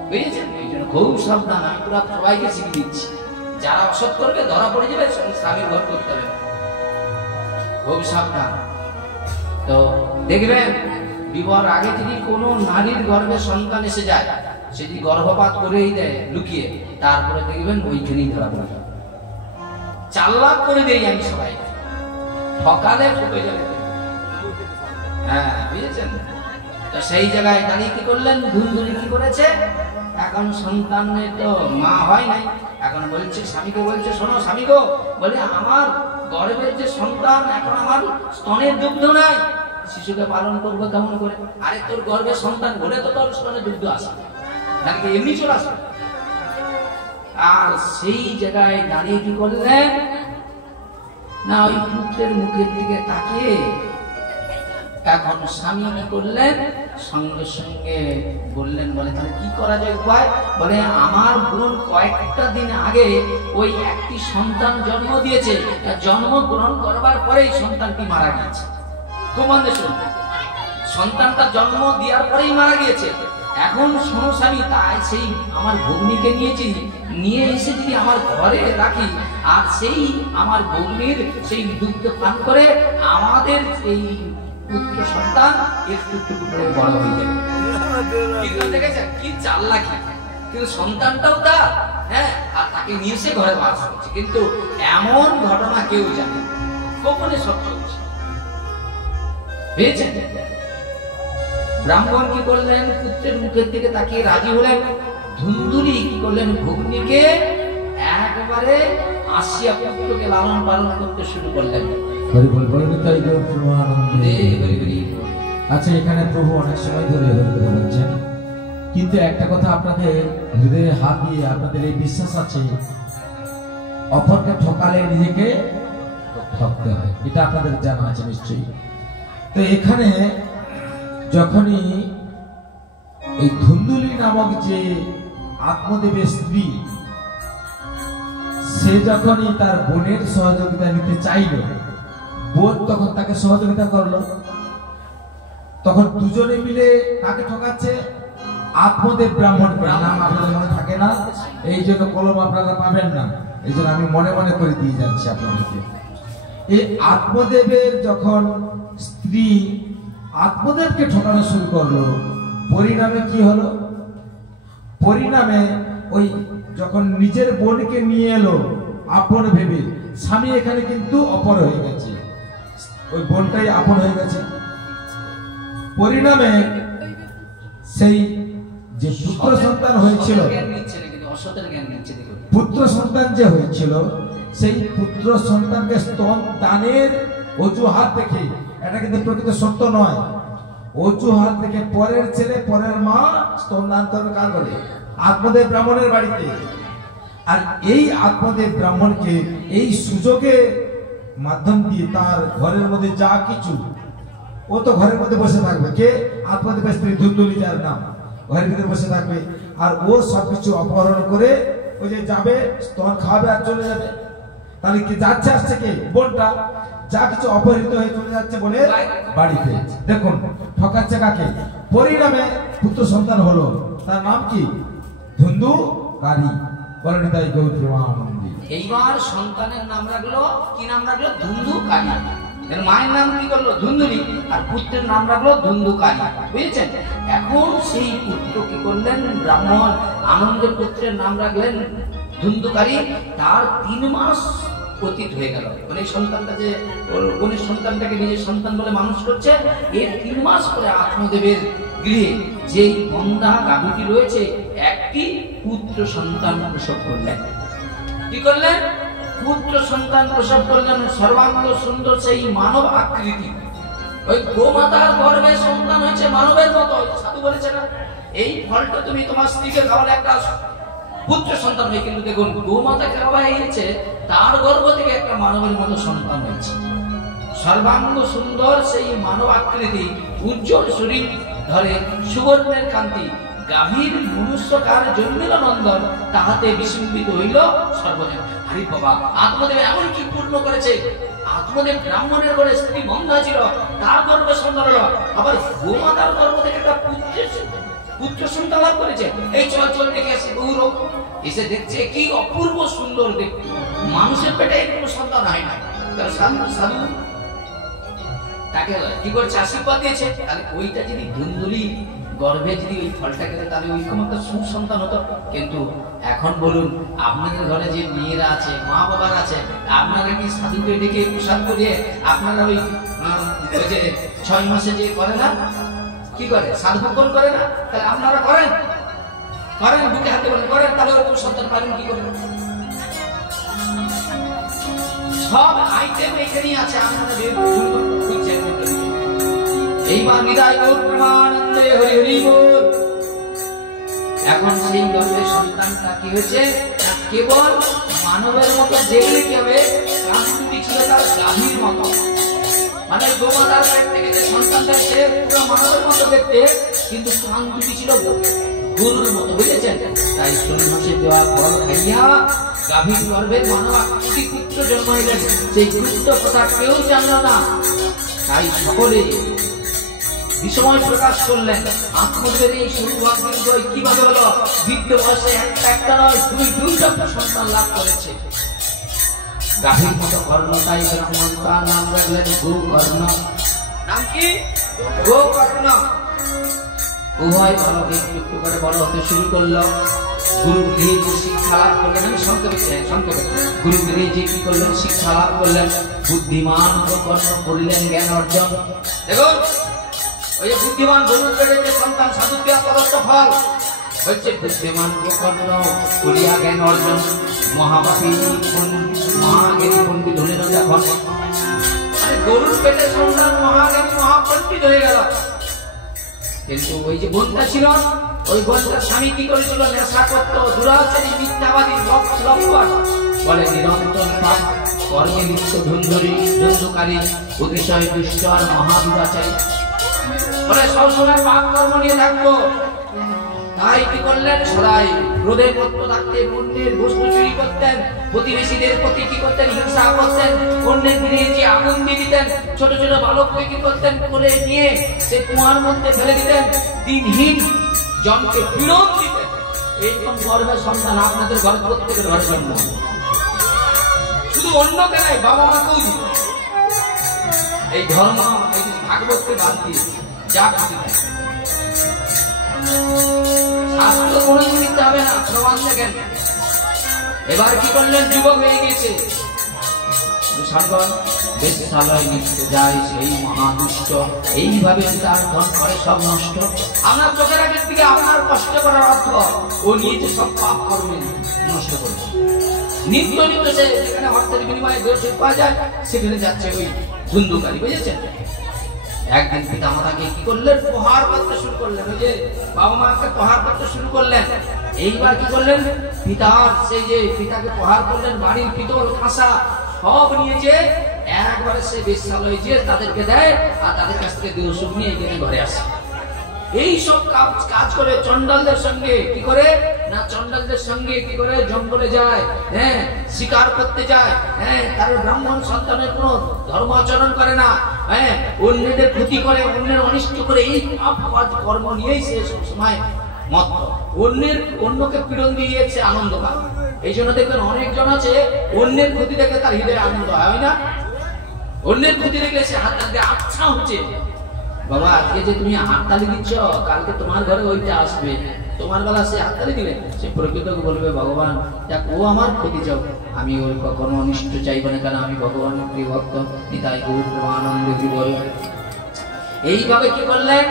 বুঝেছেন? এই জন্য খুব সাবধান, আমি পুরা সবাইকে শিখিয়ে দিচ্ছি, যারা অসৎ করবে ধরা পড়ে যাবে, স্বামীর ঘর করতে হবে, খুব সাবধান। তো দেখবেন বিবাহের আগে যদি কোনো নারীর গর্ভে সন্তান এসে যায়, সে যদি গর্ভপাত করেই দেয় লুকিয়ে, তারপরে দেখবেন ওইখানেই ধরা পড়ে যাবে। চাল্লাক করে দেই আমি সবাই, ঠকালে ঠকে যাবে, হ্যাঁ, বুঝেছেন? তো সেই জায়গায় দাঁড়িয়ে কি করলেন, ধুন্দুলি কি করেছে, এখন সন্তানের তো মা হয় নাই, এখন বলছে স্বামীকে, বলছে শোনো স্বামী গো, বলে আমার গর্ভের যে সন্তান, এখন আমার স্তনের দুগ্ধ নাই, শিশুকে পালন করবো কেমন করে? আরে তোর গর্ভের সন্তান বলে তো তোর স্তনের দুগ্ধ আসে, নাকি এমনি চলে আসবে? আর সেই জায়গায় দাঁড়িয়ে কি করলেন না, ওই পুত্রের মুখের দিকে তাকিয়ে এখন স্বামী কি করলেন, সঙ্গে সঙ্গে বললেন, বলে তাহলে কি করা যায় উপায়? বলে আমার বোন কয়েকটা দিন আগে ওই একটি সন্তান জন্ম দিয়েছে, জন্ম গ্রহণ করবার পরেই সন্তানটি মারা গিয়েছে। খুব মনে শুনবেন, সন্তানটা জন্ম দেওয়ার পরেই মারা গিয়েছে। এখন শোনো স্বামী, তাই সেই আমার ভগ্নীকে নিয়ে এসে যদি আমার ঘরে রাখি, আর সেই আমার ভগ্নীর সেই দুগ্ধ পান করে আমাদের এই পুত্র সন্তান একটু একটু করে বড় হয়ে যাবে। কিন্তু দেখেছেন কি চালাকি, কিন্তু সন্তানটাও তার, হ্যাঁ, আর তাকে নিয়ে এসে ঘরে বাস করছে। কিন্তু এমন ঘটনা কেউ জানে, গোপনে সব চলছে। পেয়েছেন? ব্রাহ্মণ কি করলেন, পুত্রের মুখের দিকে তাকিয়ে রাজি হলেন। ধুন্দুলি কি করলেন, ভগ্নীকে একবারে আসিয়া পুত্রকে লালন পালন করতে শুরু করলেন। আচ্ছা, এখানে প্রভু অনেক সময় ধরে হরিকথা বলছেন, কিন্তু একটা কথা আপনাদের হৃদয়ে হাত দিয়ে আপনাদের এই বিশ্বাস আছে, অপরকে ঠকালে নিজেকে ঠকতে হয়, এটা আপনাদের জানা আছে নিশ্চয়ই। তো এখানে যখনই এই ধুন্দুলি নামক যে আত্মদেবের স্ত্রী, সে যখনই তার বোনের সহযোগিতা নিতে চাইল, বোন তখন তাকে সহযোগিতা করলো। তখন দুজনে মিলে তাকে ঠকাচ্ছে। আত্মদেব ব্রাহ্মণ, নাম আপনাদের মনে থাকে না, এই জন্য কলম আপনারা পাবেন না, এই জন্য আমি মনে মনে করে দিয়ে যাচ্ছি আপনাদেরকে। এই আত্মদেবের যখন স্ত্রী আত্মদেবকে ঠকানো শুরু করলো, পরিণামে কি হলো? পরিণামে ওই যখন নিজের বোনকে নিয়ে এলো আপন ভেবে, স্বামী এখানে কিন্তু অপর হয়ে গেছে, ওই বোনটাই আপন হয়ে গেছে। পরিণামে সেই যে পুত্র সন্তান হয়েছিল, পুত্র সন্তান যে হয়েছিল, সেই পুত্র সন্তানকে স্তন দানের অজুহাত দেখে, এটা কিন্তু প্রকৃত সত্য নয়, অজুহাত দেখে পরের ছেলে পরের মা স্তন দান করবে কার করে? আত্মদেব ব্রাহ্মণের বাড়িতে। আর এই আত্মদেব ব্রাহ্মণকে এই সুযোগে মাধ্যম দিয়ে তার ঘরের মধ্যে যা কিছু, ও তো ঘরের মধ্যে বসে থাকবে, কে? আত্মদেবের স্ত্রী ধুন্দুলি যার নাম, ঘরের ভিতরে বসে থাকবে, আর ও সবকিছু অপহরণ করে ওই যে যাবে স্তন খাওয়াবে আর চলে যাবে। তাহলে কি যাচ্ছে আসছে কে? বোনটা যা কিছু অপহৃত হয়ে চলে যাচ্ছে বলে বাড়িতে। দেখুন ঠকাচ্ছে কাকে? পরিণামে পুত্র সন্তান হলো, তার নাম কি? ধুন্দুকারী। বলেন তাই গৌর প্রেমানন্দী। এইবার সন্তানের নাম রাখলো, কি নাম রাখলো? ধুন্দুকারী। মায়ের নাম কি করলো? ধুন্দুলি। আর পুত্রের নাম রাখলো ধুন্দুকারী। বুঝেছেন? এখন সেই পুত্র কি করলেন, ব্রাহ্মণ আনন্দের পুত্রের নাম রাখলেন ধুন্দুকারী। তার 3 মাস অতীত হয়ে গেল, মানে সন্তানটা যে বোনের সন্তানটাকে নিজের সন্তান বলে মানুষ করছে, এর 3 মাস পরে আত্মদেবের গৃহে যে গন্ধা গাভীটি রয়েছে, একটি পুত্র সন্তান প্রসব করলেন। কি করলেন? পুত্র সন্তান প্রসব করলেন। সর্বাঙ্গ সুন্দর সেই মানব আকৃতি, ওই গোমাতার গর্ভে সন্তান হয়েছে মানবের মতো। সাধু বলেছে না, এই ফলটা তুমি তোমার স্ত্রীকে খাওয়ালে একটা পুত্র সন্তান হয়, কিন্তু দেখুন গোমাতাকে খাওয়াইছে, তার গর্ভ থেকে একটা মানবের মতো সন্তান হয়েছে। সর্বাঙ্গ সুন্দর সেই মানব আকৃতি, উজ্জ্বল শরীর ধরে সুবর্ণের কান্তি, গাভীর মনুষ্যকার জন্মিল নন্দন, তাহাতে বিস্মিত হইল সর্বজন। আরে বাবা, আত্মদেব এমন কি পূর্ণ করেছে! আত্মদেব ব্রাহ্মণের ঘরে স্ত্রী বন্ধা ছিল, তার গর্ভে সন্তান হলো, আবার গোমাতার গর্ভ থেকে একটা পুত্র সন্তান লাভ করেছে। এই চল চল দেখে আসে, গৌরব এসে দেখছে কি অপূর্ব সুন্দর দেখতে, মানুষের পেটে কোনো সন্তান হয় না। সাধু তাকে কি করছে? আশীর্বাদ দিয়েছে। তাহলে ওইটা যদি ধুন্দুলি গর্ভে যদি ওই ফলটা খেতে, তাহলে ওইরকম একটা সুসন্তান হতো। কিন্তু এখন বলুন, আপনাদের ঘরে যে মেয়েরা আছে, মা বাবার আছে, আপনারা কি সাধুকে ডেকে প্রসাদ করিয়ে আপনারা ওই যে 6 মাসে যে করে না, কি করে? সাধুভক্ষণ করে না? তাহলে আপনারা করেন? করেন? বুকে হাতে বলেন করেন, তাহলে ওরকম সন্তান পাবেন কি করে? সব আইটেম এখানেই আছে, আপনারা এইবার নিদায় গৌর প্রেমানন্দে হরি হরি বল। এখন সেই গর্ভের সন্তানটা কি হয়েছে? কেবল মানবের মতো দেখলে কি হবে? কান্তি ছিল তার গাভীর মতো। মানে গোমাতার পেট থেকে যে সন্তান দেয় সে পুরো মানবের মতো দেখতে, কিন্তু কান দুটি ছিল গরুর মতো, বুঝেছেন? তাই 16 মাসে দেওয়া ফল খাইয়া গাভীর গর্ভে মানব আকৃতি পুত্র জন্মাইলেন। সেই পুত্র কথা কেউ জানল না, তাই সকলে বিষময় প্রকাশ করলেন। আত্মদেবের এই সৌভাগ্য কিভাবে হলো? বৃদ্ধ বয়সে একটা নয় দুইটা সন্তান লাভ করেছে। গাভীর মতো কর্ণ, তাই ব্রাহ্মণ তার নাম রাখলেন গোকর্ণ। নাম কি? গোকর্ণ। উভয় বালক একটু করে বড় হতে শুরু করলো। গুরু গৃহে শিক্ষা লাভ করলেন। আমি সংক্ষেপে গুরু গৃহে কি করলেন? শিক্ষা লাভ করলেন। বুদ্ধিমান গোকর্ণ করিলেন জ্ঞান অর্জন। দেখুন, ওই যে বুদ্ধিমান গরুর পেটে যে সন্তান সাধুক্রিয়া পদস্থ ফল হচ্ছে বুদ্ধিমান গোকর্ণ করিয়া জ্ঞান অর্জন। মহাজ্ঞানী পণ্ডিত হলেন যখন, মানে গরুর পেটে সন্তান মহাজ্ঞানী মহাপণ্ডিত হয়ে গেল। কিন্তু ওই যে বোনটা ছিল, ওই বোনটার স্বামী কি করেছিল? নেশা করতো, দুরাচারী, মিথ্যাবাদী, লম্পট, বলে নিরন্তর পাপ, কর্মে লিপ্ত, ধুন্ধুকারী, অতিশয় দুষ্ট আর মহাদুরাচারী, বলে সবসময় পাপ কর্ম নিয়ে থাকতো। তাই কি করলেন? সদাই ক্রোধের মত্ত থাকতে অন্যের বস্তু চুরি করতেন, প্রতিবেশীদের প্রতি কি করতেন? হিংসা করতেন, অন্যের গৃহে যে আগুন দিয়ে দিতেন, ছোট ছোট বালককে কি করতেন? করে নিয়ে সে কুয়ার মধ্যে ফেলে দিতেন, দিনহীন জনকে পীড়ন দিতেন। এইরকম গর্ভের সন্তান আপনাদের ঘরে, প্রত্যেকের ঘরে জন্ম, শুধু অন্যকে নাই, বাবা মাকেও দিত। এই ধর্ম, এই ভাগবতকে বাদ দিয়ে যা খুশি শাস্ত্র কোনোদিন নিতে হবে না, প্রমাণ দেখেন। এবার কি করলেন? যুবক হয়ে গেছে, বেশ্যালয় নিতে যায় সেই মহাদুষ্ট, এইভাবে তার ধন করে সব নষ্ট। আপনার চোখের আগের দিকে আপনার কষ্ট করার অর্থ ও নিজে সব পাপ করবেন, নষ্ট করবে। নিত্য নিত্য সে যেখানে অর্থের বিনিময়ে বেশি পাওয়া যায় সেখানে যাচ্ছে ওই ধুন্ধুকারী, বুঝেছেন? একদিন পিতা মাতাকে কি করলেন? প্রহার করতে শুরু করলেন। ওই যে বাবা মাকে প্রহার করতে শুরু করলেন। এইবার কি করলেন? পিতার সেই যে পিতাকে প্রহার করলেন, বাড়ির পিতল কাঁসা সব নিয়ে যে একবারে সে বেশ্যালয়ে যে তাদেরকে দেয়, আর তাদের কাছ থেকে দেহ সুখ নিয়ে এখানে ঘরে আসে। এই সব কাজ করে চন্ডালদের সঙ্গে কি করে না, চন্ডালদের সঙ্গে কি করে জঙ্গলে যায়, হ্যাঁ, শিকার করতে যায়, হ্যাঁ, তার ব্রাহ্মণ সন্তানের কোনো ধর্ম আচরণ করে না, হ্যাঁ, অন্যদের ক্ষতি করে, অন্যের অনিষ্ট করে, এই কর্ম নিয়েই সে সবসময় মত। অন্যকে পীড়ন দিয়েছে আনন্দ পায়। এই জন্য দেখবেন অনেকজন আছে অন্যের ক্ষতি দেখে তার হৃদয়ে আনন্দ হয় না, অন্যের ক্ষতি দেখলে সে হাত দিয়ে আচ্ছা হচ্ছে। বাবা, আজকে যে তুমি হাততালি দিচ্ছ, কালকে তোমার ঘরে ওইটা আসবে, তোমার বেলা সে হাততালি দিবে, সে প্রকৃত বলবে ভগবান যাক, ও আমার ক্ষতি চাও, আমি ওর কখনো অনিষ্ট চাইব না, কারণ আমি ভগবানের প্রিয় ভক্ত। নিতাই গৌর প্রেমানন্দে জীবন। এইভাবে কি করলেন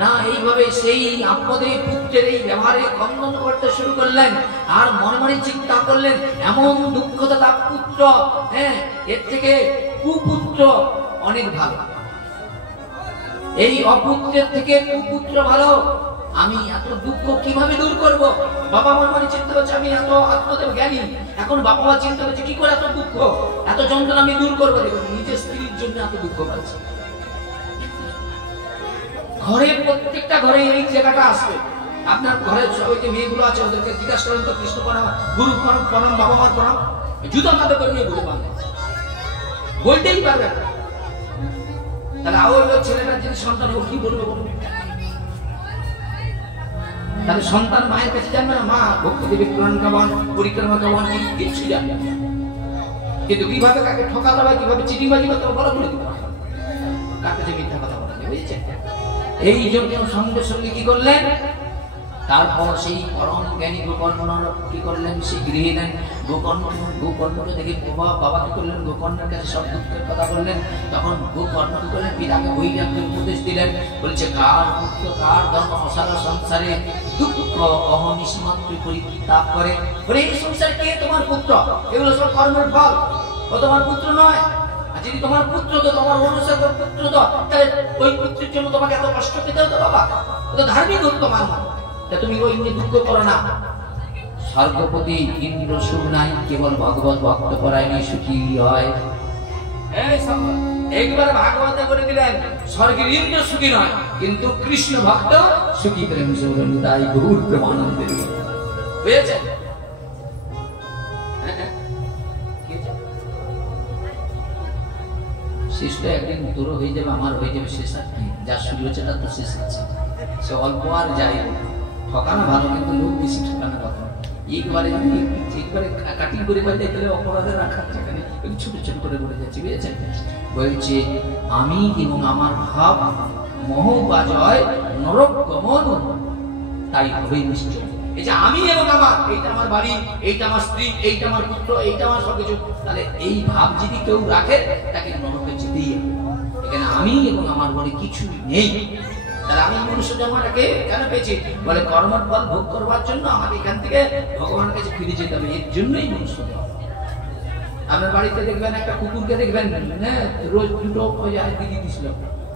না, এইভাবে সেই আপনাদের পুত্রের এই ব্যবহারে খণ্ডন করতে শুরু করলেন। আর মনে মনে চিন্তা করলেন, এমন দুঃখদাতা পুত্র, হ্যাঁ, এর থেকে কুপুত্র অনেক ভালো, এই অপুত্রের থেকে কুপুত্র ভালো। আমি এত দুঃখ কিভাবে দূর করব? বাবা মনে মনে চিন্তা করছে, আমি এত আত্মদেব জ্ঞানী, এখন বাবা মা চিন্তা করছে কি করে এত দুঃখ, এত যন্ত্রণা আমি দূর করবো। দেখুন, নিজের স্ত্রীর জন্য এত দুঃখ পাচ্ছে। ঘরে প্রত্যেকটা ঘরে এই জায়গাটা আসবে। আপনার ঘরের ওই যে মেয়েগুলো আছে ওদেরকে জিজ্ঞাসা করেন তো, কৃষ্ণ প্রণাম, গুরু প্রণাম, বাবা মার প্রণাম, জুতো তাদের করে নিয়ে বলে পারবে, বলতেই পারবে না। তাহলে আবার ছেলেটার যদি সন্তান, ও কি বলবে বলবে? তাহলে সন্তান মায়ের কাছে জানবে না, মা ভক্তি দেবী পুরাণ কাবান, পরিক্রমা কাবান, কিচ্ছু জানবে না। কিন্তু কিভাবে কাকে ঠকাতে হবে, কিভাবে চিটিংবাজি করতে হবে, বলা বলে দিতে হবে, কার কাছে মিথ্যা কথা বলা যায়, বুঝেছেন? এই জন্য সঙ্গে সঙ্গে কি করলেন? তারপর সেই পরম জ্ঞানী গোকর্ণ কি করলেন? সেই গৃহে নেন গোকর্ণকে দেখে বাবা কি করলেন? গোকর্ণের কাছে সব দুঃখের কথা বললেন। তখন গোকর্ণ কি করলেন? পিতাকে বৈরাগ্যের উপদেশ দিলেন। বলছে, কার পুত্র কার ধর্ম অসার সংসারে দুঃখ অহনিষ্মাত্র পরিত্যাগ করে। বলে, এই সংসারে কে তোমার পুত্র? এগুলো সব কর্মের ফল, ও তোমার পুত্র নয়। যদি তোমার পুত্র তো, তোমার অনুসার পুত্র তো, তাহলে ওই পুত্রের জন্য তোমাকে এত কষ্ট পেতে হতো বাবা? তো ধার্মিক হতো তোমার মতো, তুমি ওই নিয়ে দুঃখ করো না। স্বর্গপতি ইন্দ্র সুখ নাই, কেবল ভগবত ভক্ত পরায়ণে সুখী হয়। একবার ভাগবতে বলে দিলেন স্বর্গের ইন্দ্র সুখী নয়, কিন্তু কৃষ্ণ ভক্ত সুখী। প্রেম তাই গৌর প্রেমানন্দের হয়েছে। শিষ্ট একদিন তোর হয়ে যাবে, আমার হয়ে যাবে, শেষ আর কি, যা শুরু হচ্ছে তার তো শেষ আছে। সে অল্প আর যাই ঠকানো ভালো, কিন্তু লোক বেশি ঠকানো কথা। একবারে যদি একবারে কাটিং করে করে দেখলে অপরাধের রাখা সেখানে ছোট ছোট করে বলে যাচ্ছে, বুঝেছেন? বলছে আমি এবং আমার ভাব মোহ বাজয় নরক গমন, তাই হবে নিশ্চয়। এই যে আমি এবং আমার, এইটা আমার বাড়ি, এইটা আমার স্ত্রী, এইটা আমার পুত্র, এইটা আমার সবকিছু, তাহলে এই ভাব যদি কেউ রাখে তাকে নরকে যেতেই হবে। এখানে আমি এবং আমার বলে কিছু নেই। তাহলে আমি মনুষ্য জন্মটাকে কেন পেয়েছি? বলে কর্মের ফল ভোগ করবার জন্য আমাকে এখান থেকে ভগবানের কাছে ফিরে যেতে হবে, এর জন্যই মনুষ্য জন্ম। আপনার বাড়িতে দেখবেন একটা কুকুরকে দেখবেন, হ্যাঁ, রোজ দুটো দিদি দিছিল,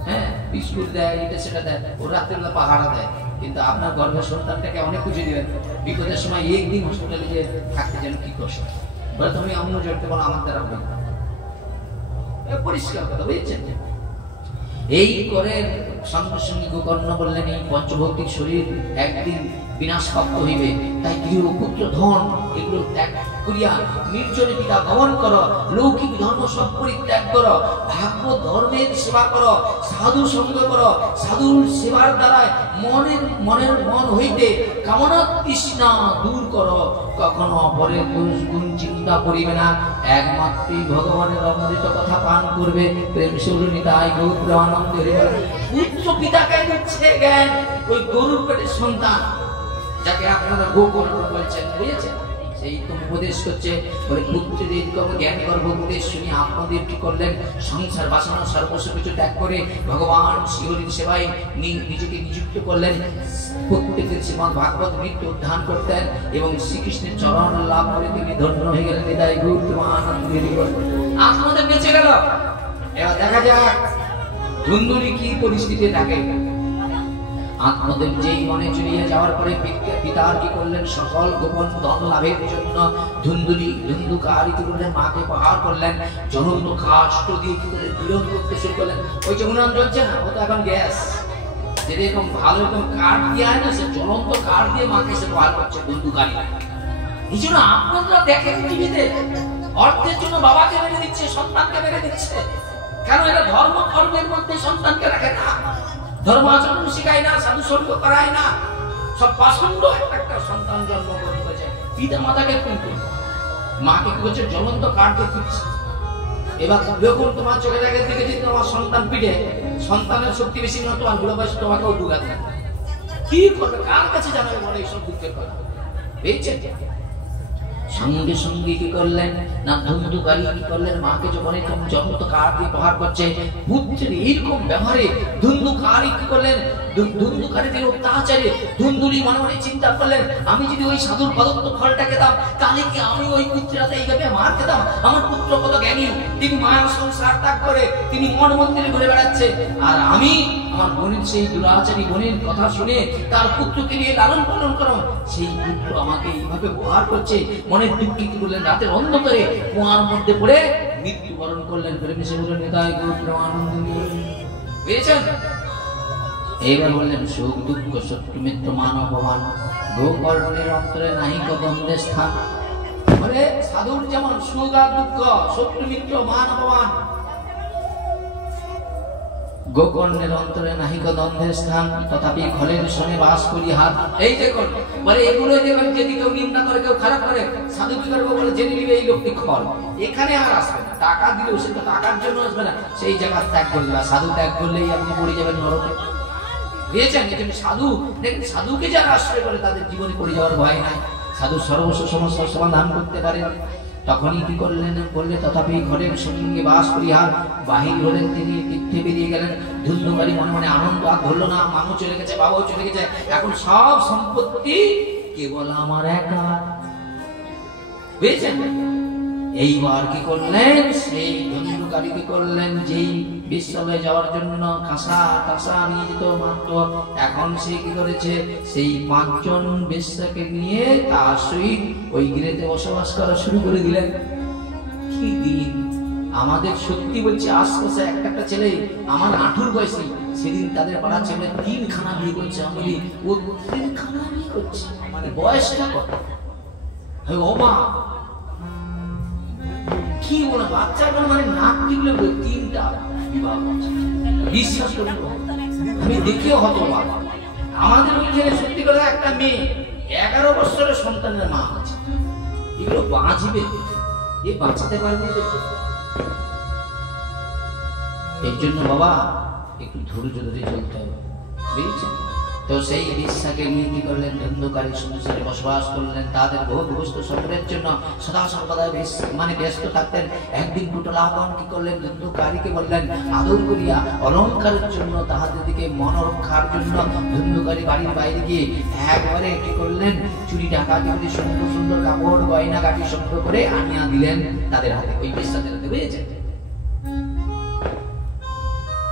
হ্যাঁ, বিস্কুট দেয়, এটা সেটা দেয়, ও রাত্রেবেলা পাহারা দেয়। কিন্তু আপনার গর্ভের সন্তানটাকে অনেক কিছু দিবেন, বিপদের সময় একদিন হসপিটালে যে থাকতে যেন কি কষ্ট। বলে তুমি অন্য জড়তে বলো, আমার দ্বারা হবে পরিষ্কার কথা, বুঝছেন? এই করে সঙ্গে সঙ্গে গোকর্ণ বললেন এই পঞ্চভৌতিক শরীর একদিন বিনাশপ্রাপ্ত হইবে, তাই গৃহ পুত্র ধন এগুলো ত্যাগ করিয়া নির্জনে পিতা গমন করো, লৌকিক ধর্ম সব পরিত্যাগ করো, ভাগবত ধর্মের সেবা করো, সাধু সঙ্গ করো, সাধুর সেবার দ্বারা মনের মন হইতে কামনা তৃষ্ণা দূর করো, কখনো অপরের দোষ গুণ চিন্তা করিবে না, একমাত্রই ভগবানের অমৃত কথা পান করবে। প্রেম সুরনিতাই গৌর প্রেমানন্দের পুত্র পিতাকে দিচ্ছে জ্ঞান, ওই গরুর পেটের সন্তান যাকে আপনারা গোকর্ণ বলছেন, বুঝেছেন? সেই তো উপদেশ করছে, বলে পুত্রদের জ্ঞান গর্ভ উপদেশ শুনি আপনাদের কি করলেন? সংসার বাসনা সর্বস্ব কিছু ত্যাগ করে ভগবান শ্রীহরির সেবায় নিজেকে নিযুক্ত করলেন। প্রত্যেকের শ্রীমদ ভাগবত নৃত্য উদ্ধান করতেন এবং শ্রীকৃষ্ণের চরণ লাভ করে তিনি ধন্য হয়ে গেলেন। হৃদয় গুরু আপনাদের বেঁচে গেল। এবার দেখা যাক ধুন্দুলি কি পরিস্থিতি থাকে। আত্মদেব যেই মনে চলিয়ে যাওয়ার পরে পিতার কি করলেন? সকল গোপন ধন লাভের জন্য ধুন্ধুকারী কি করলেন? মাকে প্রহার করলেন, জ্বলন্ত কাষ্ঠ দিয়ে কি করে বিরোধ করতে শুরু করলেন। ওই যে উনান জ্বলছে না, ও তো এখন গ্যাস, যেরকম ভালো এরকম কাঠ দিয়ে হয় না, সে জ্বলন্ত কাঠ দিয়ে মাকে সে প্রহার করছে ধুন্ধুকারী। এই জন্য আপনারা দেখেন টিভিতে অর্থের জন্য বাবাকে মেরে দিচ্ছে, সন্তানকে মেরে দিচ্ছে। কেন? এরা ধর্মের মধ্যে সন্তানকে রাখে না, ধর্ম আচরণ শিখায় না, সাধু সঙ্গ করায় না, সব পাষণ্ড একটা সন্তান জন্মগ্রহণ করেছে। পিতা মাতাকে কিন্তু মাকে কি করছে? জ্বলন্ত কাঠ দিয়ে পিটছে। এবার যখন তোমার চোখের আগে দিকে যদি তোমার সন্তান পিঠে, সন্তানের শক্তি বেশি না, তোমার বুড়ো বয়স তোমাকেও ডুগাতে কি করবে? কার কাছে জানাবে? বলে এইসব দুঃখের কথা। বুঝছেন? সঙ্গে সঙ্গে কি করলেন না, ধুন্ধুকারী কি করলেন? মাকে যখন এরকম জ্বলন্ত কাঠ দিয়ে প্রহার করছে, পুত্রের এইরকম ব্যবহারে ধুন্ধুকারী কি করলেন? ধুন্ধুকারীদের অত্যাচারে ধুন্ধুলি মনে মনে চিন্তা করলেন, আমি যদি ওই সাধুর প্রদত্ত ফলটা খেতাম, তাহলে কি আমি ওই পুত্রটা এইভাবে মার খেতাম? আমার পুত্র কত জ্ঞানী, তিনি মায়ের সংসার ত্যাগ করে তিনি মন মন্দিরে ঘুরে বেড়াচ্ছে, আর আমি আমার বোনের সেই দুরাচারী বোনের কথা শুনে তার পুত্রকে নিয়ে লালন পালন করো, সেই পুত্র আমাকে এইভাবে প্রহার করছে। মনের দুঃখে কি করলেন? রাতের অন্ধকারে কুয়ার মধ্যে পড়ে মৃত্যুবরণ করলেন। বুঝেছেন? এইবার বললেন সুখ দুঃখ শত্রু মিত্র মান অপমান গোকর্ণের অন্তরে নাহি দ্বন্দ্বের স্থান। বলে সাধুর যেমন সুখ আর দুঃখ, শত্রু মিত্র মান অপমান, গোকর্ণের অন্তরে নাহি দ্বন্দ্বের স্থান, তথাপি খলের সনে বাস করি হাত। এই দেখুন, বলে এগুলো দেখুন, যদি কেউ নিন্দা করে, কেউ খারাপ করে, সাধু কি করবো? বলে জেনে নিবে এই লোকটি খল, এখানে আর আসবে না। টাকা দিলেও সে তো টাকার জন্য আসবে না, সেই জায়গা ত্যাগ করে দেবে। সাধু ত্যাগ করলেই আপনি পড়ে যাবেন নরকে। বুঝেছেন? এখানে সাধু দেখেন, সাধুকে যারা আশ্রয় করে তাদের জীবনে পড়ে যাওয়ার ভয় নাই। সাধু সর্বস্ব সমস্যার সমাধান করতে পারেন। তখনই কি করলেন? বললে তথাপি ঘরের সঙ্গে বাস করিহার বাহির হলেন, তিনি তীর্থে বেরিয়ে গেলেন। ধুন্ধুকারী মনে মনে আনন্দ আর ধরল না, মামু চলে গেছে, বাবাও চলে গেছে, এখন সব সম্পত্তি কেবল আমার একা। বুঝেছেন? এইবার কি করলেন? সেই ধুন্ধুকারী কি করলেন? যেই বিশ্বলয়ে যাওয়ার জন্য কাঁসা টাসা নিয়ে যেত মাত্র, এখন সে কি করেছে? সেই 5 জন বেশ্যাকে নিয়ে তার সহিত ওই গৃহেতে বসবাস করা শুরু করে দিলেন। কি দিন! আমাদের সত্যি বলছি আশপাশে একটা ছেলে আমার 8 বয়সী, সেদিন তাদের পাড়া ছেলে 3খানা বিয়ে করছে। আমি বলি ও 3খানা বিয়ে করছে, বয়সটা কত? ও মা কি বলে বাচ্চার মানে নাক টিকলে 3টা বিবাহ করছে, বিশ্বাস করে আমি দেখেও হতবাক। আমাদের ওইখানে সত্যি করে একটা মেয়ে 11 বছরের সন্তানের মা আছে। এগুলো বাঁচবে, এ বাঁচাতে পারবে? এর জন্য বাবা একটু ধৈর্য ধরে চলতে হবে, বুঝছেন? তো সেই বিশ্বাকে নিয়ে কি করলেন, ধন্ধকারী সংসারে বসবাস করলেন। তাদের ভোগবস্তু সংগ্রহের জন্য সদা সর্বদা মানে ব্যস্ত থাকতেন। একদিন কুটলাবন কি করলেন, ধন্ধকারীকে বললেন আদর করিয়া অলঙ্কারের জন্য, তাহাদের দিকে মনোরক্ষার জন্য ধন্ধকারী বাড়ির বাইরে গিয়ে একবারে কি করলেন, চুরি ডাকাতি করে সুন্দর সুন্দর কাপড় গয়না গাটি সংগ্রহ করে আনিয়া দিলেন তাদের হাতে, ওই বিশ্বাসের হাতে, বুঝেছেন?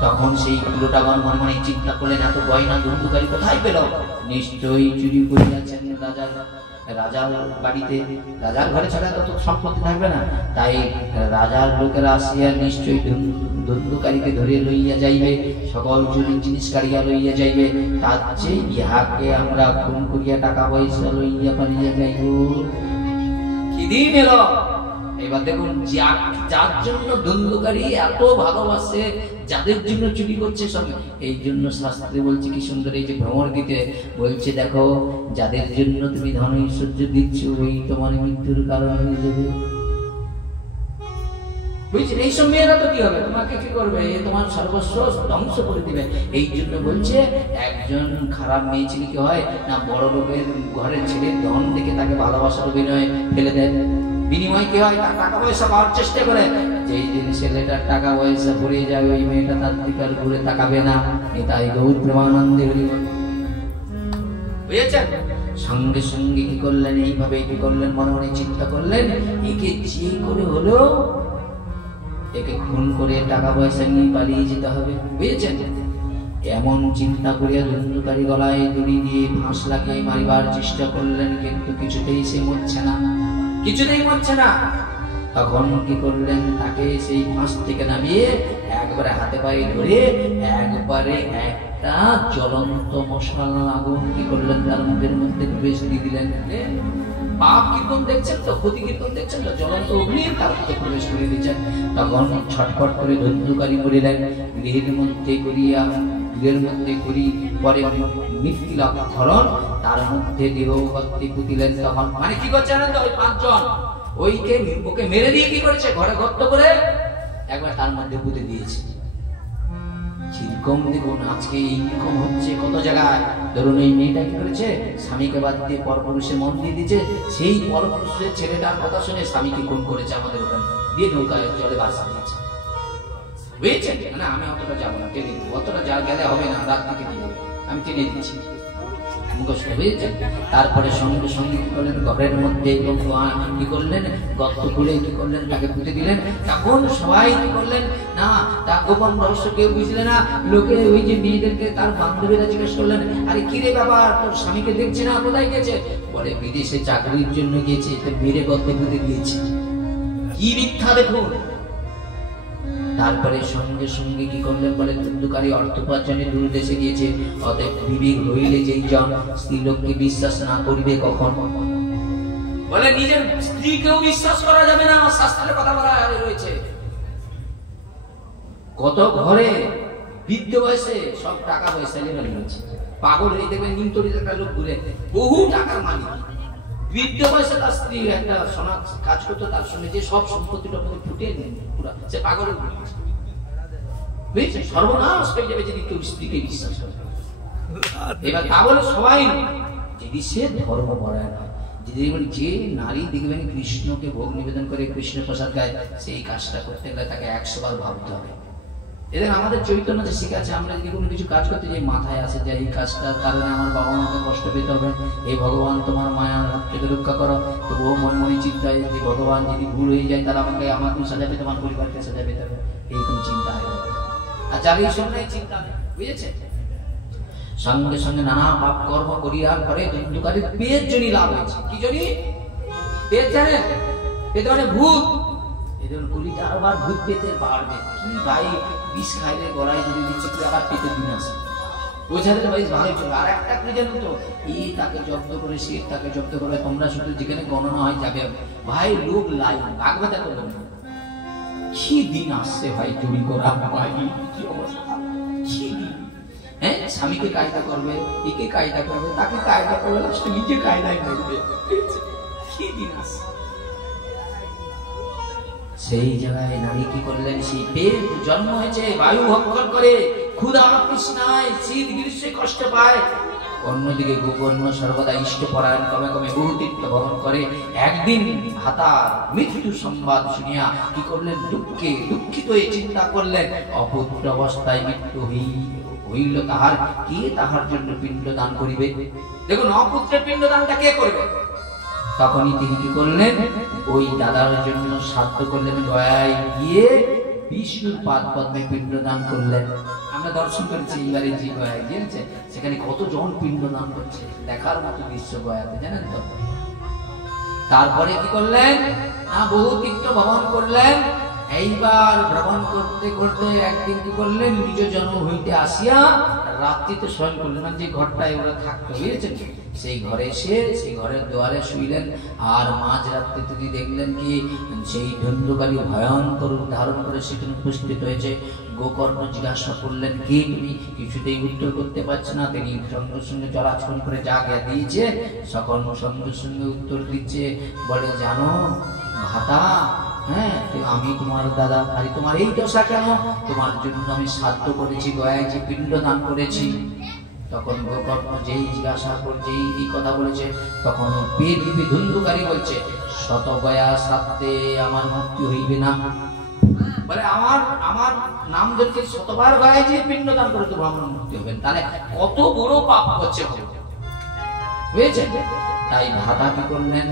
তখন সেই কুলোটাগণ মনে মনে চিন্তা করলেন এত গয়না ধন্ধকারী কোথায় পেল? নিশ্চয়ই চুরি করিয়াছেন রাজার বাড়িতে। রাজার ঘরে ছাড়া তো সম্পত্তি থাকবে না, তাই রাজার লোকেরা আসিয়া নিশ্চয়ই ধন্ধকারীকে ধরে লইয়া যাইবে, সকল চুরি জিনিস কাড়িয়া লইয়া যাইবে। তার চেয়ে ইহাকে আমরা খুন করিয়া টাকা পয়সা লইয়া পালিয়ে যাইব। কি দিন এলো! এবার দেখুন, যার জন্য ধন্ধকারী এত ভালোবাসে, যাদের জন্য চুরি করছে সঙ্গে, এই জন্য শাস্ত্রে বলছে কি সুন্দর, এই যে ভ্রমর গীতে বলছে, দেখো যাদের জন্য তুমি ধন ঐশ্বর্য দিচ্ছ, ওই তোমার মৃত্যুর কারণ হয়ে যাবে। বুঝছেন? এইসব মেয়েরা তো কি হবে, তোমাকে কি করবে, তোমার সর্বস্ব ধ্বংস করে দিবে। এই জন্য বলছে একজন খারাপ মেয়ে ছেলে কি হয় না, বড় লোকের ঘরের ছেলে ধন দেখে তাকে ভালোবাসার অভিনয় ফেলে দেয়। বিনিময় কি হয়, টাকা পয়সা পাওয়ার চেষ্টা করে। যেই দিন ছেলেটার টাকা পয়সা ভরিয়ে যাবে, ওই মেয়েটা তার দিকে আর ঘুরে তাকাবে না। এটাই গৌর প্রেমানন্দে বুঝেছেন? সঙ্গে সঙ্গে কি করলেন, এইভাবে কি করলেন, মনে মনে চিন্তা করলেন, একে যে করে হলো একে খুন করে টাকা পয়সা নিয়ে পালিয়ে যেতে হবে, বুঝেছেন? এমন চিন্তা করিয়া ধন্ধকারী গলায় দড়ি দিয়ে ফাঁস লাগিয়ে মারিবার চেষ্টা করলেন, কিন্তু কিছুতেই সে মরছে না, কিছুতেই মরছে না। তখন কি করলেন, তাকে সেই ফাঁস থেকে নামিয়ে একবারে হাতে পায়ে ধরে একবারে একটা জ্বলন্ত মশাল আগুন কি করলেন, তার মুখের মধ্যে প্রবেশ দিয়ে দিলেন। পাপ কীর্তন দেখছেন তো, ক্ষতি কীর্তন দেখছেন তো, জ্বলন্ত অগ্নি তার মধ্যে প্রবেশ করে দিচ্ছেন। তখন ছটফট করে ধন্ধকারী মরিলেন। গৃহের মধ্যে করিয়া গৃহের মধ্যে করি পরে মৃত্যু ধরন তার মধ্যে দেহ ভক্তি পুতিলেন। তখন মানে কি করছে জানেন তো, ওই 5 জন ওকে মেরে দিয়ে কি করেছে, ঘরে গর্ত করে একবার তার মধ্যে পুঁতে দিয়েছে। কিরকম দেখুন, আজকে ইনকম হচ্ছে কত জায়গায়। ধরুন এই মেয়েটা কি করেছে, স্বামীকে বাদ দিয়ে পরপুরুষে মন দিয়ে দিয়েছে। সেই পরপুরুষের ছেলেটার কথা শুনে স্বামীকে খুন করেছে আমাদের ওখানে, দিয়ে নৌকায় জলে ভাসা দিয়েছে, বুঝেছেন? মানে আমি অতটা যাবো না, টেনে দেবো, অতটা যা গেলে হবে না, রাত থেকে দিয়ে আমি টেনে দিচ্ছি, মুখস্থ হয়েছে। তারপরে সঙ্গে সঙ্গে কি করলেন, ঘরের মধ্যে কি করলেন, গর্ত খুলে কি করলেন, তাকে পুঁতে দিলেন। তখন সবাই কি করলেন না, তা গোপন রহস্য কেউ বুঝলে না। লোকে ওই যে মেয়েদেরকে তার বান্ধবীরা জিজ্ঞেস করলেন, আরে কিরে বাবা, তোর স্বামীকে দেখছে না, কোথায় গেছে? বলে বিদেশে চাকরির জন্য গিয়েছে, মেরে গর্ত পুঁতে দিয়েছে। কি মিথ্যা দেখুন। তারপরে সঙ্গে সঙ্গে কি করলেন, বলে ধন্ধকারী অর্থ উপার্জনে দূর দেশে গিয়েছে। অতএব বিবেক হইলে যেই জন স্ত্রীলোককে বিশ্বাস না করিবে কখন, বলে নিজের স্ত্রীকেও বিশ্বাস করা যাবে না, আমার শাস্ত্রের কথা বলা রয়েছে। কত ঘরে বৃদ্ধ বয়সে সব টাকা পয়সা নিয়ে রয়েছে, পাগল হয়ে দেখবেন নিমতরির একটা লোক ঘুরে বহু টাকার মালিক, বৃদ্ধ বয়সে তার স্ত্রী একটা সমাজ কাজ করতো, তার সঙ্গে যে সব সম্পত্তিটা ফুটিয়ে নেন, পুরা সে পাগল বুঝেছে, সর্বনাশ হয়ে যাবে যদি কেউ স্ত্রীকে বিশ্বাস করে। এবার তা বলে সবাই যদি সে ধর্ম পরায়ণ হয়, যদি যে নারী দেখবেন কৃষ্ণকে ভোগ নিবেদন করে, কৃষ্ণ প্রসাদ গায়, সেই কাজটা করতে গেলে তাকে 100 বার ভাবতে হবে। এদের আমাদের চৈতন্য যে শিখাচ্ছে, আমরা যদি কোনো কিছু কাজ করতে যাই মাথায় আসে যে এই কাজটার কারণে আমার বাবা মাকে কষ্ট পেতে হবে, এই ভগবান তোমার মায়ার হাত থেকে রক্ষা করো। তবুও মনে মনে চিন্তা হয় যে ভগবান যদি ভুল হয়ে যায় তাহলে আমাকে সাজাবে, তোমার পরিবারকে সাজাবে, তবে এইরকম চিন্তা হয়। আর যার এই সঙ্গে চিন্তা নেই, বুঝেছে? সঙ্গে সঙ্গে নানা পাপ কর্ম করিয়ার পরে ধন্ধকারীর পেট জনি লাভ হয়েছে। কি জনি? পেট জানেন? পেট মানে ভূত। এদের কলিতে আবার ভূত পেতে বাড়বে কি ভাই, বিষ খাইলে গলায় ধরে দিচ্ছে কি আবার পেতে দিন আসে বোঝালে ভাই ভালো চলবে। আর একটা কি জানো তো, এই তাকে জব্দ করে সে তাকে জব্দ করে, তোমরা শুধু যেখানে গণনা হয় যাবে ভাই, লোক লাইন ভাগবত করবে না। কি দিন আসছে ভাই চুরি করা, ভাই কি অবস্থা, কি দিন। হ্যাঁ, স্বামীকে কায়দা করবে, একে কায়দা করবে, তাকে কায়দা করবে, লাস্টে নিজে কায়দায় করবে, কি দিন আসছে। সেই জায়গায় নারী কি করলেন, সেই পেট জন্ম হয়েছে বায়ু ভক্ষণ করে, ক্ষুধা তৃষ্ণায় শীত গ্রীষ্মে কষ্ট পায়, অন্যদিকে গোকর্ণ সর্বদা ইষ্ট পরায়ণ ক্রমে ক্রমে বহু তীর্থ ভ্রমণ করে। একদিন ভাতার মৃত্যু সংবাদ শুনিয়া কি করলেন, দুঃখিত হয়ে চিন্তা করলেন, অপুত্র অবস্থায় মৃত্যু হইল তাহার, কে তাহার জন্য পিণ্ড দান করিবে। দেখুন, অপুত্রের পিণ্ড দানটা কে করবে? তখনই তিনি কি করলেন, ওই দাদার জন্য শ্রাদ্ধ করলেন, গয়ায় গিয়ে বিষ্ণুর পাদ পদ্মে পিণ্ড দান করলেন। আমরা দর্শন করেছি এইবারে যে গয়ায় গিয়েছে, সেখানে কতজন পিণ্ড দান করছে, দেখার মতো দৃশ্য গয়াতে, জানেন তো। তারপরে কি করলেন না, বহু তীর্থ ভ্রমণ করলেন। এইবার ভ্রমণ করতে করতে একদিন কি করলেন, নিজ জন্মভূমিতে আসিয়া রাত্রিতে শয়ন করলেন, যে ঘরটায় ওরা থাকতো, বুঝেছেন, সেই ঘরে এসে সেই ঘরের দুয়ারে শুইলেন। আর মাঝ রাত্রে তিনি দেখলেন কি, সেই ধন্যকালী ভয়ঙ্কর রূপ ধারণ করে সেখানে উপস্থিত হয়েছে। গোকর্ণ জিজ্ঞাসা করলেন, কি তুমি? কিছুতেই উত্তর করতে পারছে না। তিনি সঙ্গে সঙ্গে জলাচরণ করে যা জ্ঞা দিয়েছে সকল সঙ্গে সঙ্গে উত্তর দিচ্ছে, বলে, জানো ভাতা, হ্যাঁ আমি তোমার দাদা, আরে তোমার এই দশা কেন? তোমার জন্য আমি শ্রাদ্ধ করেছি, গয়ায় যে পিণ্ড দান করেছি। তখন গোকর্ণ যেই জিজ্ঞাসা করে, যেই এই কথা বলেছে, তখন বেদ রূপী ধুন্ধুকারী বলছে, শত গয়া শ্রাদ্ধে আমার মুক্তি হইবে না। বলে, আমার নাম ধরতে শতবার গয়ায় যে পিণ্ড দান করে তো আমার মুক্তি হবে। তাহলে কত বড় পাপ করছে, বুঝেছে? তাই ভাতা কি করলেন,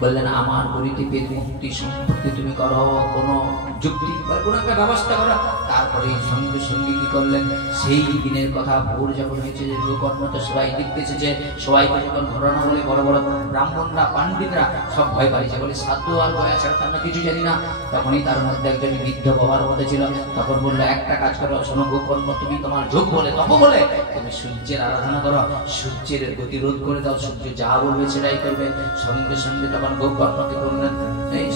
বললেন, আমার গরিতে পেট মুক্তি সম্পর্কে তুমি করো কোনো যুক্তি, কোনো একটা ব্যবস্থা করো। তারপরে সঙ্গে সঙ্গে কি করলেন, সেই দিনের কথা ভোর যখন হয়েছে, যে গোকর্ণ তো সবাই দেখতেছে, যে সবাইকে যখন ঘটনা বলে, বড় বড় ব্রাহ্মণরা পাণ্ডিতরা সব ভয় পাইছে, বলে সাধ্য আর গয়া ছাড়া আমরা কিছু জানি না। তখনই তার মধ্যে একজন বৃদ্ধ বাবার মধ্যে ছিল, তখন বললো, একটা কাজ করো, শোনো গোকর্ণ, তুমি তোমার যোগ বলে তপ বলে তুমি সূর্যের আরাধনা করো, সূর্যের গতিরোধ করে দাও, সূর্য যা বলবে সেটাই করবে। সঙ্গে সঙ্গে তখন গোকর্ণকে করলেন,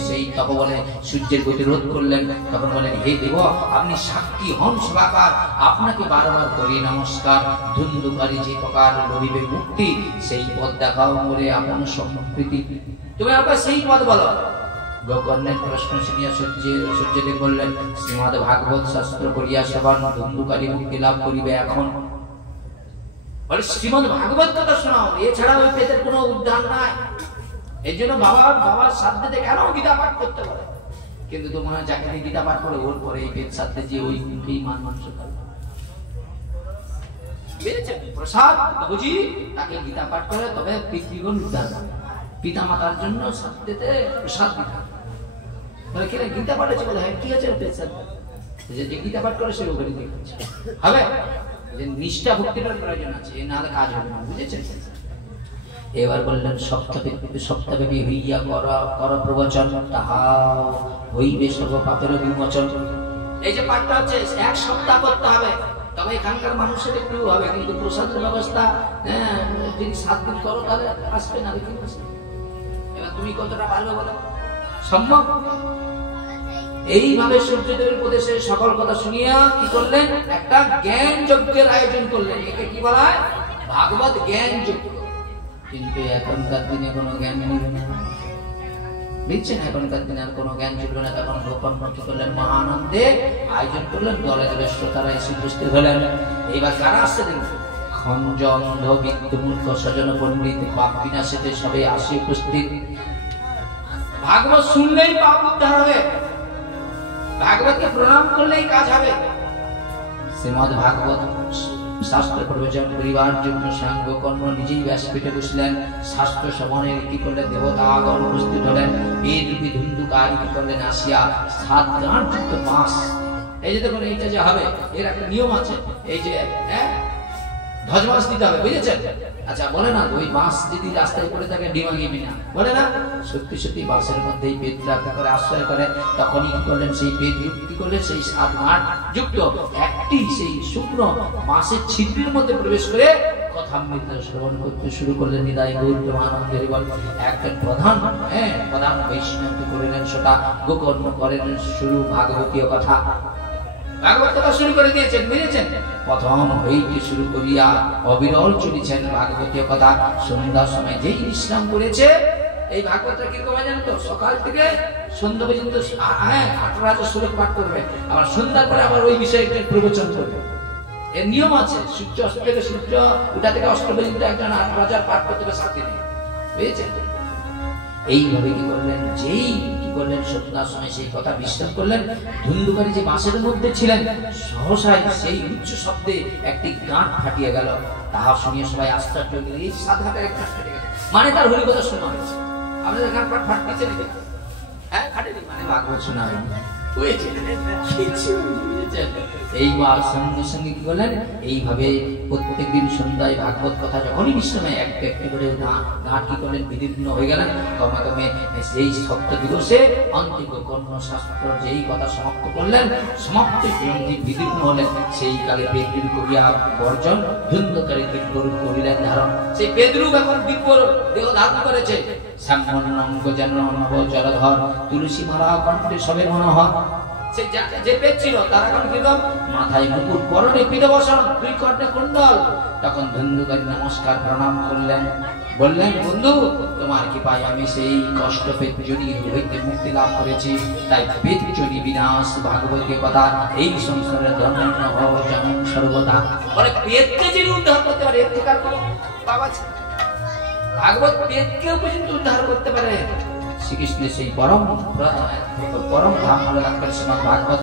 সেই তপ বলে সূর্যের গতিরোধ করলেন। তখন বলেন, হে দেব, আপনি সাক্ষী হন সেবাকার, আপনাকে বারবার করি নমস্কার। ধুন্ধুকারী যে প্রকার লড়িবে মুক্তি, সেই পথ দেখাও মোরে আপন সম্প্রীতি। তুমি আবার সেই পথ বলো। গোকর্ণের প্রশ্ন শুনিয়া সূর্যদেব বললেন, শ্রীমদ ভাগবত শাস্ত্র পড়িয়া সবার ধুন্ধুকারী মুক্তি লাভ করিবে এখন। বলে, শ্রীমদ ভাগবত কথা শোনাও, এছাড়া ওই পেটের কোনো উদ্ধার নাই। এই জন্য বাবার সাধ্যে কেন গীতা পাঠ করতে পারে, কিন্তু তোমার যাকে গীতা পাঠ করে ওর পরে এই পেট সাধ্যে যে ওই মুখেই মান মাংস করে প্রসাদ বুঝি, তাকে গীতা পাঠ করে, তবে পিতৃগণ উদ্ধার হবে। পিতা মাতার জন্য সাধ্যেতে প্রসাদ দিতে হবে। বলে, কি গীতা পাঠেছে? বলে, হ্যাঁ, কি আছে পেট সাধ্যে, যে গীতা পাঠ করে সে ওখানে দিচ্ছে হবে। যে নিষ্ঠা ভক্তিটার প্রয়োজন আছে, এ নাহলে কাজ হবে না, বুঝেছেন? এবার বললেন, সপ্তাহব্যাপী হইয়া কর প্রবচন, তাহা হইবে সর্ব পাপের বিমোচন। এই যে পাঠটা হচ্ছে 1 সপ্তাহ করতে হবে, তবে এখানকার মানুষের একটু হবে, কিন্তু প্রসাদের ব্যবস্থা যদি 7 দিন করো তাহলে আসবে না, দেখি আসবে। এবার তুমি কতটা ভালো বলো, সম্ভব? এইভাবে সূর্যদেবের উপদেশে সকল কথা শুনিয়া কি করলেন, একটা জ্ঞান যজ্ঞের আয়োজন করলেন। একে কি বলা হয়? ভাগবত জ্ঞান যজ্ঞ। কিন্তু এখনকার দিনে কোনো জ্ঞান মিলবে না, বুঝছেন? এখনকার দিনে আর কোনো জ্ঞান চলবে না। তখন গোকর্ণ কি করলেন, মহানন্দে আয়োজন করলেন, দলে দলে শ্রোতারা এসে উপস্থিত হলেন। এইবার কারা আসছে দেখুন, খঞ্জ, অন্ধ, বিদ্য, মূর্খ, স্বজন, পণ্ডিত, পাপ বিনাশেতে সবাই আসে উপস্থিত। ভাগবত শুনলেই পাপ উদ্ধার হবে, ভাগবতকে প্রণাম করলেই কাজ হবে। শ্রীমদ ভাগবত শাস্ত্র প্রবচন করিবার জন্য স্বয়ং গোকর্ণ নিজেই ব্যাসপীঠে বসলেন। শাস্ত্র শ্রবণের কি করলেন, দেবতাগণ উপস্থিত হলেন। এই রূপী ধুন্ধুকার কি করলেন, আসিয়া 7 গাঁট যুক্ত বাঁশ, এই যে দেখুন, এইটা যে হবে এর একটা নিয়ম আছে। এই যে ধ্বজ বাঁশ দিতে হবে, বুঝেছেন? আচ্ছা বলে না ওই বাঁশ যদি রাস্তায় পড়ে থাকে ডিমাগিবি না, বলে না? সত্যি সত্যি বাঁশের মধ্যেই পেটটা করে আশ্রয় করে। তখনই কি করলেন, সেই পেট যুক্তি করলেন, সেই 7 মাঠ যুক্ত একটি সেই শুকনো বাঁশের ছিদ্রের মধ্যে প্রবেশ করে কথামৃত শ্রবণ করতে শুরু করলেন। নিদায় গৌর আনন্দের বল একজন প্রধান প্রধান বৈষ্ণব করিলেন সেটা গোকর্ণ করেন শুরু ভাগবতীয় কথা। ভাগবত কথা শুরু করে দিয়েছেন, বুঝেছেন? প্রথম হইতে শুরু করিয়া অবিরল চলেছেন ভাগবতীয় কথা। সন্ধ্যার সময় যেই বিশ্রাম করেছে, এই ভাগবতটা কিরকম জানেন তো? সকাল থেকে সন্ধ্যা পর্যন্ত 18,000 শ্লোক পাঠ করবে, আবার সন্ধ্যার পরে আবার ওই বিষয়ে প্রবচন করবে। এর নিয়ম আছে, সূর্য অস্ত থেকে সূর্য ওটা থেকে অস্ত পর্যন্ত একজন 18,000 পাঠ করতে হবে 7 দিনে, বুঝেছেন? এইভাবে কি করলেন, যেই কি করলেন সন্ধ্যার সময় সেই কথা বিশ্রাম করলেন। ধুন্ধুকারী যে বাঁশের মধ্যে ছিলেন, সহসায় সেই উচ্চ শব্দে একটি গাঁট ফাটিয়ে গেল। তাহা শুনিয়ে সবাই আশ্চর্য হয়ে গেল, এই 7 ঘাটের এক গাঁট ফেটে গেছে, মানে তার হরি কথা শোনা হয়েছে। আপনাদের গাঁট ফাট ফাটতেছে নাকি? হ্যাঁ, ফাটেনি, মানে ভাগবত শোনা হয়নি। এইবার সঙ্গে সঙ্গে কি করলেন, এইভাবে প্রত্যেকদিন সন্ধ্যায় ভাগবত কথা যখনই বিশ্রামে একটু একটু করে গাঁট কি করলেন বিদীর্ণ হয়ে গেলেন। ক্রমে সেই সপ্তাহ দিবসে অন্তিম কর্ণ শাস্ত্র যেই কথা সমাপ্ত করলেন, সমাপ্ত গ্রন্থি বিদীর্ণ হলেন। সেই কালে পেদ্রু করিয়া বর্জন, ধুন্ধকারী দিব্যরূপ করিলেন ধারণ। সেই পেদ্রুপ এখন দিব্য দেহ ধারণ করেছে। শ্যামনঙ্গ যেন নব জলধর, তুলসী মালা কণ্ঠে সবে মনোহর। সে যে পেট ছিল তার এখন কিরকম, মাথায় মুকুট, পরনে পীতবসন, 2 কর্ণে কুণ্ডল। তখন ধুন্ধুকারী নমস্কার প্রণাম করলেন, বললেন, বন্ধু তোমার কৃপায় আমি সেই কষ্ট পেটজনি হইতে মুক্তি লাভ করেছি। তাই পেটজনি বিনাশ ভাগবতীয় কথা এই সংসারের ধর্ম হও যেমন সর্বদা। বলে পেটকে যিনি উদ্ধার করতে পারে, এর থেকে আর কোনো বাবা আছে? ভাগবত পেটকেও পর্যন্ত উদ্ধার করতে পারে। শ্রীকৃষ্ণের সেই পরম ধাম হলো শ্রীমদ্ ভাগবত।